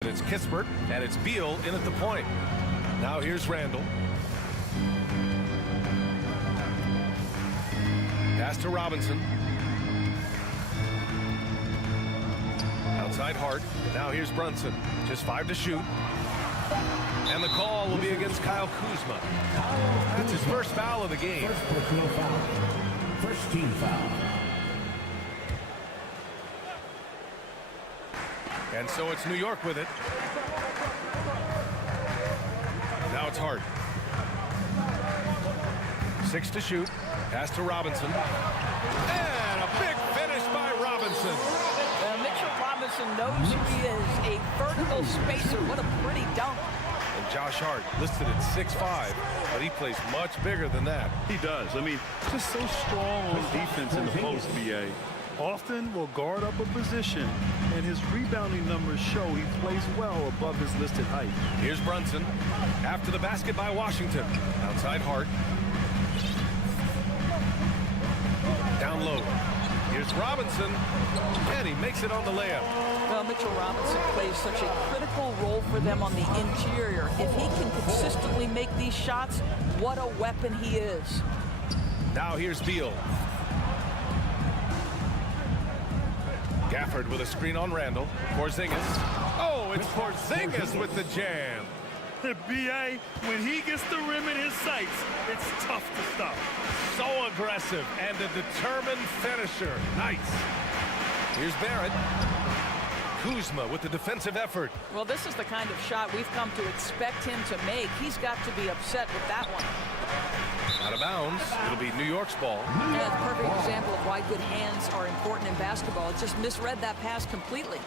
It's Kispert, and it's Beal in at the point. Now here's Randall. Pass to Robinson. Outside Hart. Now here's Brunson. Just 5 to shoot. And the call will be against Kyle Kuzma. That's his first foul of the game. First personal foul. First team foul. And so it's New York with it. Now it's Hart. 6 to shoot. Pass to Robinson. And a big finish by Robinson. Mitchell Robinson knows who he is. A vertical spacer. What a pretty dunk. And Josh Hart listed at 6'5", but he plays much bigger than that. He does. I mean, just so strong on defense in the post, BA. Often will guard up a position, and his rebounding numbers show he plays well above his listed height. Here's Brunson. After the basket by Washington. Outside Hart. Down low. Here's Robinson, and he makes it on the layup. Well, Mitchell Robinson plays such a critical role for them on the interior. If he can consistently make these shots, what a weapon he is. Now here's Beal. Gafford with a screen on Randall. Porzingis. Oh, it's Porzingis with the jam. BA, when he gets the rim in his sights, it's tough to stop. So aggressive and a determined finisher. Nice. Here's Barrett. Kuzma with the defensive effort. Well, this is the kind of shot we've come to expect him to make. He's got to be upset with that one. Out of bounds. It'll be New York's ball. Yeah, it's a perfect example of why good hands are important in basketball. It just misread that pass completely.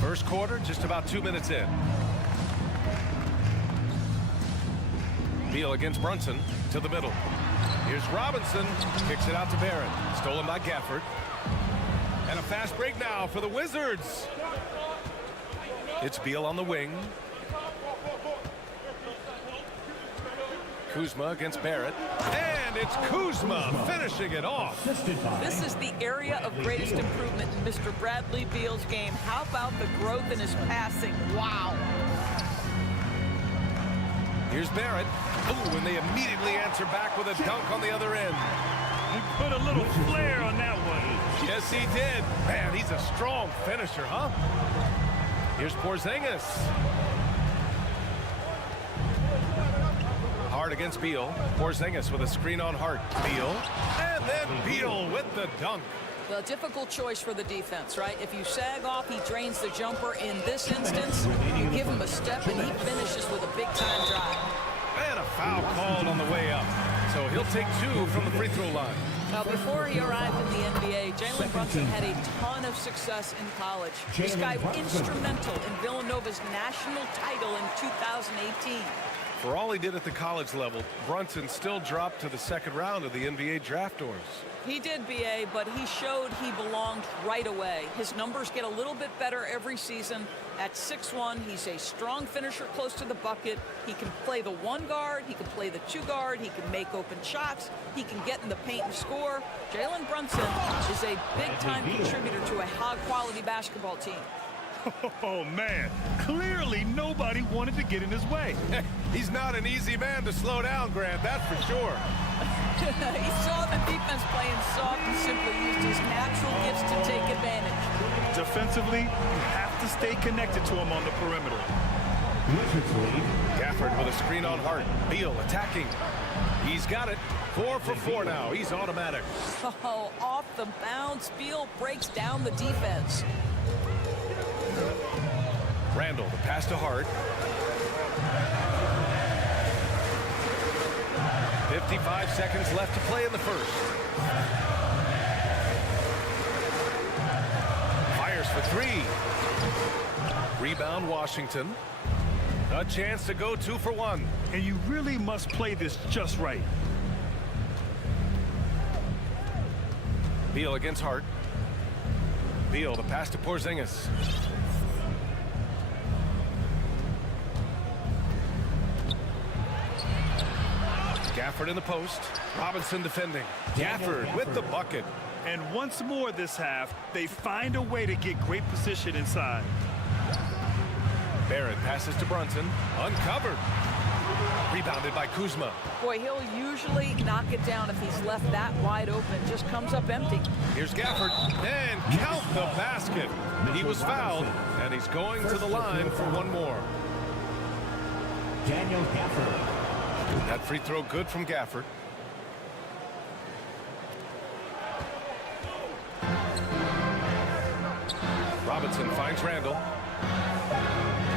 First quarter, just about 2 minutes in. Beal against Brunson to the middle. Here's Robinson. Kicks it out to Barrett. Stolen by Gafford. And a fast break now for the Wizards. It's Beal on the wing. Kuzma against Barrett. And it's Kuzma finishing it off. This is the area of greatest improvement in Mr. Bradley Beal's game. How about the growth in his passing? Wow. Here's Barrett. Ooh, and they immediately answer back with a dunk on the other end. He put a little flair on that one. Yes, he did. Man, he's a strong finisher, huh? Here's Porzingis. Hart against Beal. Porzingis with a screen on Hart. Beal. And then Beal with the dunk. The difficult choice for the defense, right? If you sag off, he drains the jumper. In this instance, you give him a step, and he finishes with a big-time drive. And a foul called on the way up. So he'll take 2 from the free throw line. Now, before he arrived in the NBA, Jalen Brunson had a ton of success in college. This guy instrumental in Villanova's national title in 2018. For all he did at the college level, Brunson still dropped to the second round of the NBA draft doors. He did, BA, but he showed he belonged right away. His numbers get a little bit better every season. At 6'1", he's a strong finisher close to the bucket. He can play the 1 guard. He can play the 2 guard. He can make open shots. He can get in the paint and score. Jalen Brunson is a big-time contributor to a high-quality basketball team. Oh, man. Clearly, nobody wanted to get in his way. He's not an easy man to slow down, Grant, that's for sure. He saw the defense playing soft and simply used his natural gifts to take advantage. Defensively, you have to stay connected to him on the perimeter. Gafford with a screen on Hart. Beal attacking. He's got it. 4 for 4 now. He's automatic. Oh, off the bounce. Beal breaks down the defense. Randall, the pass to Hart. 55 seconds left to play in the first. Fires for three. Rebound, Washington. A chance to go 2 for 1. And you really must play this just right. Beal against Hart. Beal, the pass to Porzingis. Gafford in the post. Robinson defending. Gafford with the bucket. And once more this half, they find a way to get great position inside. Barrett passes to Brunson. Uncovered. Rebounded by Kuzma. Boy, he'll usually knock it down if he's left that wide open. Just comes up empty. Here's Gafford. And count the basket. He was fouled, and he's going to the line for one more. Daniel Gafford. That free throw good from Gafford. Robinson finds Randall.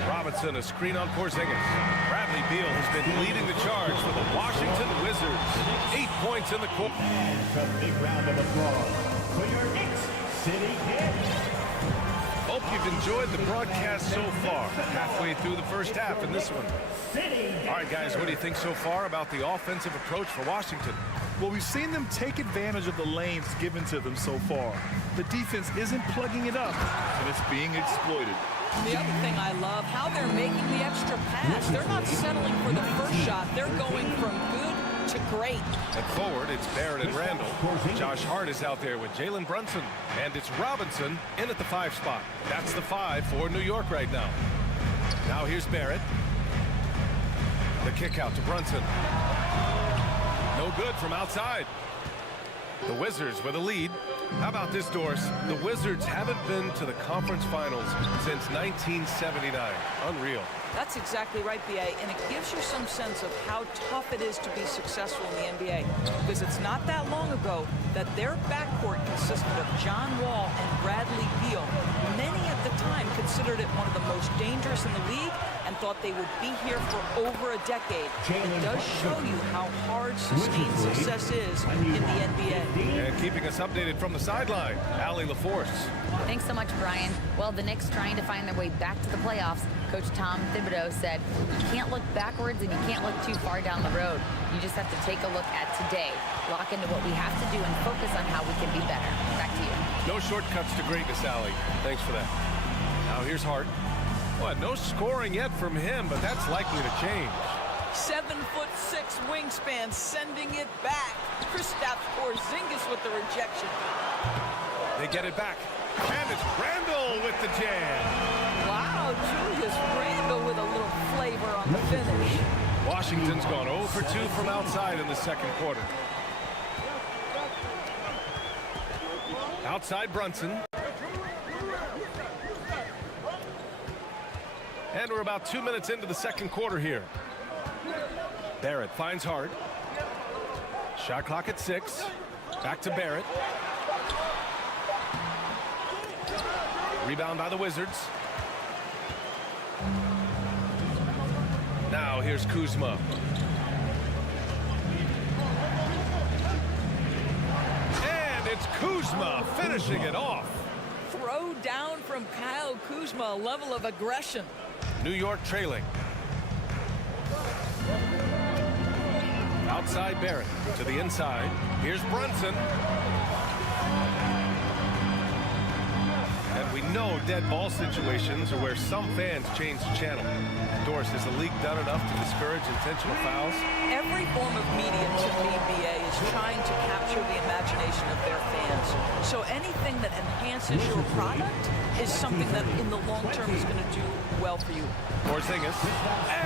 Robinson, a screen on Porzingis. Bradley Beal has been leading the charge for the Washington Wizards. 8 points in the quarter. And a big round of applause for your Knicks City Kings. Hope you've enjoyed the broadcast so far. Halfway through the first half in this one. All right, guys, what do you think so far about the offensive approach for Washington? Well, we've seen them take advantage of the lanes given to them so far. The defense isn't plugging it up, and it's being exploited. The other thing I love, how they're making the extra pass. They're not settling for the first shot. They're going from good to great. At forward, it's Barrett and Randall. Josh Hart is out there with Jalen Brunson. And it's Robinson in at the 5 spot. That's the 5 for New York right now. Now here's Barrett. The kick out to Brunson. No good from outside. The Wizards with a lead. How about this, Doris? The Wizards haven't been to the conference finals since 1979. Unreal. That's exactly right, B.A., and it gives you some sense of how tough it is to be successful in the NBA. Because it's not that long ago that their backcourt consisted of John Wall and Bradley Beal. Many at the time considered it one of the most dangerous in the league and thought they would be here for over a decade. It does show you how hard sustained success is in the NBA. And keeping us updated from the sideline, Allie LaForce. Thanks so much, Brian. Well, the Knicks trying to find their way back to the playoffs. Coach Tom Thibodeau said, you can't look backwards and you can't look too far down the road. You just have to take a look at today, lock into what we have to do, and focus on how we can be better. Back to you. No shortcuts to greatness, Allie. Thanks for that. Now here's Hart. Well, no scoring yet from him, but that's likely to change. 7'6" wingspan, sending it back. Kristaps Porzingis with the rejection. They get it back. And it's Randall with the jam. Wow, Julius Randall with a little flavor on the finish. Washington's gone 0 for 2 from outside in the second quarter. Outside Brunson. And we're about 2 minutes into the second quarter here. Barrett finds Hart. Shot clock at 6. Back to Barrett. Rebound by the Wizards. Now here's Kuzma. And it's Kuzma finishing it off. Throw down from Kyle Kuzma, a level of aggression. New York trailing. Outside Barrett to the inside. Here's Brunson. And we know dead ball situations are where some fans change the channel. Doris, has the league done enough to discourage intentional fouls? Every form of media to me, BA, is trying to capture the imagination of their fans. So anything that enhances your product is something that in the long term is going to do well for you. Porzingis.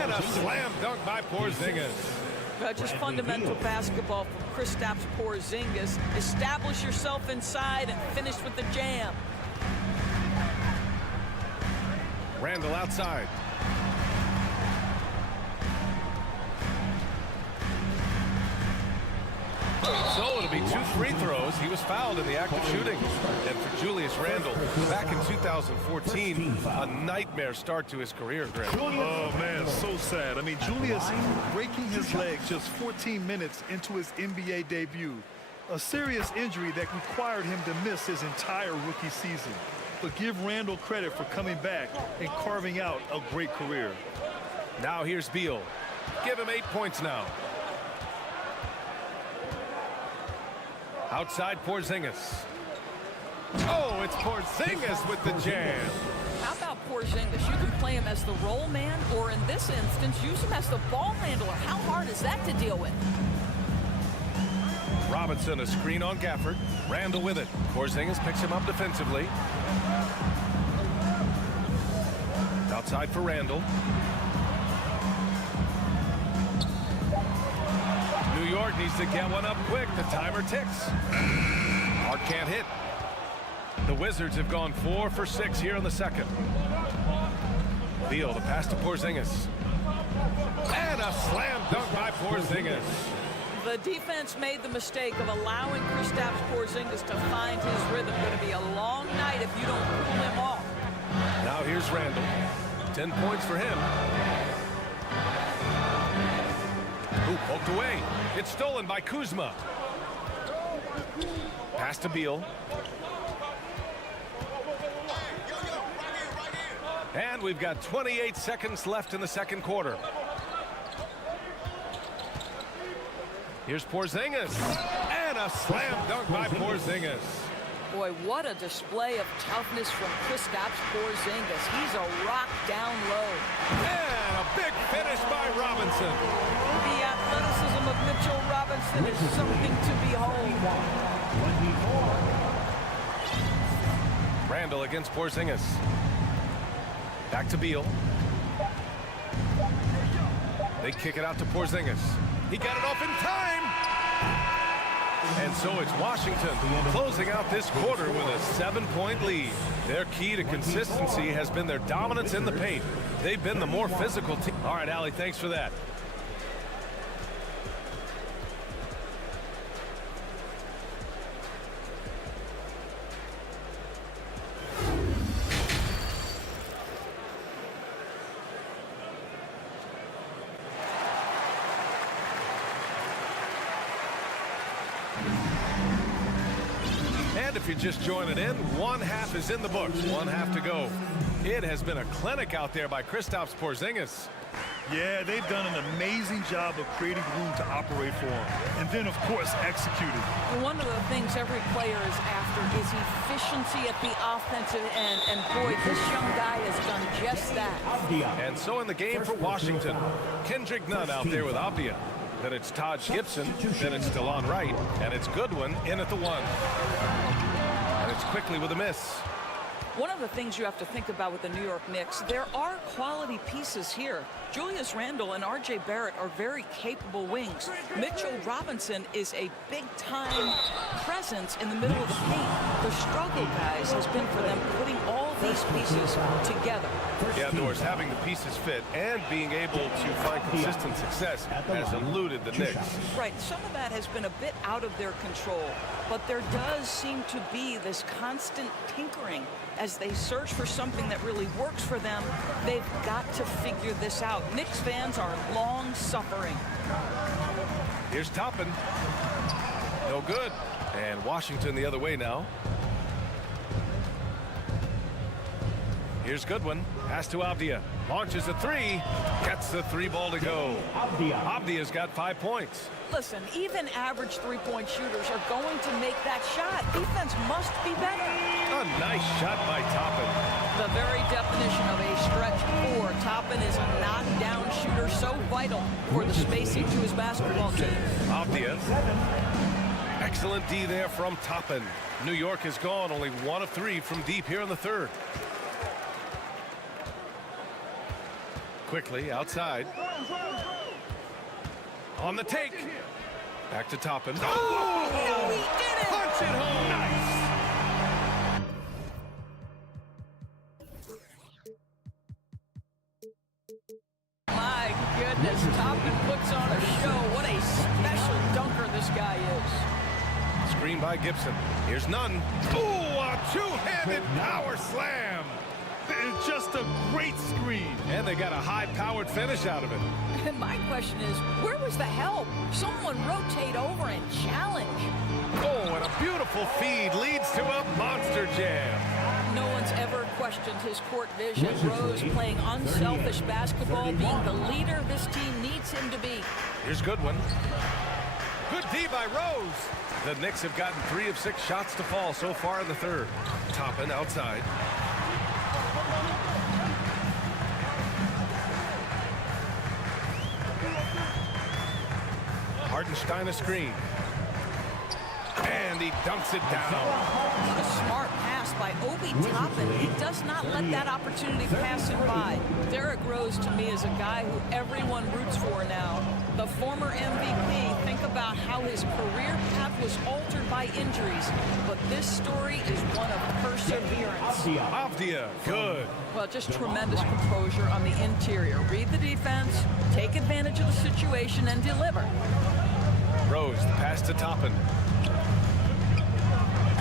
And a slam dunk by Porzingis. Just fundamental basketball from Kristaps Porzingis. Establish yourself inside and finish with the jam. Randall outside. So it'll It'll be 2 free throws. He was fouled in the act of shooting. And for Julius Randle, back in 2014, a nightmare start to his career, Greg. Oh, man, so sad. I mean, Julius breaking his leg just 14 minutes into his NBA debut. A serious injury that required him to miss his entire rookie season. But give Randle credit for coming back and carving out a great career. Now here's Beal. Give him 8 points now. Outside Porzingis. Oh, it's Porzingis with the jam. How about Porzingis? You can play him as the roll man, or in this instance, use him as the ball handler. How hard is that to deal with? Robinson, a screen on Gafford. Randle with it. Porzingis picks him up defensively. Outside for Randle. New York needs to get one up quick. The timer ticks. Hart can't hit. The Wizards have gone 4 for 6 here in the second. Beal, the pass to Porzingis. And a slam dunk by Porzingis. The defense made the mistake of allowing Kristaps Porzingis to find his rhythm. Going to be a long night if you don't cool him off. Now here's Randle. 10 points for him. Ooh, poked away. It's stolen by Kuzma. Pass to Beal. And we've got 28 seconds left in the second quarter. Here's Porzingis. And a slam dunk by Porzingis. Boy, what a display of toughness from Kristaps Porzingis. He's a rock down low. And a big finish by Robinson. The athleticism of Mitchell Robinson is something to behold. Randle against Porzingis. Back to Beal. They kick it out to Porzingis. He got it off in time. And so it's Washington closing out this quarter with a 7-point lead. Their key to consistency has been their dominance in the paint. They've been the more physical team. All right, Allie, thanks for that. And if you're just joining in, one half is in the books, one half to go. It has been a clinic out there by Kristaps Porzingis. Yeah, they've done an amazing job of creating room to operate for him. And then, of course, executed. One of the things every player is after is efficiency at the offensive end. And boy, this young guy has done just that. And so in the game for Washington, Kendrick Nunn out there with Abdia. Then it's Todd Gibson, then it's DeLon Wright, and it's Goodwin in at the 1. And it's quickly with a miss. One of the things you have to think about with the New York Knicks, there are quality pieces here. Julius Randle and R.J. Barrett are very capable wings. Mitchell Robinson is a big-time presence in the middle of the paint. The struggle, guys, has been for them putting all these pieces together. Yeah, Doris, having the pieces fit and being able to find consistent success has eluded the Knicks. Right, some of that has been a bit out of their control, but there does seem to be this constant tinkering as they search for something that really works for them. They've got to figure this out. Knicks fans are long-suffering. Here's Toppin. No good. And Washington the other way now. Here's Goodwin. Pass to Abdia. Launches a 3. Gets the 3 ball to go. Abdia's got 5 points. Listen, even average three-point shooters are going to make that shot. Defense must be better. A nice shot by Toppin. The very definition of a stretch 4. Toppin is a knockdown shooter, so vital for the spacing to his basketball team. Abdia. Excellent D there from Toppin. New York has gone only 1 of 3 from deep here in the third. Quickly outside. On the take. Back to Toppin. Oh, he did it! Punch it home. Nice. My goodness, Toppin puts on a show. What a special dunker this guy is. Screen by Gibson. Here's Nunn. Ooh, a two-handed power slam. It's just a great screen. And they got a high-powered finish out of it. And my question is, where was the help? Someone rotate over and challenge. Oh, and a beautiful feed leads to a monster jam. No one's ever questioned his court vision. Rose playing unselfish basketball, being the leader this team needs him to be. Here's Goodwin. Good D by Rose. The Knicks have gotten 3 of 6 shots to fall so far in the third. Toppin outside. Hartenstein a screen. And he dunks it down. A smart pass by Obi Toppin. He does not let that opportunity pass him by. Derrick Rose, to me, is a guy who everyone roots for now. The former MVP, think about how his career path was altered by injuries. But this story is one of perseverance. Avdia, good. Well, just tremendous composure on the interior. Read the defense, take advantage of the situation, and deliver. Rose, the pass to Toppin.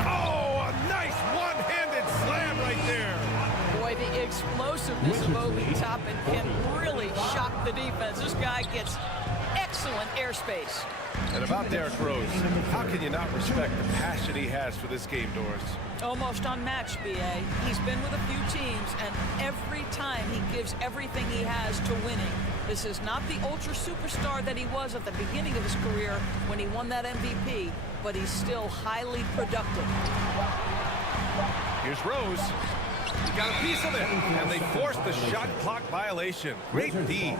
Oh, a nice one-handed slam right there. Boy, the explosiveness of Obi Toppin can really shock the defense. This guy gets excellent airspace. And about Derrick Rose, how can you not respect the passion he has for this game, Doris? Almost unmatched, B.A. He's been with a few teams, and every time he gives everything he has to winning. This is not the ultra superstar that he was at the beginning of his career when he won that MVP, but he's still highly productive. Here's Rose. He got a piece of it, and they forced the shot clock violation. Great D.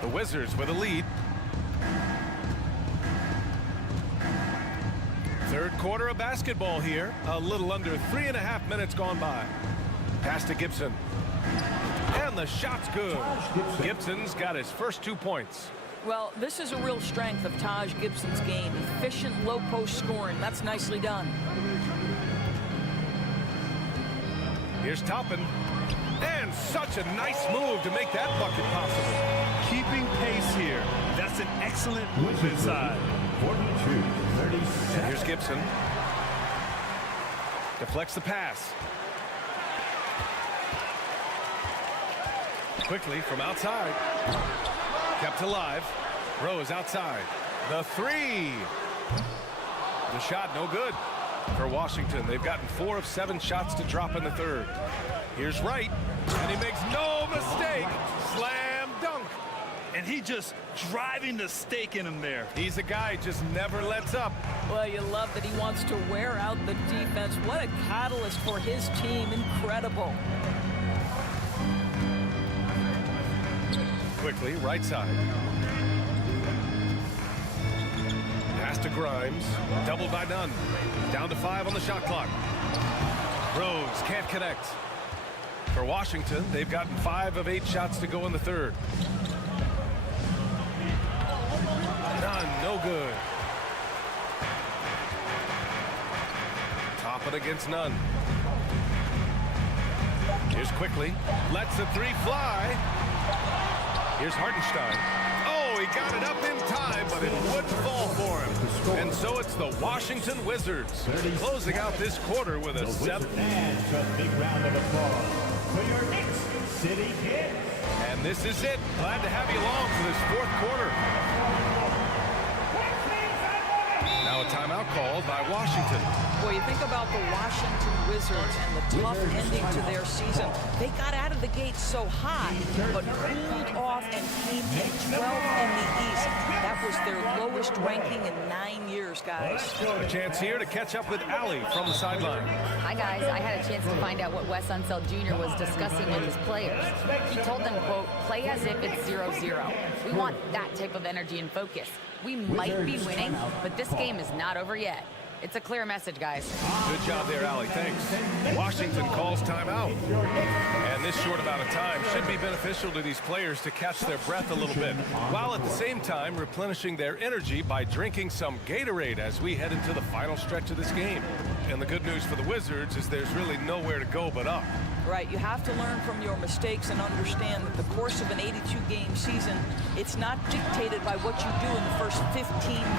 The Wizards with a lead. Third quarter of basketball here. A little under 3.5 minutes gone by. Pass to Gibson. And the shot's good. Gibson's got his first 2 points. Well, this is a real strength of Taj Gibson's game. Efficient low-post scoring. That's nicely done. Here's Toppin. And such a nice move to make that bucket possible. Keeping pace here. That's an excellent move inside. 42-37. And here's Gibson. Deflects the pass. Quickly from outside. Kept alive. Rose outside. The three. The shot no good for Washington. They've gotten 4 of 7 shots to drop in the third. Here's Wright. And he makes no mistake. Slam dunk. And he just driving the stake in him there. He's a guy who just never lets up. Well, you love that he wants to wear out the defense. What a catalyst for his team. Incredible. Quickly, right side. Pass to Grimes. Doubled by Nunn. Down to 5 on the shot clock. Rose can't connect. For Washington, they've gotten 5 of 8 shots to go in the third. None, no good. Toppin against Nunn. Here's Quickly. Lets the 3 fly. Here's Hartenstein. Oh, he got it up in time, but it wouldn't fall for him. And so it's the Washington Wizards closing out this quarter with a 7. And a big round of applause for your Knicks City Kings. And this is it. Glad to have you along for this 4th quarter. Now a timeout called by Washington. Well, you think about the Washington Wizards and the tough ending to their season. They got out of the gate so high, but cooled off and came in 12th in the East. That was their lowest ranking in 9 years, guys. A chance here to catch up with Allie from the sideline. Hi, guys. I had a chance to find out what Wes Unseld Jr. was discussing with his players. He told them, quote, play as if it's 0-0. We want that type of energy and focus. We might be winning, but this game is not over yet. It's a clear message, guys. Good job there, Allie. Thanks. Washington calls timeout. And And this short amount of time should be beneficial to these players to catch their breath a little bit, while at the same time replenishing their energy by drinking some Gatorade as we head into the final stretch of this game. And the good news for the Wizards is there's really nowhere to go but up. Right, you have to learn from your mistakes and understand that the course of an 82-game season, it's not dictated by what you do in the first 15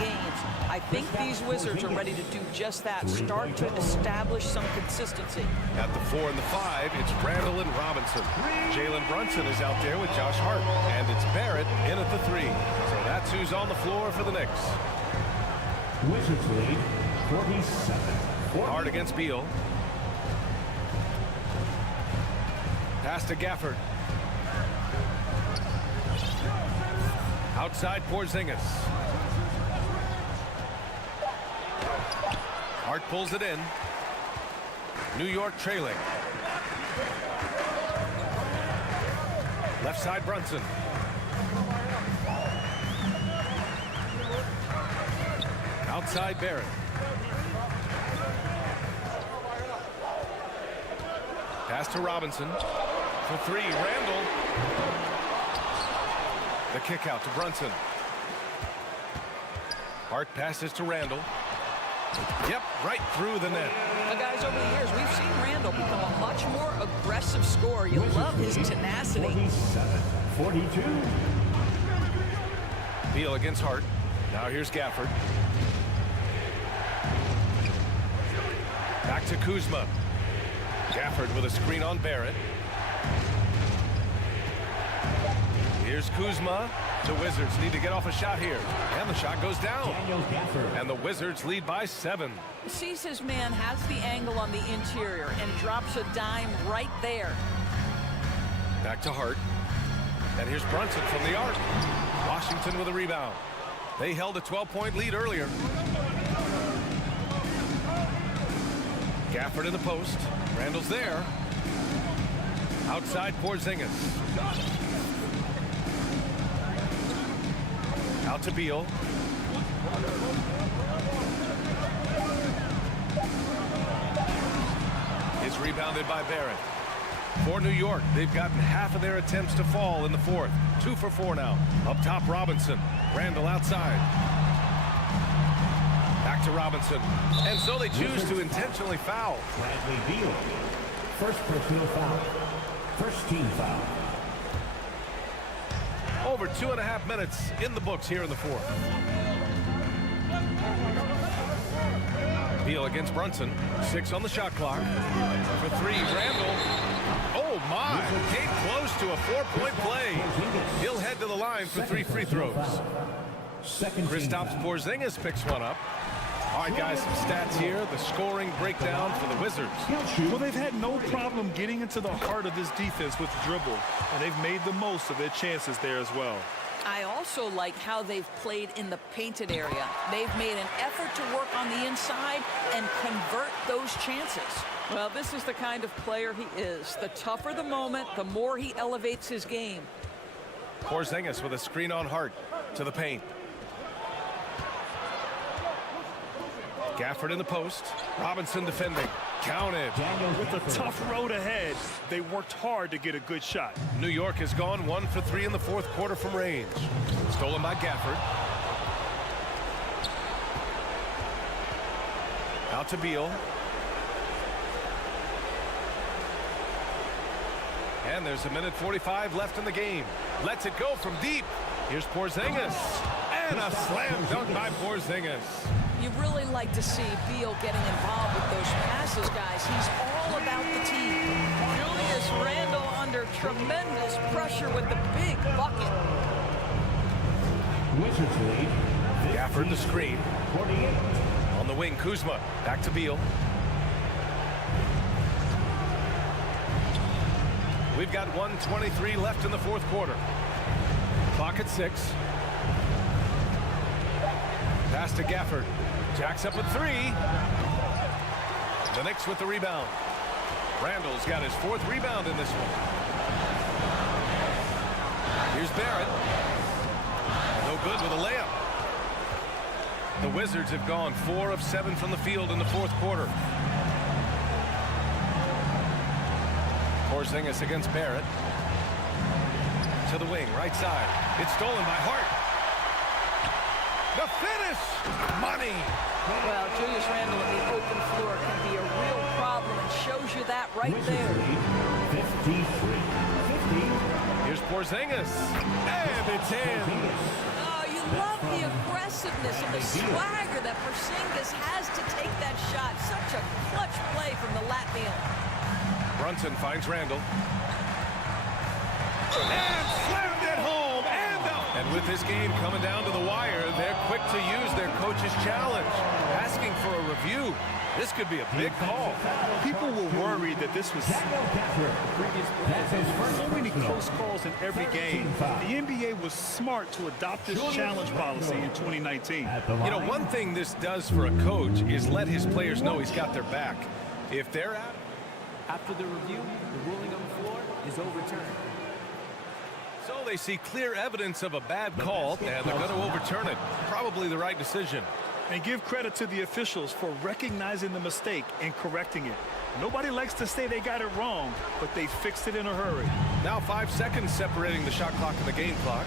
games. I think these Wizards are ready to do just that, start to establish some consistency. At the 4 and the 5, it's Randall and Robinson. Jalen Brunson is out there with Josh Hart, and it's Barrett in at the 3. So that's who's on the floor for the Knicks. Wizards lead 47. Hart against Beal. Pass to Gafford. Outside Porzingis. Hart pulls it in. New York trailing. Left side Brunson. Outside Barrett. Pass to Robinson. For 3, Randall. The kick out to Brunson. Hart passes to Randall. Yep, right through the net. Now, guys, over the years, we've seen Randall become a much more aggressive scorer. You love his tenacity. 47-42. Beal against Hart. Now here's Gafford. Back to Kuzma. Gafford with a screen on Barrett. Here's Kuzma. The Wizards need to get off a shot here. And the shot goes down. And the Wizards lead by 7. Sees his man, has the angle on the interior, and drops a dime right there. Back to Hart. And here's Brunson from the arc. Washington with a rebound. They held a 12-point lead earlier. Gafford in the post. Randall's there. Outside Porzingis. Out to Beal. It's rebounded by Barrett. For New York, they've gotten half of their attempts to fall in the 4th. 2 for 4 now. Up top, Robinson. Randall outside. Back to Robinson. And so they choose to intentionally foul. Bradley Beal. First personal foul. First team foul. Over 2.5 minutes in the books here in the 4th. Beal against Brunson. 6 on the shot clock. For 3, Randall. Oh my! Came close to a 4-point play. He'll head to the line for 3 free throws. Kristaps Porzingis picks one up. All right, guys, some stats here. The scoring breakdown for the Wizards. Well, they've had no problem getting into the heart of this defense with dribble, and they've made the most of their chances there as well. I also like how they've played in the painted area. They've made an effort to work on the inside and convert those chances. Well, this is the kind of player he is. The tougher the moment, the more he elevates his game. Porzingis with a screen on Hart to the paint. Gafford in the post. Robinson defending. Counted. With a tough road ahead, they worked hard to get a good shot. New York has gone 1 for 3 in the 4th quarter from range. Stolen by Gafford. Out to Beal. And there's 1:45 left in the game. Lets it go from deep. Here's Porzingis. And a slam dunk by Porzingis. You really like to see Beal getting involved with those passes, guys. He's all about the team. Julius Randle under tremendous pressure with the big bucket. Wizards lead. Gafford the screen. 48. On the wing, Kuzma. Back to Beal. We've got 1:23 left in the 4th quarter. Clock at 6. Pass to Gafford. Jacks up at 3. The Knicks with the rebound. Randall's got his 4th rebound in this one. Here's Barrett. No good with a layup. The Wizards have gone 4 of 7 from the field in the 4th quarter. Porzingis against Barrett. To the wing, right side. It's stolen by Hart. The finish! Money! Well, Julius Randle in the open floor can be a real problem and shows you that right there. 53. 50. Here's Porzingis. And it's in. Oh, you love the aggressiveness and the swagger that Porzingis has to take that shot. Such a clutch play from the Latvian. Brunson finds Randle. And slammed it home. And with this game coming down to the wire, they're quick to use their coach's challenge. Asking for a review. This could be a big call. People were worried that this was so many close calls in every game. The NBA was smart to adopt this challenge policy in 2019. You know, one thing this does for a coach is let his players know he's got their back. If they're out... After the review, the ruling on the floor is overturned. So they see clear evidence of a bad call, and they're going to overturn it. Probably the right decision. And give credit to the officials for recognizing the mistake and correcting it. Nobody likes to say they got it wrong, but they fixed it in a hurry. Now 5 seconds separating the shot clock and the game clock.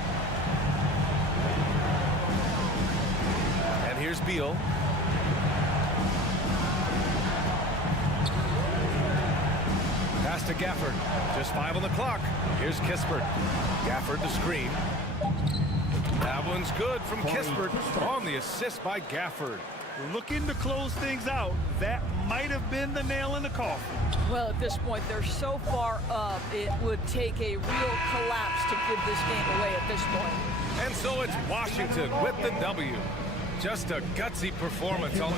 And here's Beal. Pass to Gafford. Just 5 on the clock. Here's Kispert. Gafford to screen. That one's good from Kispert on the assist by Gafford. Looking to close things out. That might have been the nail in the coffin. Well, at this point, they're so far up, it would take a real collapse to give this game away at this point. And so it's Washington with the W. Just a gutsy performance on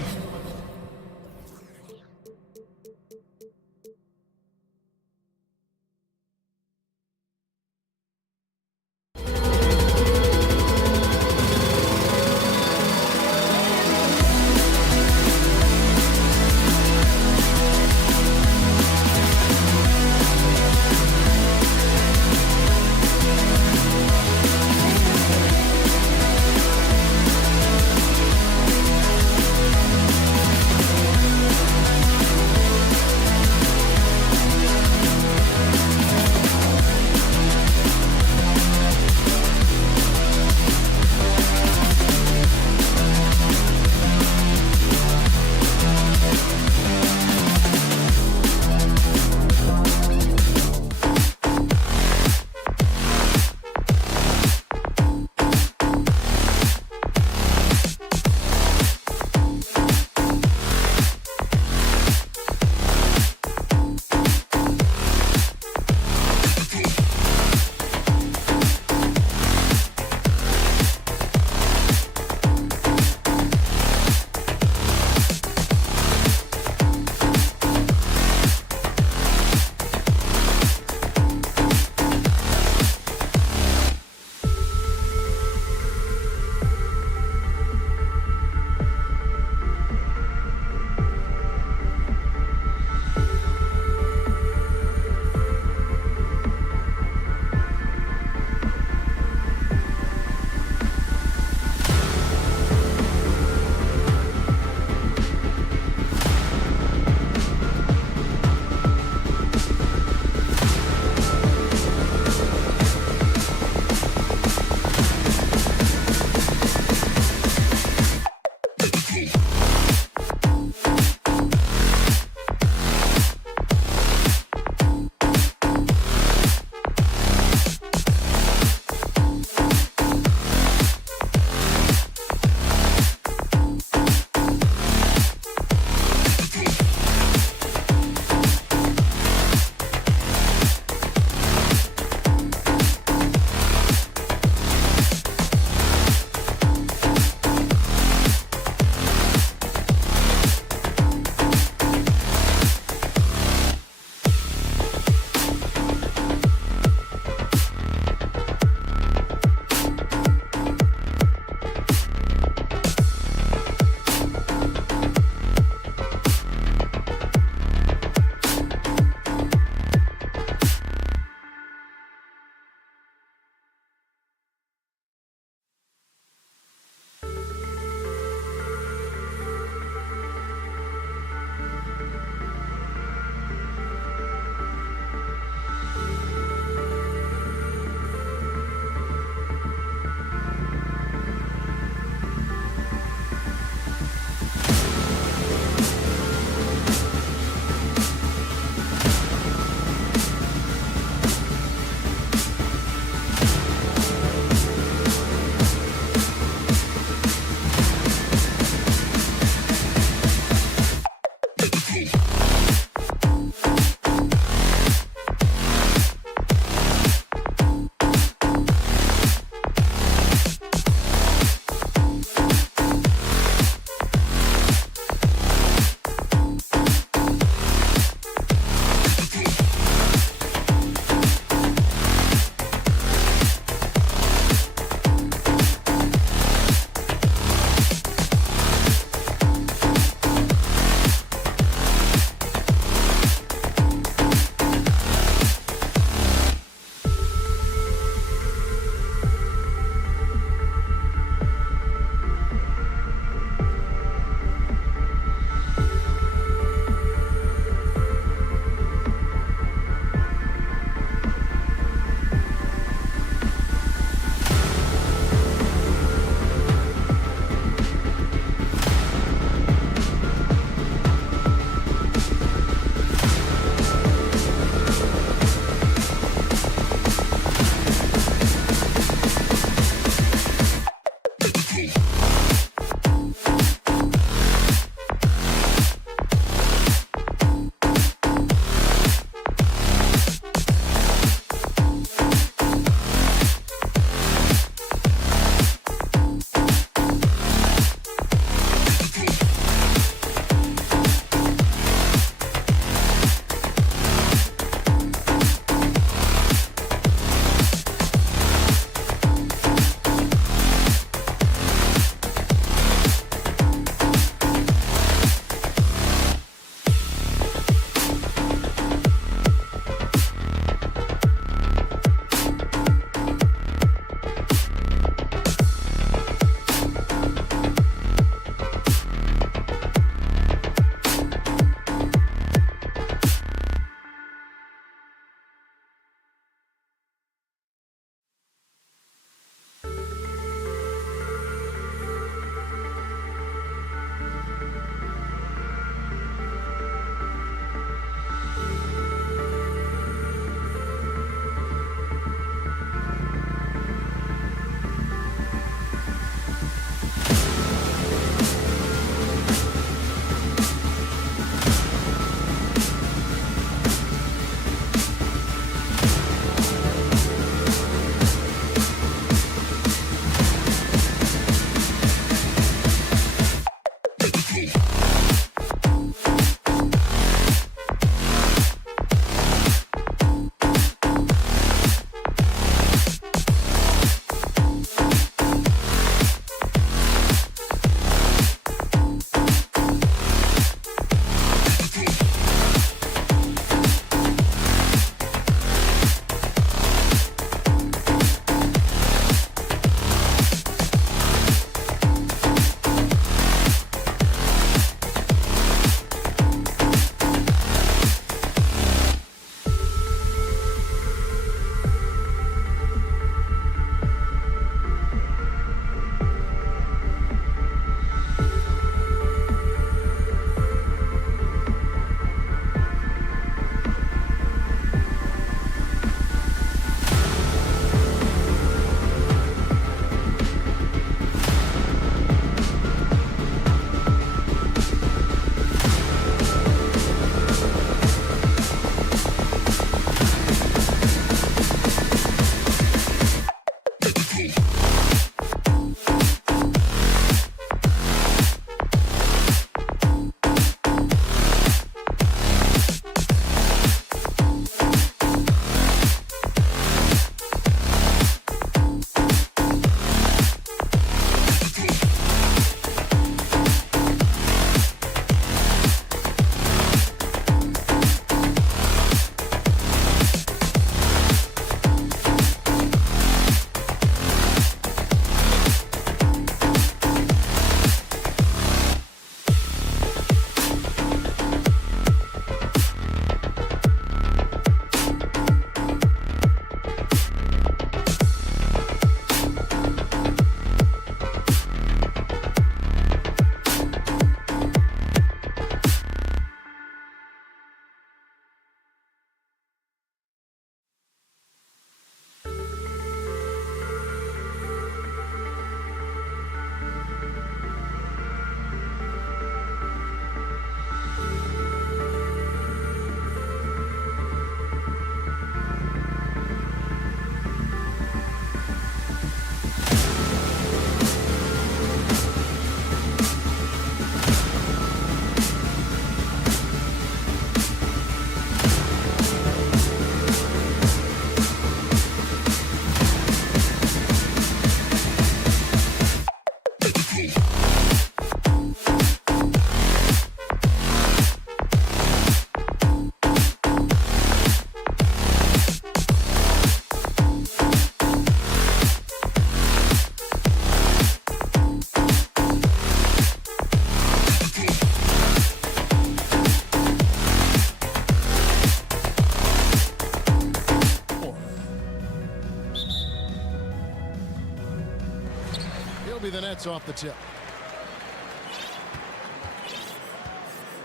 be the Nets off the tip.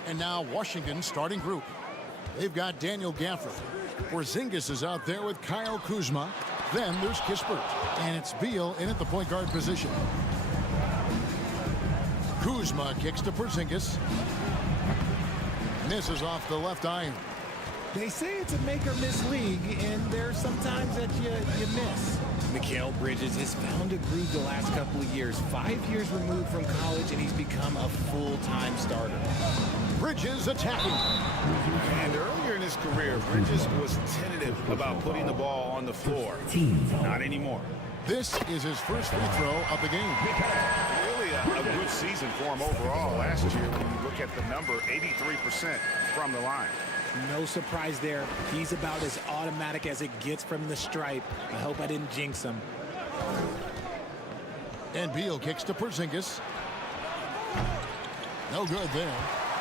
And now Washington starting group. They've got Daniel Gafford. Porzingis is out there with Kyle Kuzma. Then there's Kispert. And it's Beal in at the point guard position. Kuzma kicks to Porzingis. Misses off the left iron. They say it's a make-or-miss league, and there's sometimes that you miss. Mikal Bridges has found a groove the last couple of years. 5 years removed from college, and he's become a full-time starter. Bridges attacking. And earlier in his career, Bridges was tentative about putting the ball on the floor. Not anymore. This is his first free throw of the game. Really a good season for him overall last year when you look at the number, 83% from the line. No surprise there. He's about as automatic as it gets from the stripe. I hope I didn't jinx him. And Beal kicks to Porzingis. No good there.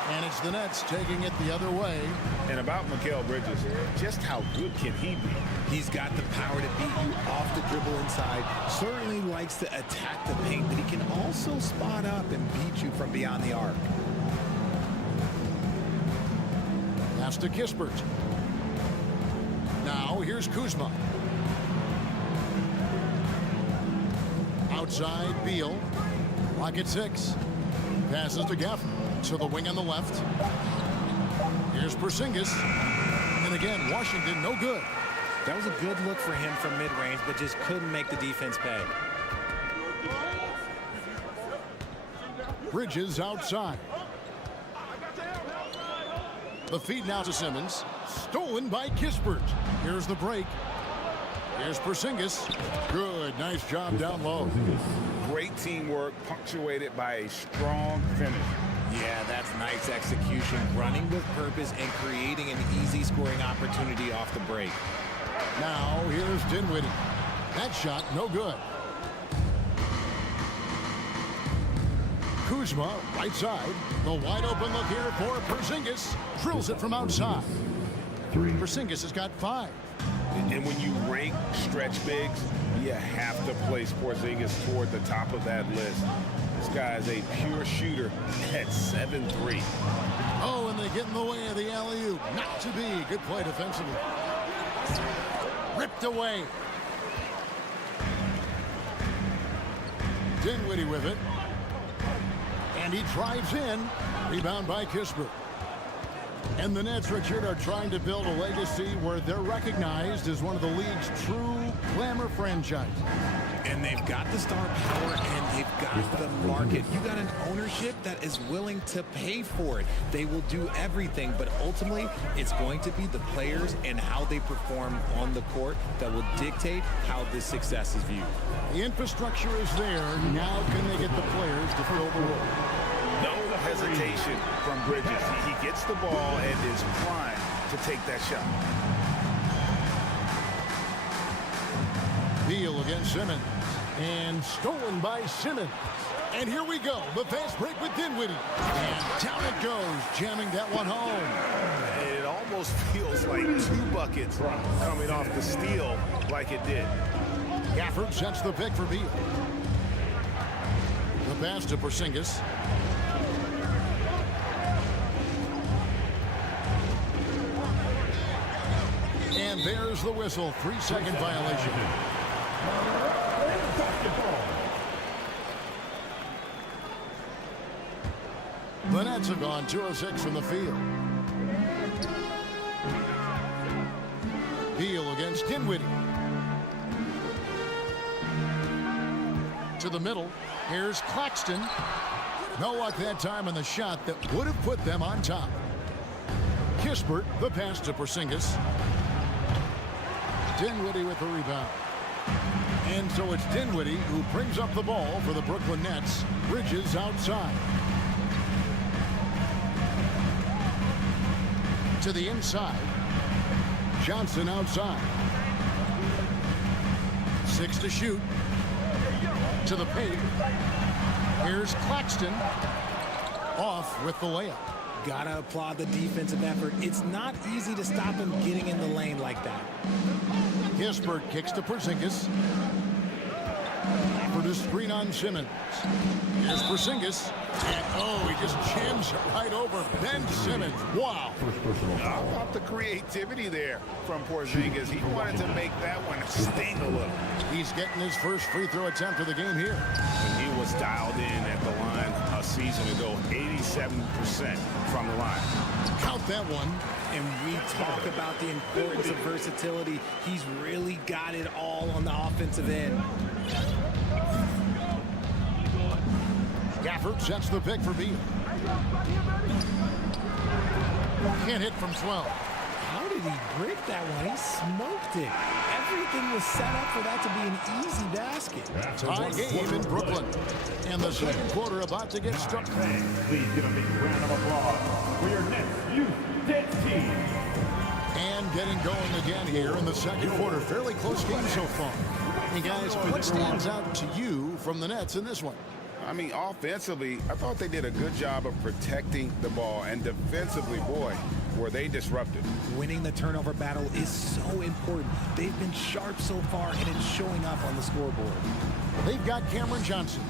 And it's the Nets taking it the other way. And about Mikal Bridges, just how good can he be? He's got the power to beat you off the dribble inside. Certainly likes to attack the paint, but he can also spot up and beat you from beyond the arc. Pass to Kispert. Now here's Kuzma. Outside Beal. Lock at 6. Passes to Gafford. To the wing on the left. Here's Porzingis. And again, Washington, no good. That was a good look for him from mid-range, but just couldn't make the defense pay. Bridges outside. The feed now to Simmons. Stolen by Kispert. Here's the break. Here's Porzingis. Good, nice job down low. Great teamwork, punctuated by a strong finish. Yeah, that's nice execution. Running with purpose and creating an easy scoring opportunity off the break. Now here's Dinwiddie. That shot, no good. Kuzma, right side. The wide open look here for Porzingis. Drills it from outside. Porzingis has got 5. And when you rank stretch bigs, you have to place Porzingis toward the top of that list. This guy is a pure shooter at 7'3". Oh, and they get in the way of the alley-oop. Not to be. Good play defensively. Ripped away. Dinwiddie with it. And he drives in. Rebound by Kispert. And the Nets, Richard, are trying to build a legacy where they're recognized as one of the league's true glamour franchises. And they've got the star power and they've got the market. You got an ownership that is willing to pay for it. They will do everything, but ultimately it's going to be the players and how they perform on the court that will dictate how this success is viewed. The infrastructure is there. Now can they get the players to fill the role? No hesitation from Bridges. He gets the ball and is primed to take that shot. Beal against Simmons. And stolen by Simmons. And here we go. The fast break with Dinwiddie. And down it goes, jamming that one home. It almost feels like 2 buckets coming off the steal like it did. Gafford sets the pick for Beal. The pass to Porzingis. And there's the whistle. 3-second violation. The Nets have gone 2 of 6 from the field. Beal against Dinwiddie. To the middle. Here's Claxton. No luck that time on the shot that would have put them on top. Kispert, the pass to Porzingis. Dinwiddie with the rebound. And so it's Dinwiddie who brings up the ball for the Brooklyn Nets. Bridges outside. To the inside. Johnson outside. 6 to shoot. To the paint. Here's Claxton. Off with the layup. Gotta applaud the defensive effort. It's not easy to stop him getting in the lane like that. Kispert kicks to Porzingis. For the screen on Simmons. Here's Porzingis. And, oh, he just jams it right over Ben Simmons. Wow. How about the creativity there from Porzingis? He wanted to make that one sting a little. He's getting his first free throw attempt of the game here. When he was dialed in at the line a season ago, 87% from the line. Count that one. And we talk about the importance of versatility. He's really got it all on the offensive end. Gafford sets the pick for Beal. Can't hit from 12. How did he break that one? He smoked it. Everything was set up for that to be an easy basket. Tie game in Brooklyn. And the second quarter about to get struck. Please give a big round of applause for your Knicks Youth Dance Team. And getting going again here in the second quarter. Fairly close game so far. Hey guys, what stands out to you from the Nets in this one? I mean, offensively, I thought they did a good job of protecting the ball. And defensively, boy, were they disruptive. Winning the turnover battle is so important. They've been sharp so far, and it's showing up on the scoreboard. They've got Cameron Johnson.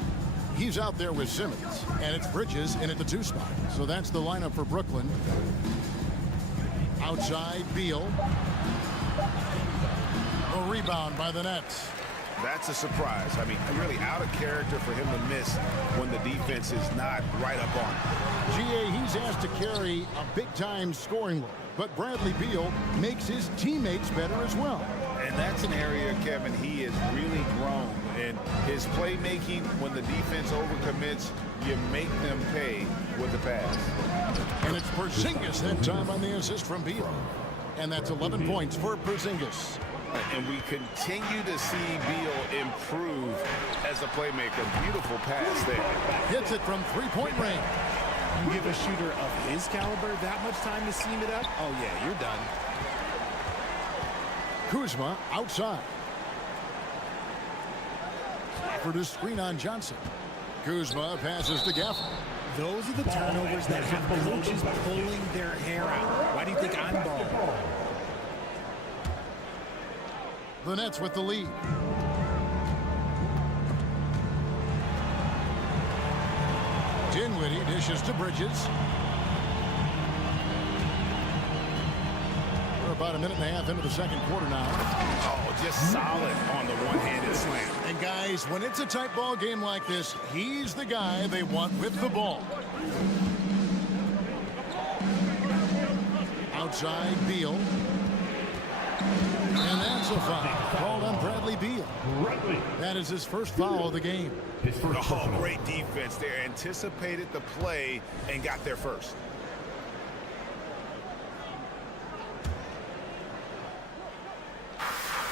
He's out there with Simmons. And it's Bridges in at the 2 spot. So that's the lineup for Brooklyn. Outside, Beal. A rebound by the Nets. That's a surprise. I mean, really out of character for him to miss when the defense is not right up on him. GA, he's asked to carry a big-time scoring load, but Bradley Beal makes his teammates better as well. And that's an area, Kevin, he has really grown. And his playmaking, when the defense overcommits, you make them pay with the pass. And it's Porzingis that time on the assist from Beal. And that's 11 points for Porzingis. And we continue to see Beal improve as a playmaker. Beautiful pass there. Hits it from three-point range. You give a shooter of his caliber that much time to seam it up? Oh, yeah, you're done. Kuzma outside. For the screen on Johnson. Kuzma passes to Gafford. Those are the turnovers that have coaches pulling their hair out. Why do you think I'm balling? The Nets with the lead. Dinwiddie dishes to Bridges. We're about a minute and a half into the second quarter now. Oh, just solid on the one-handed slam. And guys, when it's a tight ball game like this, he's the guy they want with the ball. Outside, Beal. And that's a foul called on Bradley Beal. That is his first foul of the game. Oh, great defense there. Anticipated the play and got there first.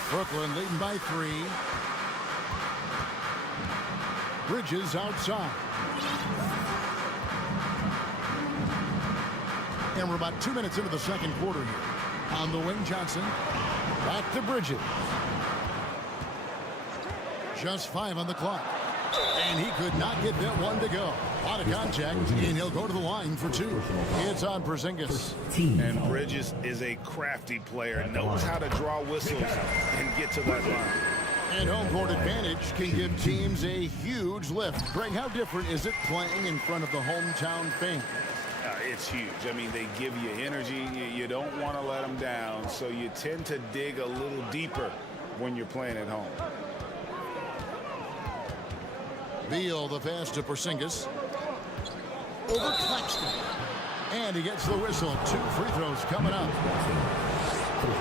Brooklyn leading by 3. Bridges outside. And we're about 2 minutes into the second quarter here. On the wing, Johnson. Back to Bridges. Just 5 on the clock. And he could not get that one to go. Out of contact, and he'll go to the line for 2. It's on Porzingis. And Bridges is a crafty player, knows how to draw whistles and get to that line. And home court advantage can give teams a huge lift. Greg, how different is it playing in front of the hometown fans? It's huge. I mean, they give you energy. You don't want to let them down, so you tend to dig a little deeper when you're playing at home. Beal, the pass to Porzingis. Over Claxton. And he gets the whistle. 2 free throws coming up.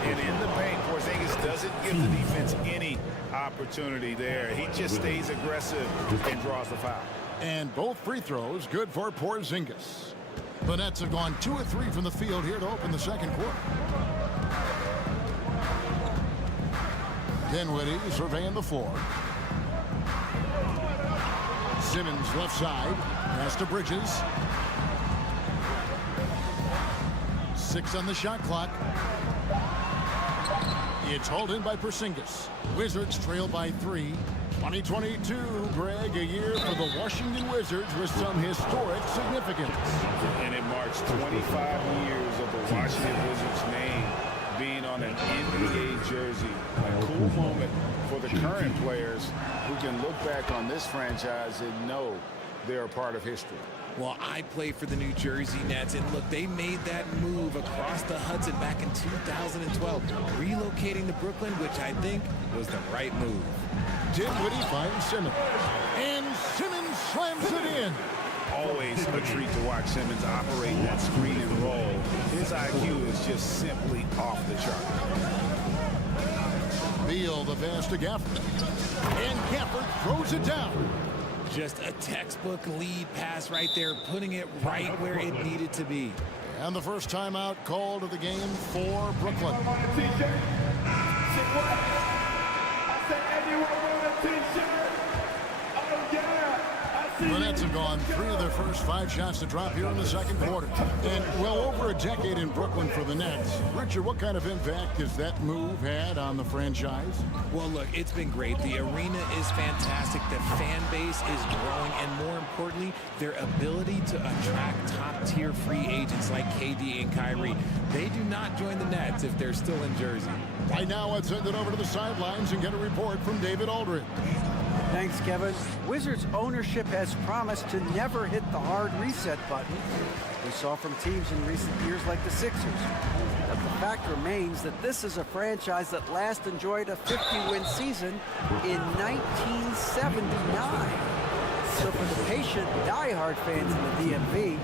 And in the paint, Porzingis doesn't give the defense any opportunity there. He just stays aggressive and draws the foul. And both free throws good for Porzingis. The Nets have gone 2 of 3 from the field here to open the second quarter. Dinwiddie surveying the floor. Simmons left side. Pass to Bridges. 6 on the shot clock. It's hauled in by Porzingis. Wizards trail by 3. 2022, Greg, a year for the Washington Wizards with some historic significance. And it marks 25 years of the Washington Wizards name being on on an NBA jersey. A cool moment for the current players who can look back on this franchise and know they're a part of history. Well, I play for the New Jersey Nets, and look, they made that move across the Hudson back in 2012, relocating to Brooklyn, which I think was the right move. Dinwiddie finds Simmons. And Simmons slams it in. Always a treat to watch Simmons operate that screen and roll. His IQ is just simply off the chart. Beal, the pass to Gafford. And Gafford throws it down. Just a textbook lead pass right there, putting it right where it needed to be. And the first timeout called of the game for Brooklyn. The Nets have gone 3 of their first 5 shots to drop here in the second quarter. And well over a decade in Brooklyn for the Nets. Richard, what kind of impact has that move had on the franchise? Well, look, it's been great. The arena is fantastic. The fan base is growing. And more importantly, their ability to attract top-tier free agents like KD and Kyrie. They do not join the Nets if they're still in Jersey. Right now, let's send it over to the sidelines and get a report from David Aldridge. Thanks, Kevin. Wizards ownership has promised to never hit the hard reset button we saw from teams in recent years like the Sixers. But the fact remains that this is a franchise that last enjoyed a 50-win season in 1979. So for the patient, diehard fans in the DMV,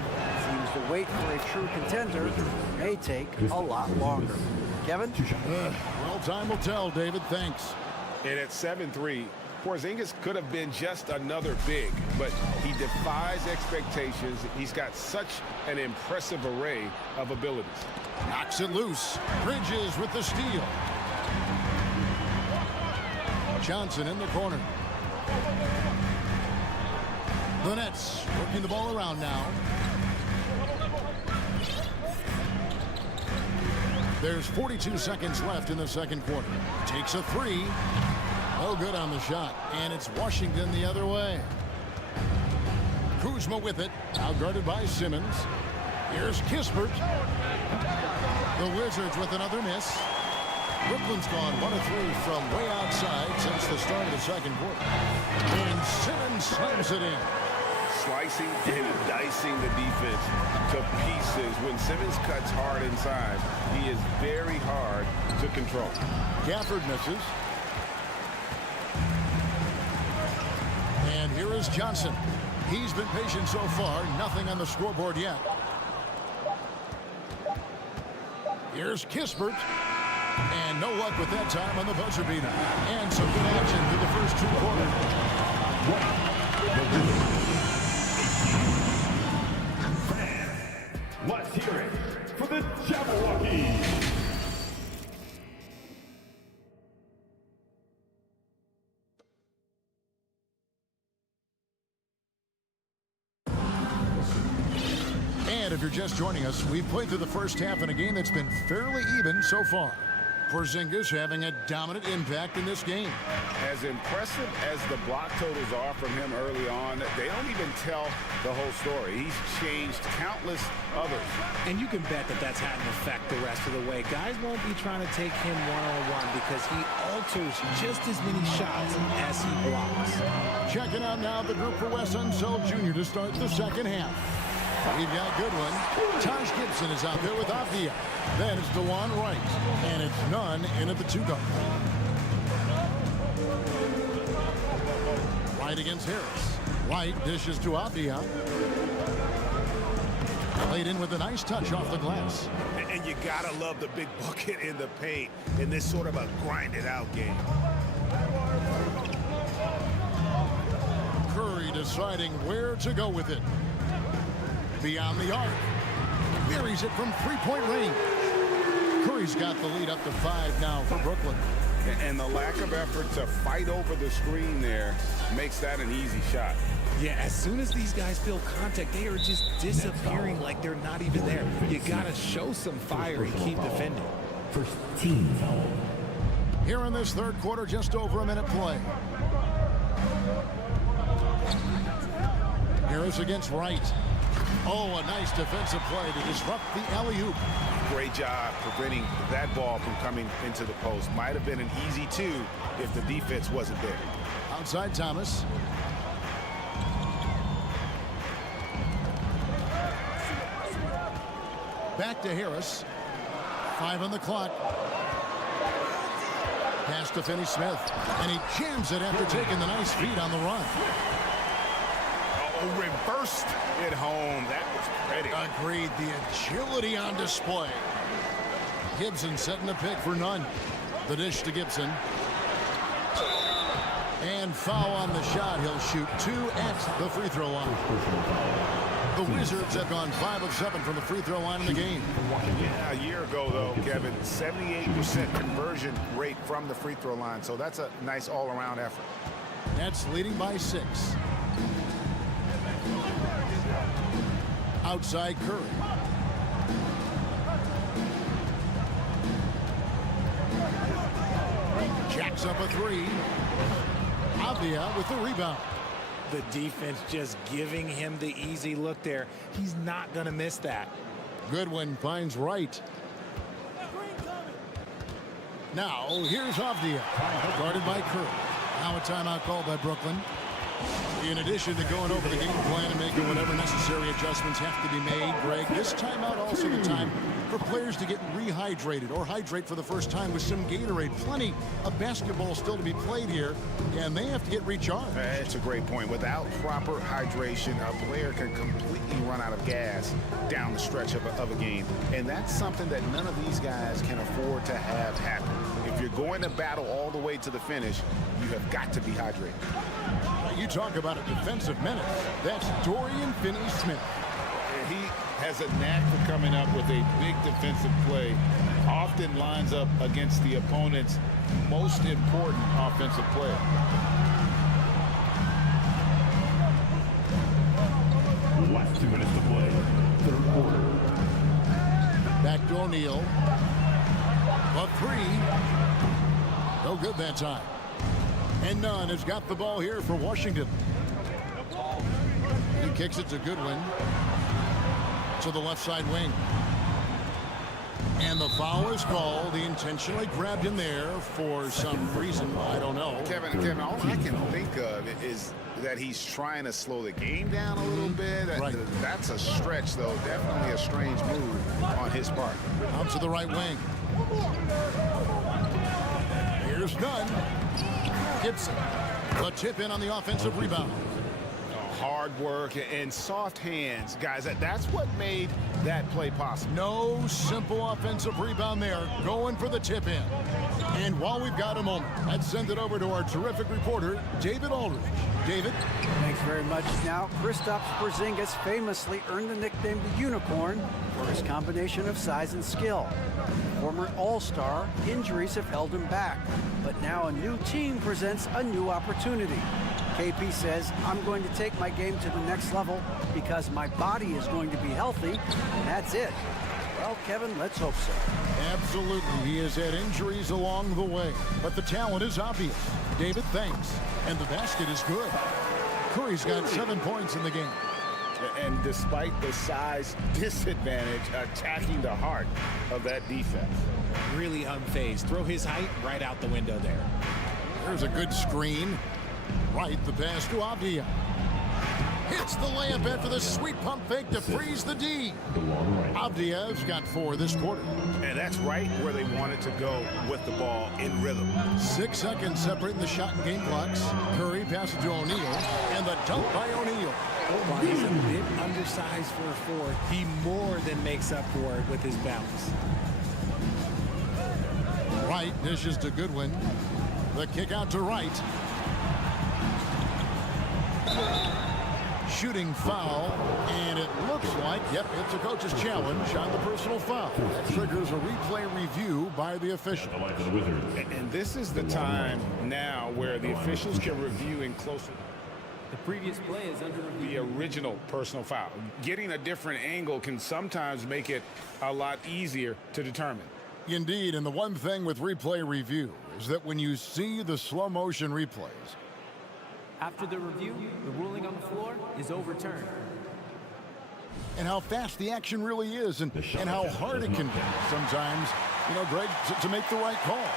seems to wait for a true contender may take a lot longer. Kevin? Well, time will tell, David. Thanks. And at 7-3, Porzingis could have been just another big, but he defies expectations. He's got such an impressive array of abilities. Knocks it loose. Bridges with the steal. Johnson in the corner. The Nets working the ball around now. There's 42 seconds left in the second quarter. Takes a 3. No good on the shot, and it's Washington the other way. Kuzma with it, outguarded by Simmons. Here's Kispert. The Wizards with another miss. Brooklyn's gone 1 of 3 from way outside since the start of the second quarter. And Simmons slams it in. Slicing and dicing the defense to pieces. When Simmons cuts hard inside, he is very hard to control. Gafford misses. And here is Johnson. He's been patient so far. Nothing on the scoreboard yet. Here's Kispert. And no luck with that time on the buzzer beater. And some good action through the first 2 quarters. Let's hear it for the Jabberwockies. And if you're just joining us, we've played through the first half in a game that's been fairly even so far. Porzingis having a dominant impact in this game. As impressive as the block totals are from him early on, they don't even tell the whole story. He's changed countless others. And you can bet that that's had an effect the rest of the way. Guys won't be trying to take him one-on-one because he alters just as many shots as he blocks. Checking out now the group for Wes Unseld Jr. to start the second half. We've got a good one. Taj Gibson is out there with Avdia. Then it's DeJuan Wright. And it's Nunn in at the 2-guard. Wright against Harris. Wright dishes to Avdia. Played in with a nice touch off the glass. And you gotta love the big bucket in the paint in this sort of a grinded-out game. Curry deciding where to go with it. Beyond the arc. Buries it from 3-point range. Curry's got the lead up to 5 now for Brooklyn. And the lack of effort to fight over the screen there makes that an easy shot. Yeah, as soon as these guys feel contact, they are just disappearing like they're not even there. You got to show some fire and keep defending. First team foul. Here in this third quarter, just over a minute play. Harris against Wright. Oh, a nice defensive play to disrupt the alley-oop. Great job preventing that ball from coming into the post. Might have been an easy 2 if the defense wasn't there. Outside Thomas. Back to Harris. 5 on the clock. Pass to Finney-Smith. And he jams it after taking the nice feed on the run. Oh, reversed it home. That was pretty. Agreed. The agility on display. Gibson setting the pick for none. The dish to Gibson. And foul on the shot. He'll shoot 2 at the free throw line. The Wizards have gone 5 of 7 from the free throw line in the game. Yeah, a year ago, though, Kevin, 78% conversion rate from the free throw line. So that's a nice all-around effort. Nets leading by 6. Outside Curry. Jacks up a 3. Avdia with the rebound. The defense just giving him the easy look there. He's not going to miss that. Goodwin finds Wright. Now, here's Avdia, guarded by Curry. Now a timeout called by Brooklyn. In addition to going over the game plan and making whatever necessary adjustments have to be made, Greg, this timeout also the time for players to get rehydrated or hydrate for the first time with some Gatorade. Plenty of basketball still to be played here, and they have to get recharged. That's a great point. Without proper hydration, a player can completely run out of gas down the stretch of a game. And that's something that none of these guys can afford to have happen. If you're going to battle all the way to the finish, you have got to be hydrated. You talk about a defensive menace. That's Dorian Finney-Smith. He has a knack for coming up with a big defensive play. Often lines up against the opponent's most important offensive player. Last 2 minutes to play. Third quarter. Back to O'Neal. A 3. No good that time. And Nunn has got the ball here for Washington. He kicks it to Goodwin. To the left side wing. And the foul is called. He intentionally grabbed him there for some reason. I don't know. Kevin, all I can think of is that he's trying to slow the game down a little bit. Right. That's a stretch, though. Definitely a strange move on his part. Out to the right wing. Here's Nunn. Gibson. The tip in on the offensive rebound. Hard work and soft hands, guys. That's what made that play possible. No simple offensive rebound there. Going for the tip in. And while we've got a moment, let's send it over to our terrific reporter, David Aldridge. David? Thanks very much. Now, Kristaps Porzingis famously earned the nickname the Unicorn for his combination of size and skill. Former All-Star, injuries have held him back. But now a new team presents a new opportunity. KP says, I'm going to take my game to the next level because my body is going to be healthy, and that's it. Well, Kevin, let's hope so. Absolutely. He has had injuries along the way, but the talent is obvious. David, thanks. And the basket is good. Curry's got 7 points in the game. And despite the size disadvantage, attacking the heart of that defense. Really unfazed. Throw his height right out the window there. There's a good screen. Right, the pass to Avdia. Hits the layup after the sweet pump fake to freeze the D. Avdia's got 4 this quarter. And that's right where they wanted to go with the ball in rhythm. 6 seconds separating the shot and game clocks. Curry passes to O'Neal, and the dunk by O'Neal. While he's a bit undersized for a 4, he more than makes up for it with his bounce. Wright dishes to Goodwin. The kick out to Wright. Shooting foul, and it looks like, yep, it's a coach's challenge on the personal foul. That triggers a replay review by the official. And this is the time now where the officials can review in closer. The previous play is under review. The original personal foul. Getting a different angle can sometimes make it a lot easier to determine. Indeed, and the one thing with replay review is that when you see the slow motion replays, After the review, the ruling on the floor is overturned. and how fast the action really is and how hard it can be sometimes, Greg, to make the right call.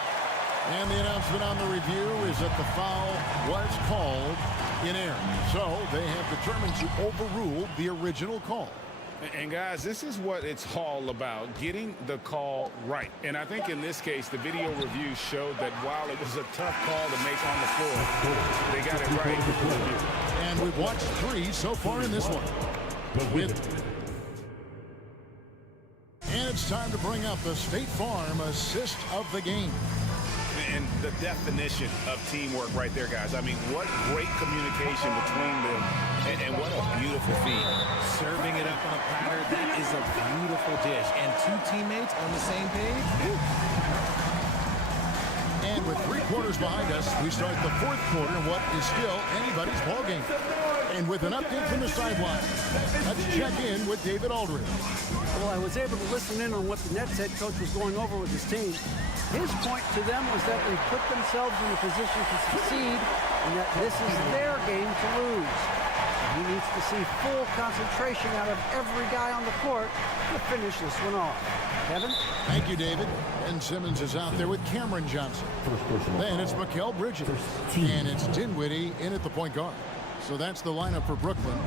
And the announcement on the review is that the foul was called in air. So they have determined to overrule the original call. And guys, this is what it's all about, getting the call right. And I think in this case, the video review showed that while it was a tough call to make on the floor, they got it right with the review. And we've watched 3 so far in this one. And it's time to bring up the State Farm assist of the game. And the definition of teamwork right there, guys. I mean, what great communication between them, and what a beautiful feed. Serving it up on a platter, that is a beautiful dish. And 2 teammates on the same page. And with 3 quarters behind us, we start the 4th quarter in what is still anybody's ball game. And with an update from the sideline, let's check in with David Aldridge. Well, I was able to listen in on what the Nets head coach was going over with his team. His point to them was that they put themselves in a position to succeed and that this is their game to lose. He needs to see full concentration out of every guy on the court to finish this one off. Kevin? Thank you, David. Ben Simmons is out there with Cameron Johnson. Then it's Mikal Bridges. And it's Dinwiddie in at the point guard. So that's the lineup for Brooklyn.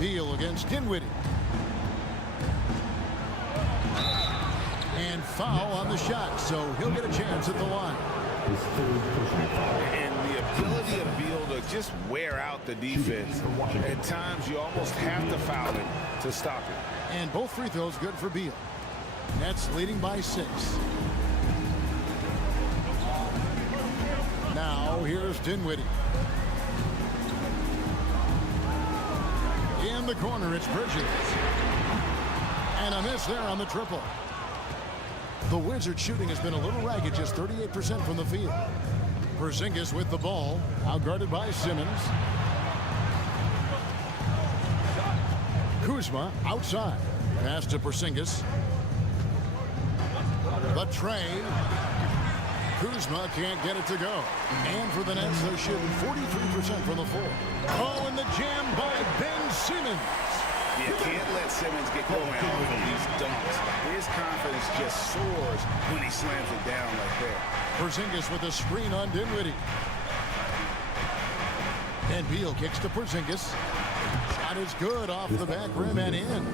Beal against Dinwiddie. And foul on the shot, so he'll get a chance at the line. And the ability of Beal to just wear out the defense. At times, you almost have to foul it to stop it. And both free throws good for Beal. Nets leading by 6. Now here's Dinwiddie. In the corner, it's Bridges. And a miss there on the triple. The Wizards shooting has been a little ragged, just 38% from the field. Porzingis with the ball, outguarded by Simmons. Kuzma outside. Pass to Porzingis. The tray. Kuzma can't get it to go. And for the Nets, they're shooting 43% from the floor. Oh, and the jam by Ben Simmons. You can't let Simmons get going off of these dunks. His confidence just soars when he slams it down like that. Porzingis with a screen on Dinwiddie. And Beal kicks to Porzingis. Shot is good off the back rim and in.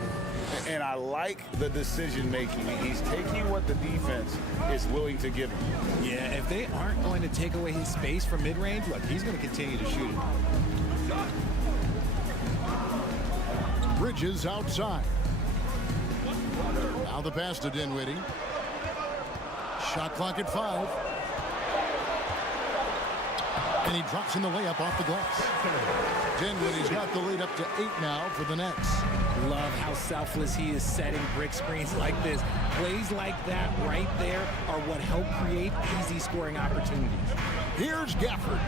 And I like the decision making. He's taking what the defense is willing to give him. Yeah, if they aren't going to take away his space from mid-range, look, he's going to continue to shoot it. Bridges outside. Now the pass to Dinwiddie. Shot clock at 5. And he drops in the layup off the glass. Dinwiddie's got the lead up to 8 now for the Nets. Love how selfless he is setting brick screens like this. Plays like that right there are what help create easy scoring opportunities. Here's Gafford.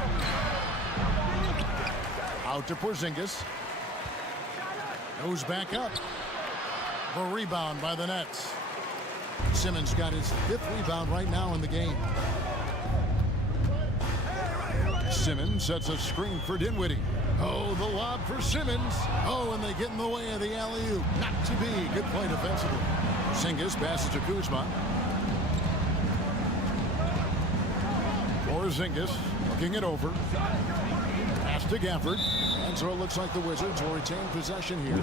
Out to Porzingis. Goes back up. The rebound by the Nets. Simmons got his 5th rebound right now in the game. Simmons sets a screen for Dinwiddie. Oh, the lob for Simmons. Oh, and they get in the way of the alley-oop. Not to be. Good play defensively. Porzingis passes to Kuzma. Porzingis looking it over. Pass to Gafford. And so it looks like the Wizards will retain possession here.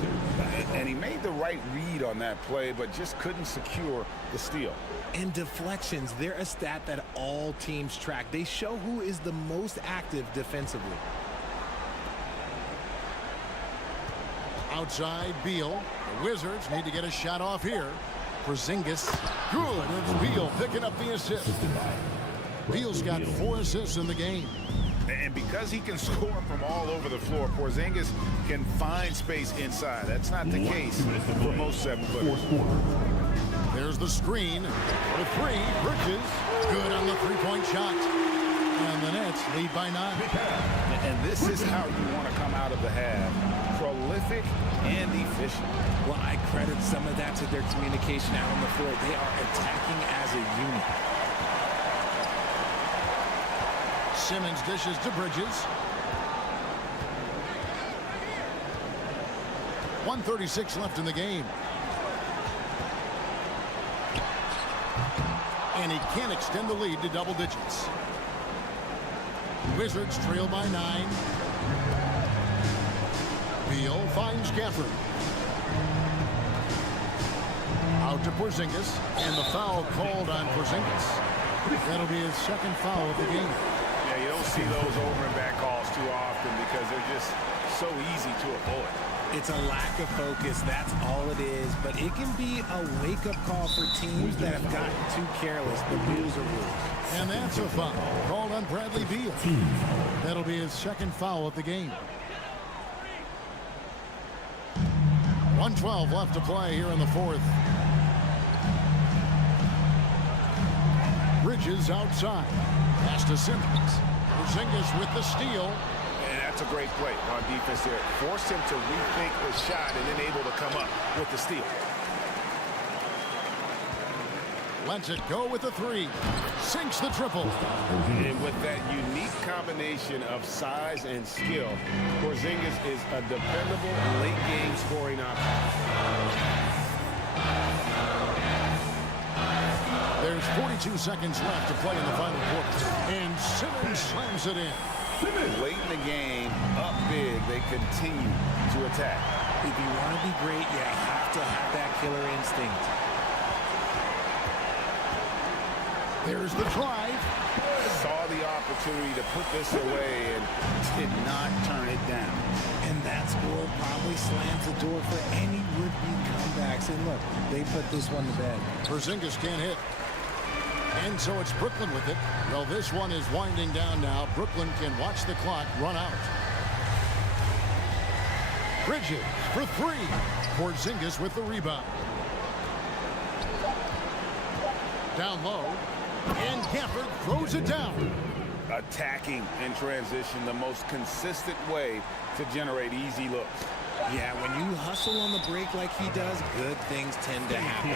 And he made the right read on that play, but just couldn't secure the steal. And deflections, they're a stat that all teams track. They show who is the most active defensively. Outside, Beal. The Wizards need to get a shot off here. Porzingis. Good. It's Beal picking up the assist. Beal's got 4 assists in the game. And because he can score from all over the floor, Porzingis can find space inside. That's not the case for most 7-footers. There's the screen. For 3, Bridges. Good on the 3-point shot. And the Nets lead by 9. And this is how you want to come out of the half. Prolific and efficient. Well, I credit some of that to their communication out on the floor. They are attacking as a unit. Simmons dishes to Bridges. 1:36 left in the game. And he can't extend the lead to double digits. Wizards trail by 9. Beal finds Gafford. Out to Porzingis, and the foul called on Porzingis. That'll be his second foul of the game. Yeah, you don't see those over and back calls too often because they're just so easy to avoid. It's a lack of focus, that's all it is. But it can be a wake-up call for teams that have gotten too careless. The rules are rules. And that's a foul called on Bradley Beal. That'll be his second foul of the game. 1:12 left to play here in the fourth. Bridges outside. Pass to Simmons. Porzingis with the steal. And that's a great play on defense there. Forced him to rethink the shot and then able to come up with the steal. Lets it go with the 3. Sinks the triple. And with that unique combination of size and skill, Porzingis is a dependable late-game scoring option. There's 42 seconds left to play in the final quarter. And Simmons slams it in. Late in the game, up big, they continue to attack. If you want to be great, you have to have that killer instinct. There's the drive. Saw the opportunity to put this away and did not turn it down. And that score probably slams the door for any would-be comebacks. And look, they put this one to bed. Porzingis can't hit. And so it's Brooklyn with it. Well, this one is winding down now. Brooklyn can watch the clock run out. Bridges for 3. Porzingis with the rebound. Down low. And Gafford throws it down. Attacking in transition, the most consistent way to generate easy looks. Yeah, when you hustle on the break like he does, good things tend to happen.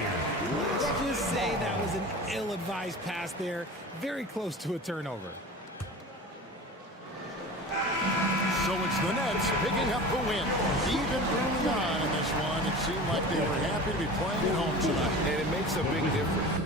Let's just say that was an ill-advised pass there. Very close to a turnover. So it's the Nets picking up the win. Even early on in this one, it seemed like they were happy to be playing at home tonight. And it makes a big difference.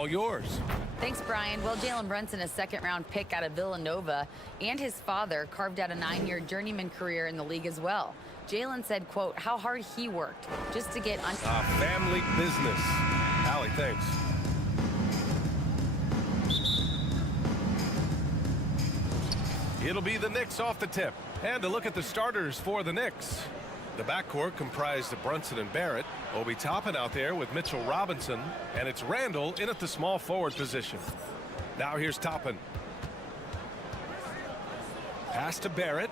all yours. Thanks, Brian. Well, Jalen Brunson, a second-round pick out of Villanova, and his father carved out a 9-year journeyman career in the league as well. Jalen said, quote, how hard he worked just to get on. Family business. Allie, thanks. It'll be the Knicks off the tip. And to look at the starters for the Knicks. The backcourt comprised of Brunson and Barrett. Obi Toppin out there with Mitchell Robinson. And it's Randall in at the small forward position. Now here's Toppin. Pass to Barrett.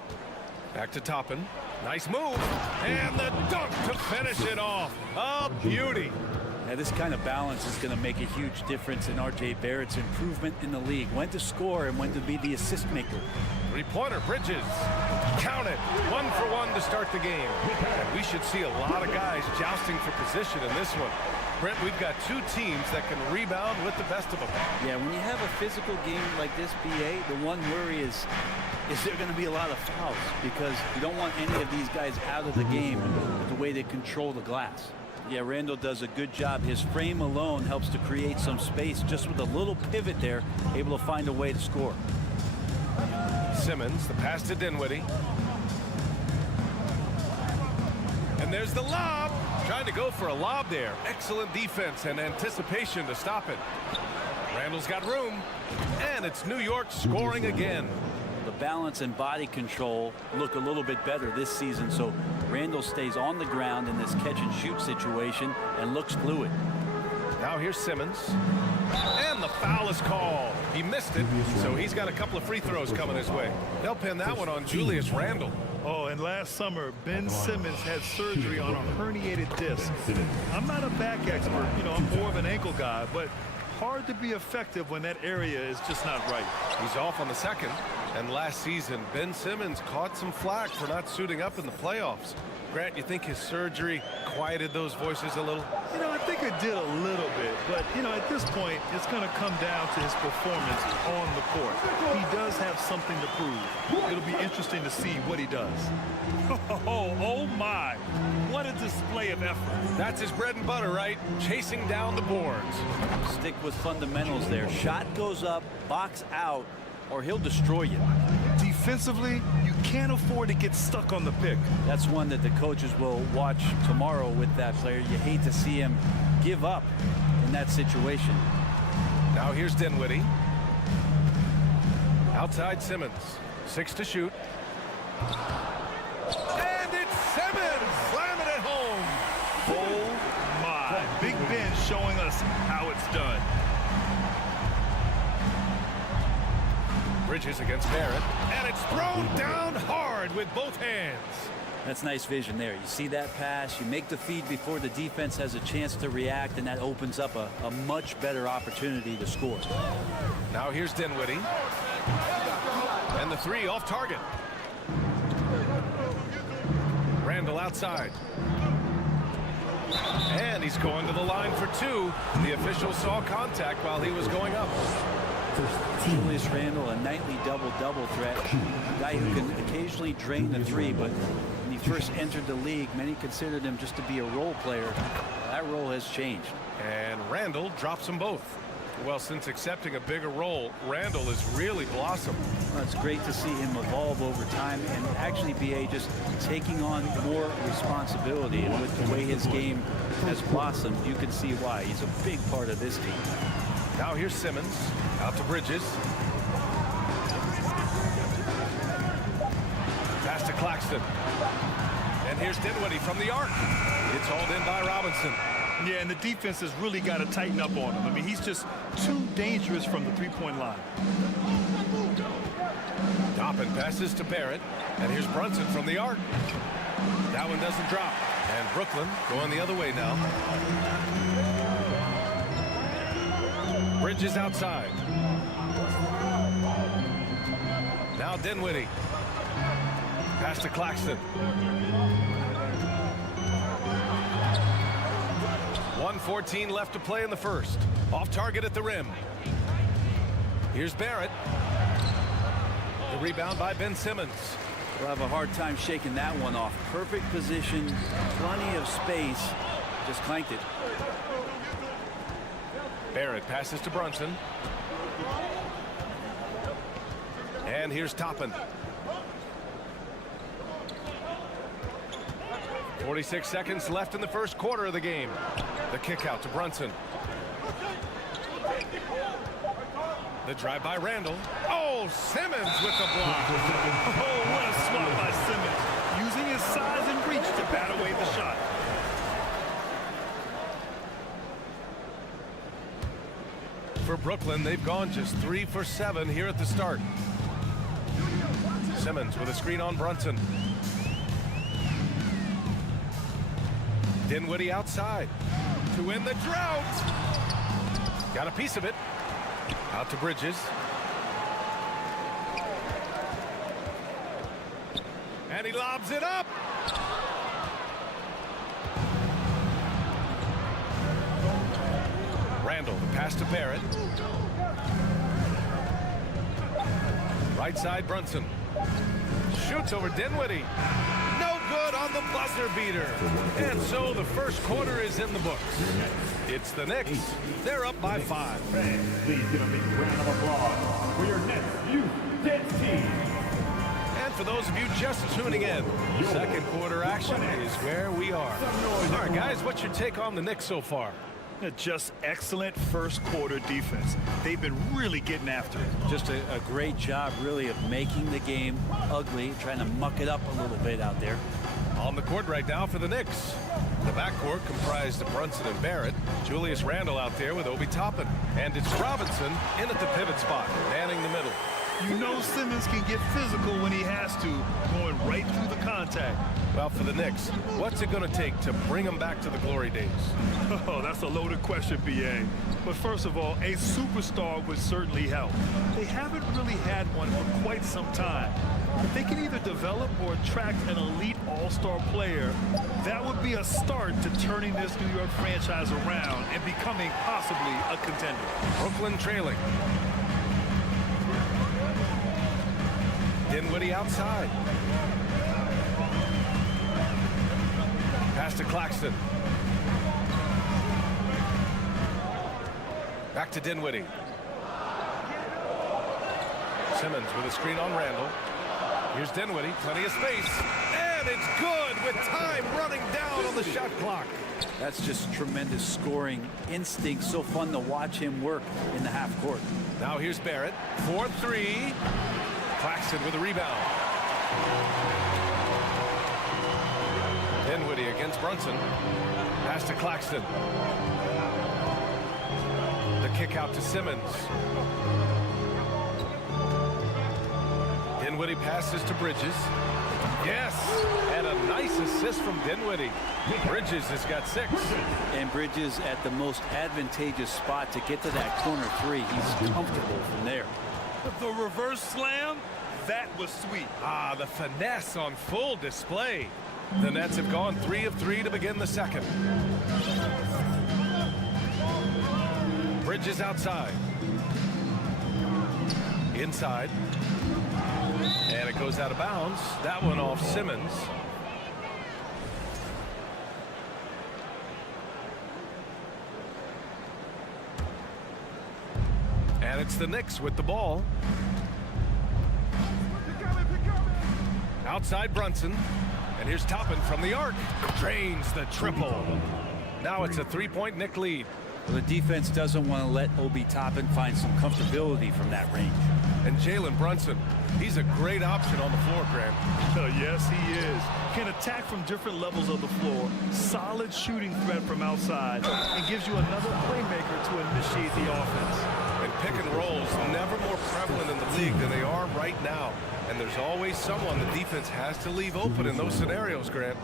Back to Toppin. Nice move. And the dunk to finish it off. A beauty. Yeah, this kind of balance is going to make a huge difference in R.J. Barrett's improvement in the league. When to score and when to be the assist maker. Three-pointer, Bridges. Count it. 1 for 1 to start the game. And we should see a lot of guys jousting for position in this one. Brent, we've got two teams that can rebound with the best of them. Yeah, when you have a physical game like this, BA, the one worry is there going to be a lot of fouls? Because you don't want any of these guys out of the game with the way they control the glass. Yeah, Randall does a good job. His frame alone helps to create some space. Just with a little pivot there, able to find a way to score. Simmons, the pass to Dinwiddie. And there's the lob. Trying to go for a lob there. Excellent defense and anticipation to stop it. Randall's got room. And it's New York scoring again. The balance and body control look a little bit better this season, so Randall stays on the ground in this catch and shoot situation and looks fluid. Now here's Simmons. And the foul is called. He missed it, so he's got a couple of free throws coming his way. They'll pin that one on Julius Randle. Oh, and last summer, Ben Simmons had surgery on a herniated disc. I'm not a back expert, you know, I'm more of an ankle guy, but hard to be effective when that area is just not right. He's off on the second. And last season, Ben Simmons caught some flack for not suiting up in the playoffs. Grant, you think his surgery quieted those voices a little? You know, I think it did a little bit. But, you know, at this point, it's going to come down to his performance on the court. He does have something to prove. It'll be interesting to see what he does. Oh my. What a display of effort. That's his bread and butter, right? Chasing down the boards. Stick with fundamentals there. Shot goes up, box out, or he'll destroy you. Defensively, you can't afford to get stuck on the pick. That's one that the coaches will watch tomorrow with that player. You hate to see him give up in that situation. Now here's Dinwiddie. Outside Simmons. 6 to shoot. And it's Simmons slamming it home. Oh my. Big Ben showing us how it's done. Bridges against Barrett, and it's thrown down hard with both hands. That's nice vision there. You see that pass, you make the feed before the defense has a chance to react, and that opens up a much better opportunity to score. Now here's Dinwiddie. And the three off target. Randall outside. And he's going to the line for two. The official saw contact while he was going up. Julius Randle, a nightly double-double threat. A guy who can occasionally drain the three, but when he first entered the league, many considered him just to be a role player. That role has changed. And Randall drops them both. Well, since accepting a bigger role, Randall has really blossomed. Well, it's great to see him evolve over time and actually BA just taking on more responsibility. And with the way his game has blossomed, you can see why. He's a big part of this team. Now here's Simmons. Out to Bridges. Pass to Claxton. And here's Dinwiddie from the arc. It's hauled in by Robinson. Yeah, and the defense has really got to tighten up on him. I mean, he's just too dangerous from the three-point line. Toppin passes to Barrett. And here's Brunson from the arc. That one doesn't drop. And Brooklyn going the other way now. Bridges outside. Now Dinwiddie. Pass to Claxton. 1:14 left to play in the first. Off target at the rim. Here's Barrett. The rebound by Ben Simmons. We'll have a hard time shaking that one off. Perfect position, plenty of space. Just clanked it. Barrett passes to Brunson. And here's Toppin. 46 seconds left in the first quarter of the game. The kick out to Brunson. The drive by Randall. Oh, Simmons with the block. Oh, what a swat by Simmons. Using his size and reach to bat away the shot. For Brooklyn, they've gone just 3 for 7 here at the start. Simmons with a screen on Brunson. Dinwiddie outside to win the drought. Got a piece of it. Out to Bridges. And he lobs it up. Randall, the pass to Barrett. Right side, Brunson. Shoots over Dinwiddie. No good on the buzzer beater. And so the first quarter is in the books. It's the Knicks. They're up by 5. Please give a big round of applause for your Knicks Youth Dance Team. And for those of you just tuning in, second quarter action is where we are. All right, guys, what's your take on the Knicks so far? Just excellent first quarter defense. They've been really getting after it. Just a great job, really, of making the game ugly, trying to muck it up a little bit out there. On the court right now for the Knicks. The backcourt comprised of Brunson and Barrett. Julius Randle out there with Obi Toppin. And it's Robinson in at the pivot spot, manning the middle. You know Simmons can get physical when he has to, going right through the contact. Well, for the Knicks, what's it going to take to bring them back to the glory days? Oh, that's a loaded question, B.A. But first of all, a superstar would certainly help. They haven't really had one for quite some time. If they can either develop or attract an elite all-star player, that would be a start to turning this New York franchise around and becoming possibly a contender. Brooklyn trailing. Dinwiddie outside. Pass to Claxton. Back to Dinwiddie. Simmons with a screen on Randall. Here's Dinwiddie, plenty of space. And it's good with time running down on the shot clock. That's just tremendous scoring instinct. So fun to watch him work in the half court. Now here's Barrett. 4-3. Claxton with a rebound. Dinwiddie against Brunson. Pass to Claxton. The kick out to Simmons. Dinwiddie passes to Bridges. Yes, and a nice assist from Dinwiddie. Bridges has got 6. And Bridges at the most advantageous spot to get to that corner 3. He's comfortable from there. The reverse slam, that was sweet. Ah, the finesse on full display. The Nets have gone 3 of 3 to begin the second. Bridges outside. Inside. And it goes out of bounds. That one off Simmons. And it's the Knicks with the ball. Outside Brunson. And here's Toppin from the arc. Drains the triple. Now it's a 3-point Knick lead. Well, the defense doesn't want to let Obi Toppin find some comfortability from that range. And Jalen Brunson, he's a great option on the floor, Grant. Yes, he is. Can attack from different levels of the floor. Solid shooting threat from outside. And gives you another playmaker to initiate the offense. And pick and rolls never more prevalent in the league than they are right now. And there's always someone the defense has to leave open in those scenarios, Grant.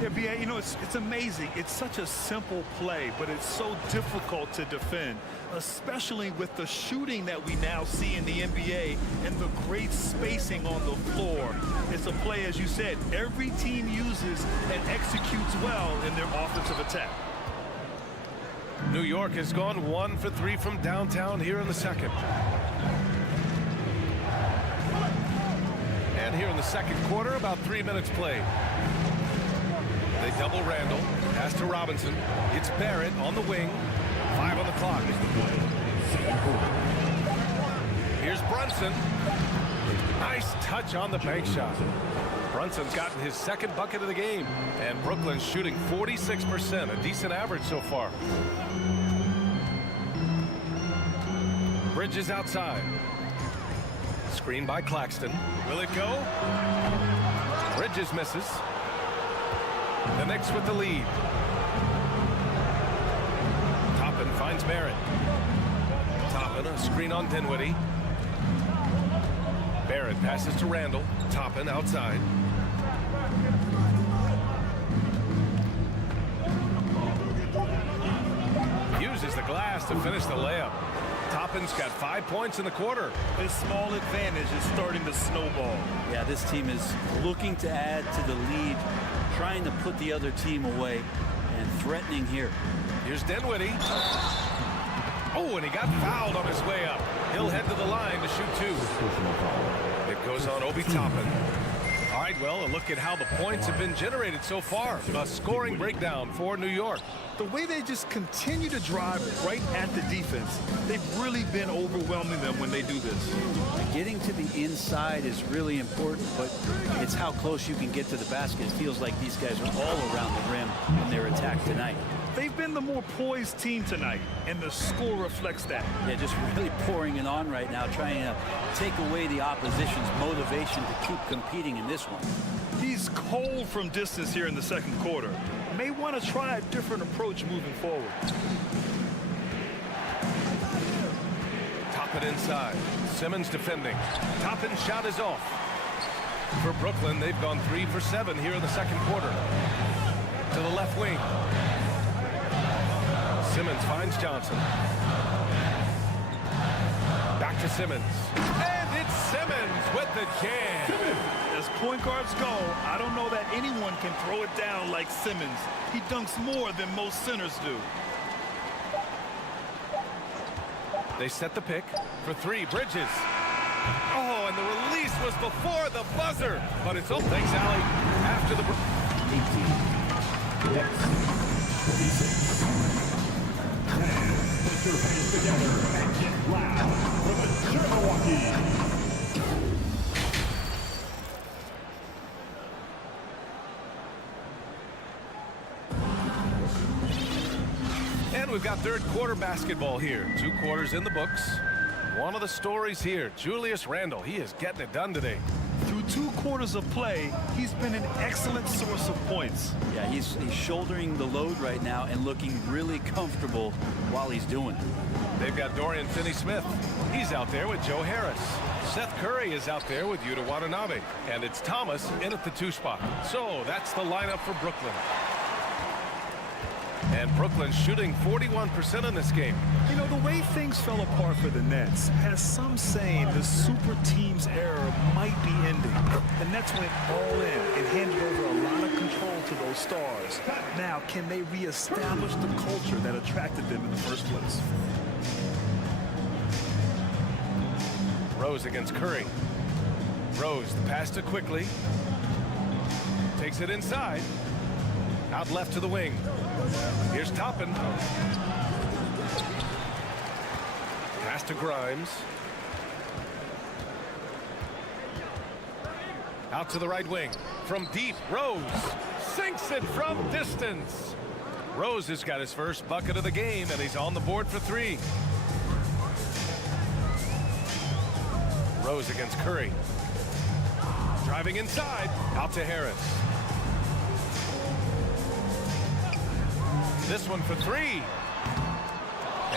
Yeah, B.A., you know, it's amazing. It's such a simple play, but it's so difficult to defend, especially with the shooting that we now see in the NBA and the great spacing on the floor. It's a play, as you said, every team uses and executes well in their offensive attack. New York has gone 1 for 3 from downtown here in the second. And here in the second quarter, about 3 minutes played. They double Randall. Pass to Robinson. It's Barrett on the wing. 5 on the clock. Here's Brunson. Nice touch on the bank shot. Brunson's gotten his second bucket of the game, and Brooklyn's shooting 46%, a decent average so far. Bridges outside. Screen by Claxton. Will it go? Bridges misses. The Knicks with the lead. Toppin finds Barrett. Toppin, a screen on Dinwiddie. Barrett passes to Randall. Toppin outside. Uses the glass to finish the layup. Toppin's got 5 points in the quarter. This small advantage is starting to snowball. Yeah, this team is looking to add to the lead, trying to put the other team away, and threatening here. Here's Dinwiddie. Oh, and he got fouled on his way up. He'll head to the line to shoot 2. It goes on Obi Toppin. All right, well, a look at how the points have been generated so far. A scoring breakdown for New York. The way they just continue to drive right at the defense, they've really been overwhelming them when they do this. Getting to the inside is really important, but it's how close you can get to the basket. It feels like these guys are all around the rim in their attack tonight. They've been the more poised team tonight, and the score reflects that. Yeah, just really pouring it on right now, trying to take away the opposition's motivation to keep competing in this one. He's cold from distance here in the second quarter. May want to try a different approach moving forward. Toppin inside. Simmons defending. Toppin's shot is off. For Brooklyn, they've gone 3 for 7 here in the second quarter. To the left wing. Simmons finds Johnson. Back to Simmons. And it's Simmons with the jam. As point guards go, I don't know that anyone can throw it down like Simmons. He dunks more than most centers do. They set the pick for 3. Bridges. Oh, and the release was before the buzzer. But it's open. Thanks, Allie. After the 18. Next, 26. Put your hands together and get loud for the Jabberwocky. And we've got third quarter basketball here. 2 quarters in the books. One of the stories here, Julius Randle. He is getting it done today. Through 2 quarters of play, he's been an excellent source of points. Yeah, he's shouldering the load right now and looking really comfortable while he's doing it. They've got Dorian Finney-Smith. He's out there with Joe Harris. Seth Curry is out there with Yuta Watanabe. And it's Thomas in at the 2 spot. So that's the lineup for Brooklyn. And Brooklyn shooting 41% in this game. You know, the way things fell apart for the Nets has some saying the super team's era might be ending. The Nets went all in and handed over a lot of control to those stars. Now, can they reestablish the culture that attracted them in the first place? Rose against Curry. Rose, the pass to Quickly. Takes it inside. Out left to the wing. Here's Toppin. Pass to Grimes. Out to the right wing. From deep, Rose sinks it from distance. Rose has got his first bucket of the game, and he's on the board for 3. Rose against Curry. Driving inside. Out to Harris. This one for 3.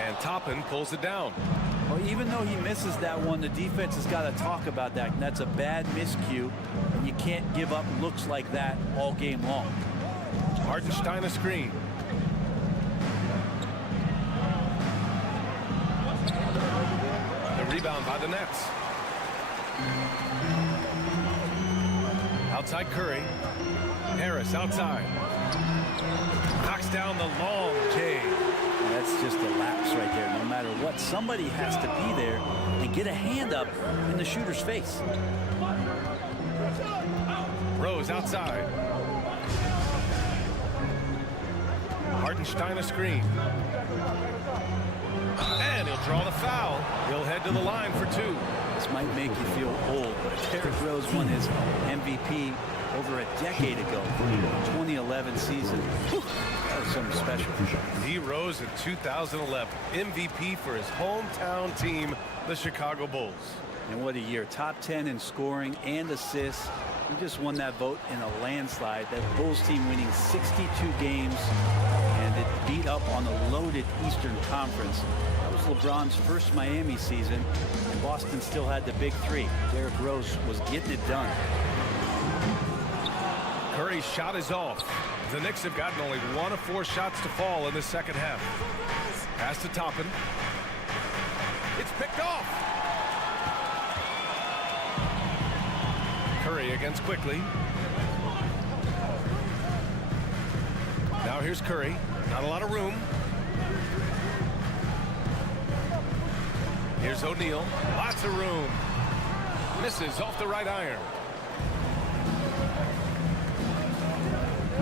And Toppin pulls it down. Well, even though he misses that one, the defense has got to talk about that. And that's a bad miscue. And you can't give up looks like that all game long. Hartenstein a screen. The rebound by the Nets. Outside Curry. Harris outside. Knocks down the long J. That's just a lapse right there. No matter what, somebody has to be there and get a hand up in the shooter's face. Rose outside. Hartenstein a screen. He'll head to the line for 2. This might make you feel old, but Derrick Rose won his MVP over a decade ago, 2011 season. That was something special. He rose in 2011, MVP for his hometown team, the Chicago Bulls. And what a year. Top 10 in scoring and assists. He just won that vote in a landslide. That Bulls team winning 62 games, and it beat up on a loaded Eastern Conference. That was LeBron's first Miami season, and Boston still had the big 3. Derrick Rose was getting it done. Curry's shot is off. The Knicks have gotten only 1 of 4 shots to fall in the second half. Pass to Toppin. It's picked off. Curry against Quickly. Now here's Curry. Not a lot of room. Here's O'Neal. Lots of room. Misses off the right iron.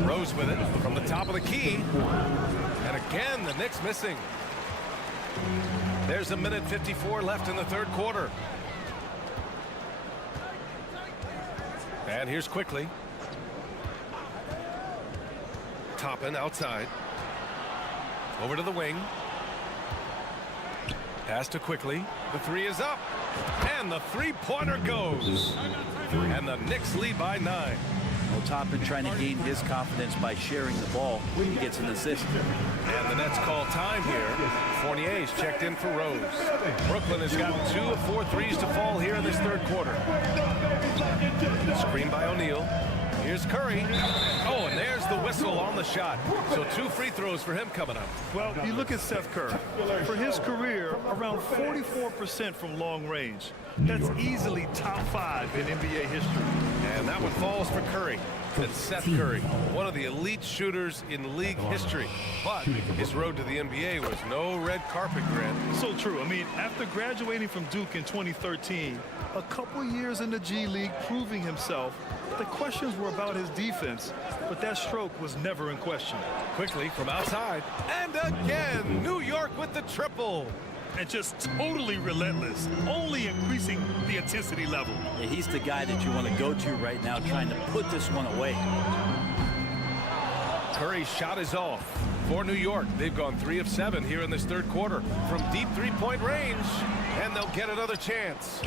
Rose with it from the top of the key. And again, the Knicks missing. There's a minute 54 left in the third quarter. And here's Quickly. Toppin outside. Over to the wing. Pass to Quickly. The 3 is up. And the 3-pointer goes. And the Knicks lead by 9. Well, Toppin trying to gain his confidence by sharing the ball when he gets an assist. And the Nets call time here. Fournier's checked in for Rose. Brooklyn has gotten 2 of 4 threes to fall here in this third quarter. Screen by O'Neal. Here's Curry. Oh, and there's the whistle on the shot. So 2 free throws for him coming up. Well, you look at Seth Curry. For his career, around 44% from long range. That's easily top 5 in NBA history. And that one falls for Curry. It's Seth Curry, one of the elite shooters in league history. But his road to the NBA was no red carpet, Grant. So true. I mean, after graduating from Duke in 2013, a couple years in the G League proving himself, the questions were about his defense, but that stroke was never in question. Quickly from outside. And again, New York with the triple. And just totally relentless, only increasing the intensity level. Yeah, he's the guy that you want to go to right now, trying to put this one away. Curry's shot is off. For New York, they've gone 3 of 7 here in this third quarter from deep 3-point range, and they'll get another chance.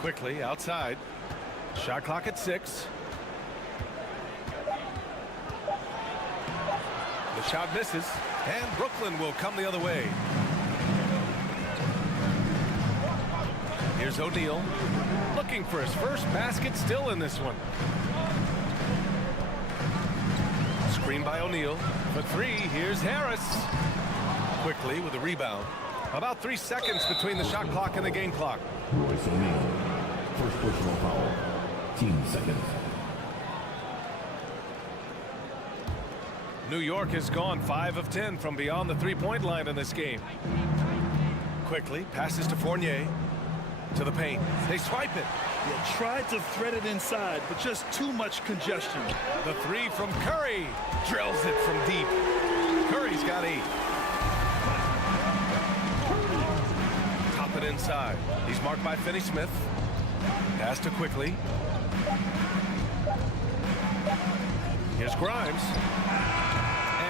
Quickly outside. Shot clock at 6. The shot misses, and Brooklyn will come the other way. Here's O'Neal, looking for his first basket still in this one. Screen by O'Neal. For 3, here's Harris. Quickly with a rebound. About 3 seconds between the shot clock and the game clock. Royce O'Neal, first personal foul, team seconds. New York has gone 5 of 10 from beyond the 3-point line in this game. Quickly passes to Fournier. To the paint. They swipe it. Yeah, tried to thread it inside, but just too much congestion. The 3 from Curry. Drills it from deep. Curry's got 8. Top it inside. He's marked by Finney-Smith. Pass to Quickly. Here's Grimes.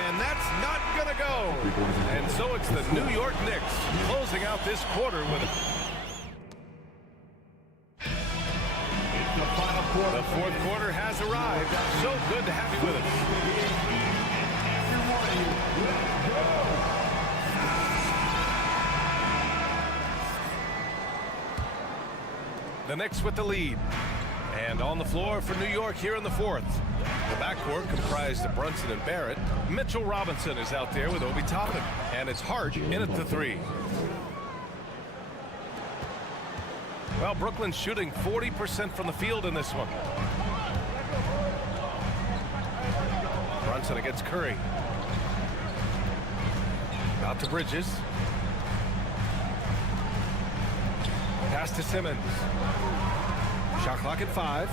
And that's not gonna go. And so it's the New York Knicks closing out this quarter with the fourth quarter has arrived. So good to have you with us. The Knicks with the lead. And on the floor for New York here in the fourth. The backcourt comprised of Brunson and Barrett. Mitchell Robinson is out there with Obi Toppin. And it's Hart in at the 3. Well, Brooklyn's shooting 40% from the field in this one. Brunson against Curry. Out to Bridges. Pass to Simmons. Shot clock at 5.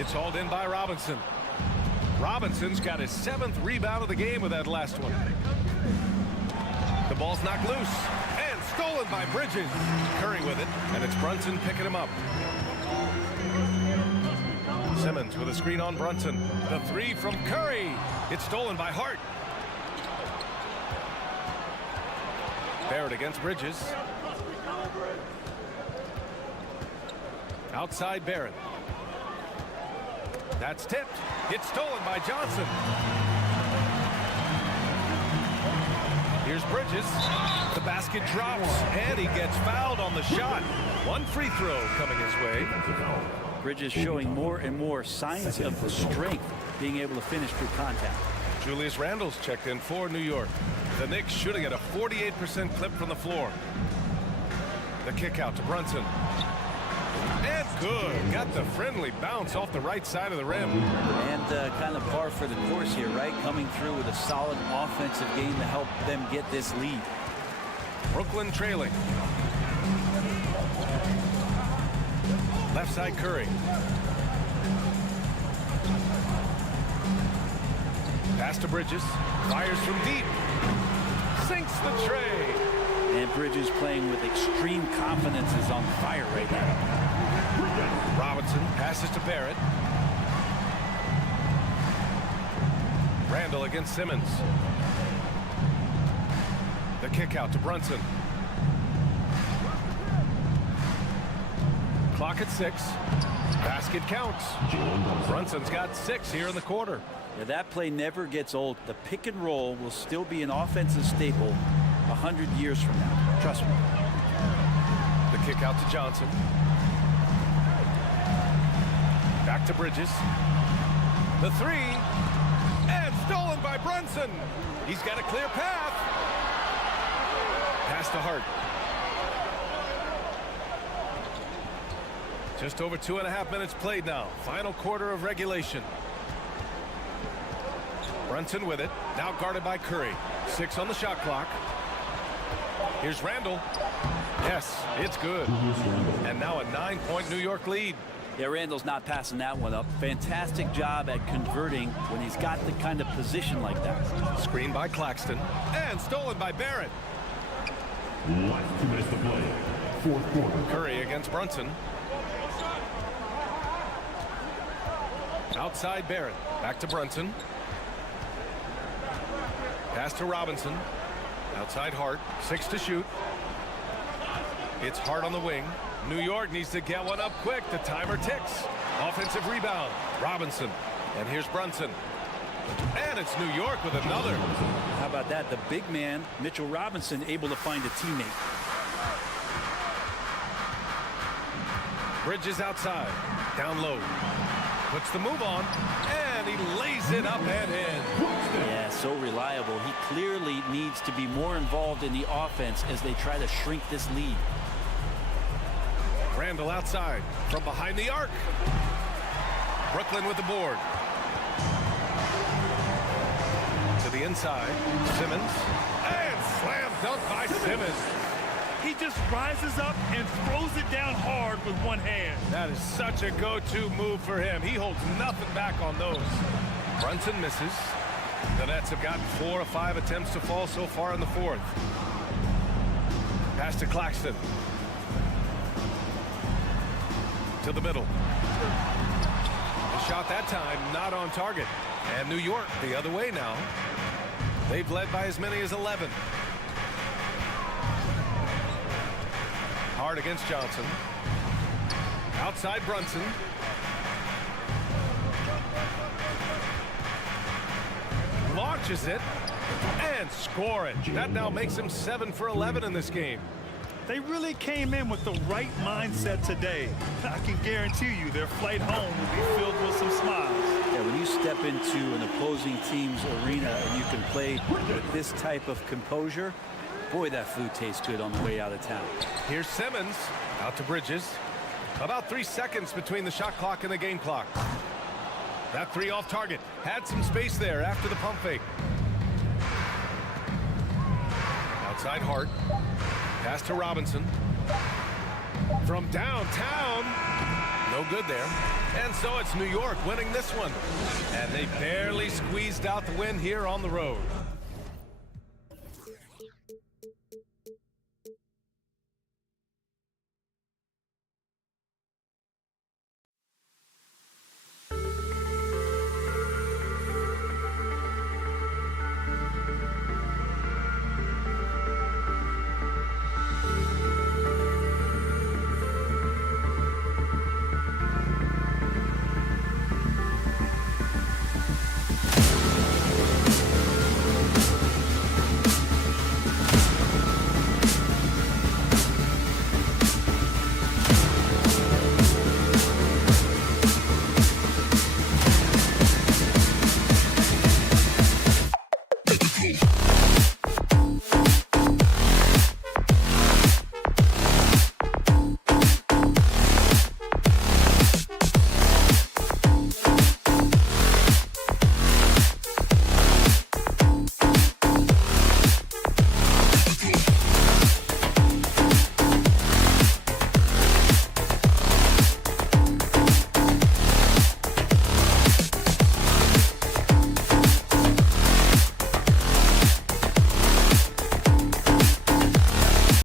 It's hauled in by Robinson. Robinson's got his 7th rebound of the game with that last one. The ball's knocked loose and stolen by Bridges. Curry with it, and it's Brunson picking him up. Simmons with a screen on Brunson. The three from Curry. It's stolen by Hart. Barrett against Bridges. Outside Barrett. That's tipped. It's stolen by Johnson. Here's Bridges. The basket drops, and he gets fouled on the shot. One free throw coming his way. Bridges showing more and more signs of strength, being able to finish through contact. Julius Randle's checked in for New York. The Knicks shooting at a 48% clip from the floor. The kick out to Brunson. And good. Got the friendly bounce off the right side of the rim. And kind of par for the course here, right? Coming through with a solid offensive game to help them get this lead. Brooklyn trailing. Left side Curry. Pass to Bridges. Fires from deep. Sinks the tray. And Bridges playing with extreme confidence, is on fire right now. Robinson passes to Barrett. Randle against Simmons. The kick out to Brunson. Clock at 6. Basket counts. Brunson's got 6 here in the quarter. Yeah, that play never gets old. The pick and roll will still be an offensive staple 100 years from now. Trust me. The kick out to Johnson. Back to Bridges. The three. And stolen by Brunson. He's got a clear path. Pass to Hart. Just over 2.5 minutes played now. Final quarter of regulation. Brunson with it. Now guarded by Curry. 6 on the shot clock. Here's Randle. Yes, it's good. And now a 9-point New York lead. Yeah, Randle's not passing that one up. Fantastic job at converting when he's got the kind of position like that. Screen by Claxton. And stolen by Barrett. Last 2 minutes to play. Fourth quarter. Curry against Brunson. Outside Barrett. Back to Brunson. Pass to Robinson. Outside Hart. 6 to shoot. It's Hart on the wing. New York needs to get one up quick. The timer ticks. Offensive rebound. Robinson. And here's Brunson. And it's New York with another. How about that? The big man, Mitchell Robinson, able to find a teammate. Bridges outside. Down low. Puts the move on. And he lays it up and in. Yeah, so reliable. He clearly needs to be more involved in the offense as they try to shrink this lead. Randle outside from behind the arc. Brooklyn with the board. To the inside. Simmons. And slam dunk by Simmons. He just rises up and throws it down hard with one hand. That is such a go-to move for him. He holds nothing back on those. Brunson misses. The Nets have gotten 4 of 5 attempts to fall so far in the fourth. Pass to Claxton. To the middle. The shot that time not on target. And New York the other way now. They've led by as many as 11. Hard against Johnson. Outside Brunson. Launches it and score it. That now makes him 7 for 11 in this game. They really came in with the right mindset today. I can guarantee you their flight home will be filled with some smiles. Yeah, when you step into an opposing team's arena and you can play with this type of composure, boy, that food tastes good on the way out of town. Here's Simmons out to Bridges. About 3 seconds between the shot clock and the game clock. That three off target. Had some space there after the pump fake. Outside Hart. Pass to Robinson. From downtown. No good there. And so it's New York winning this one. And they barely squeezed out the win here on the road. go.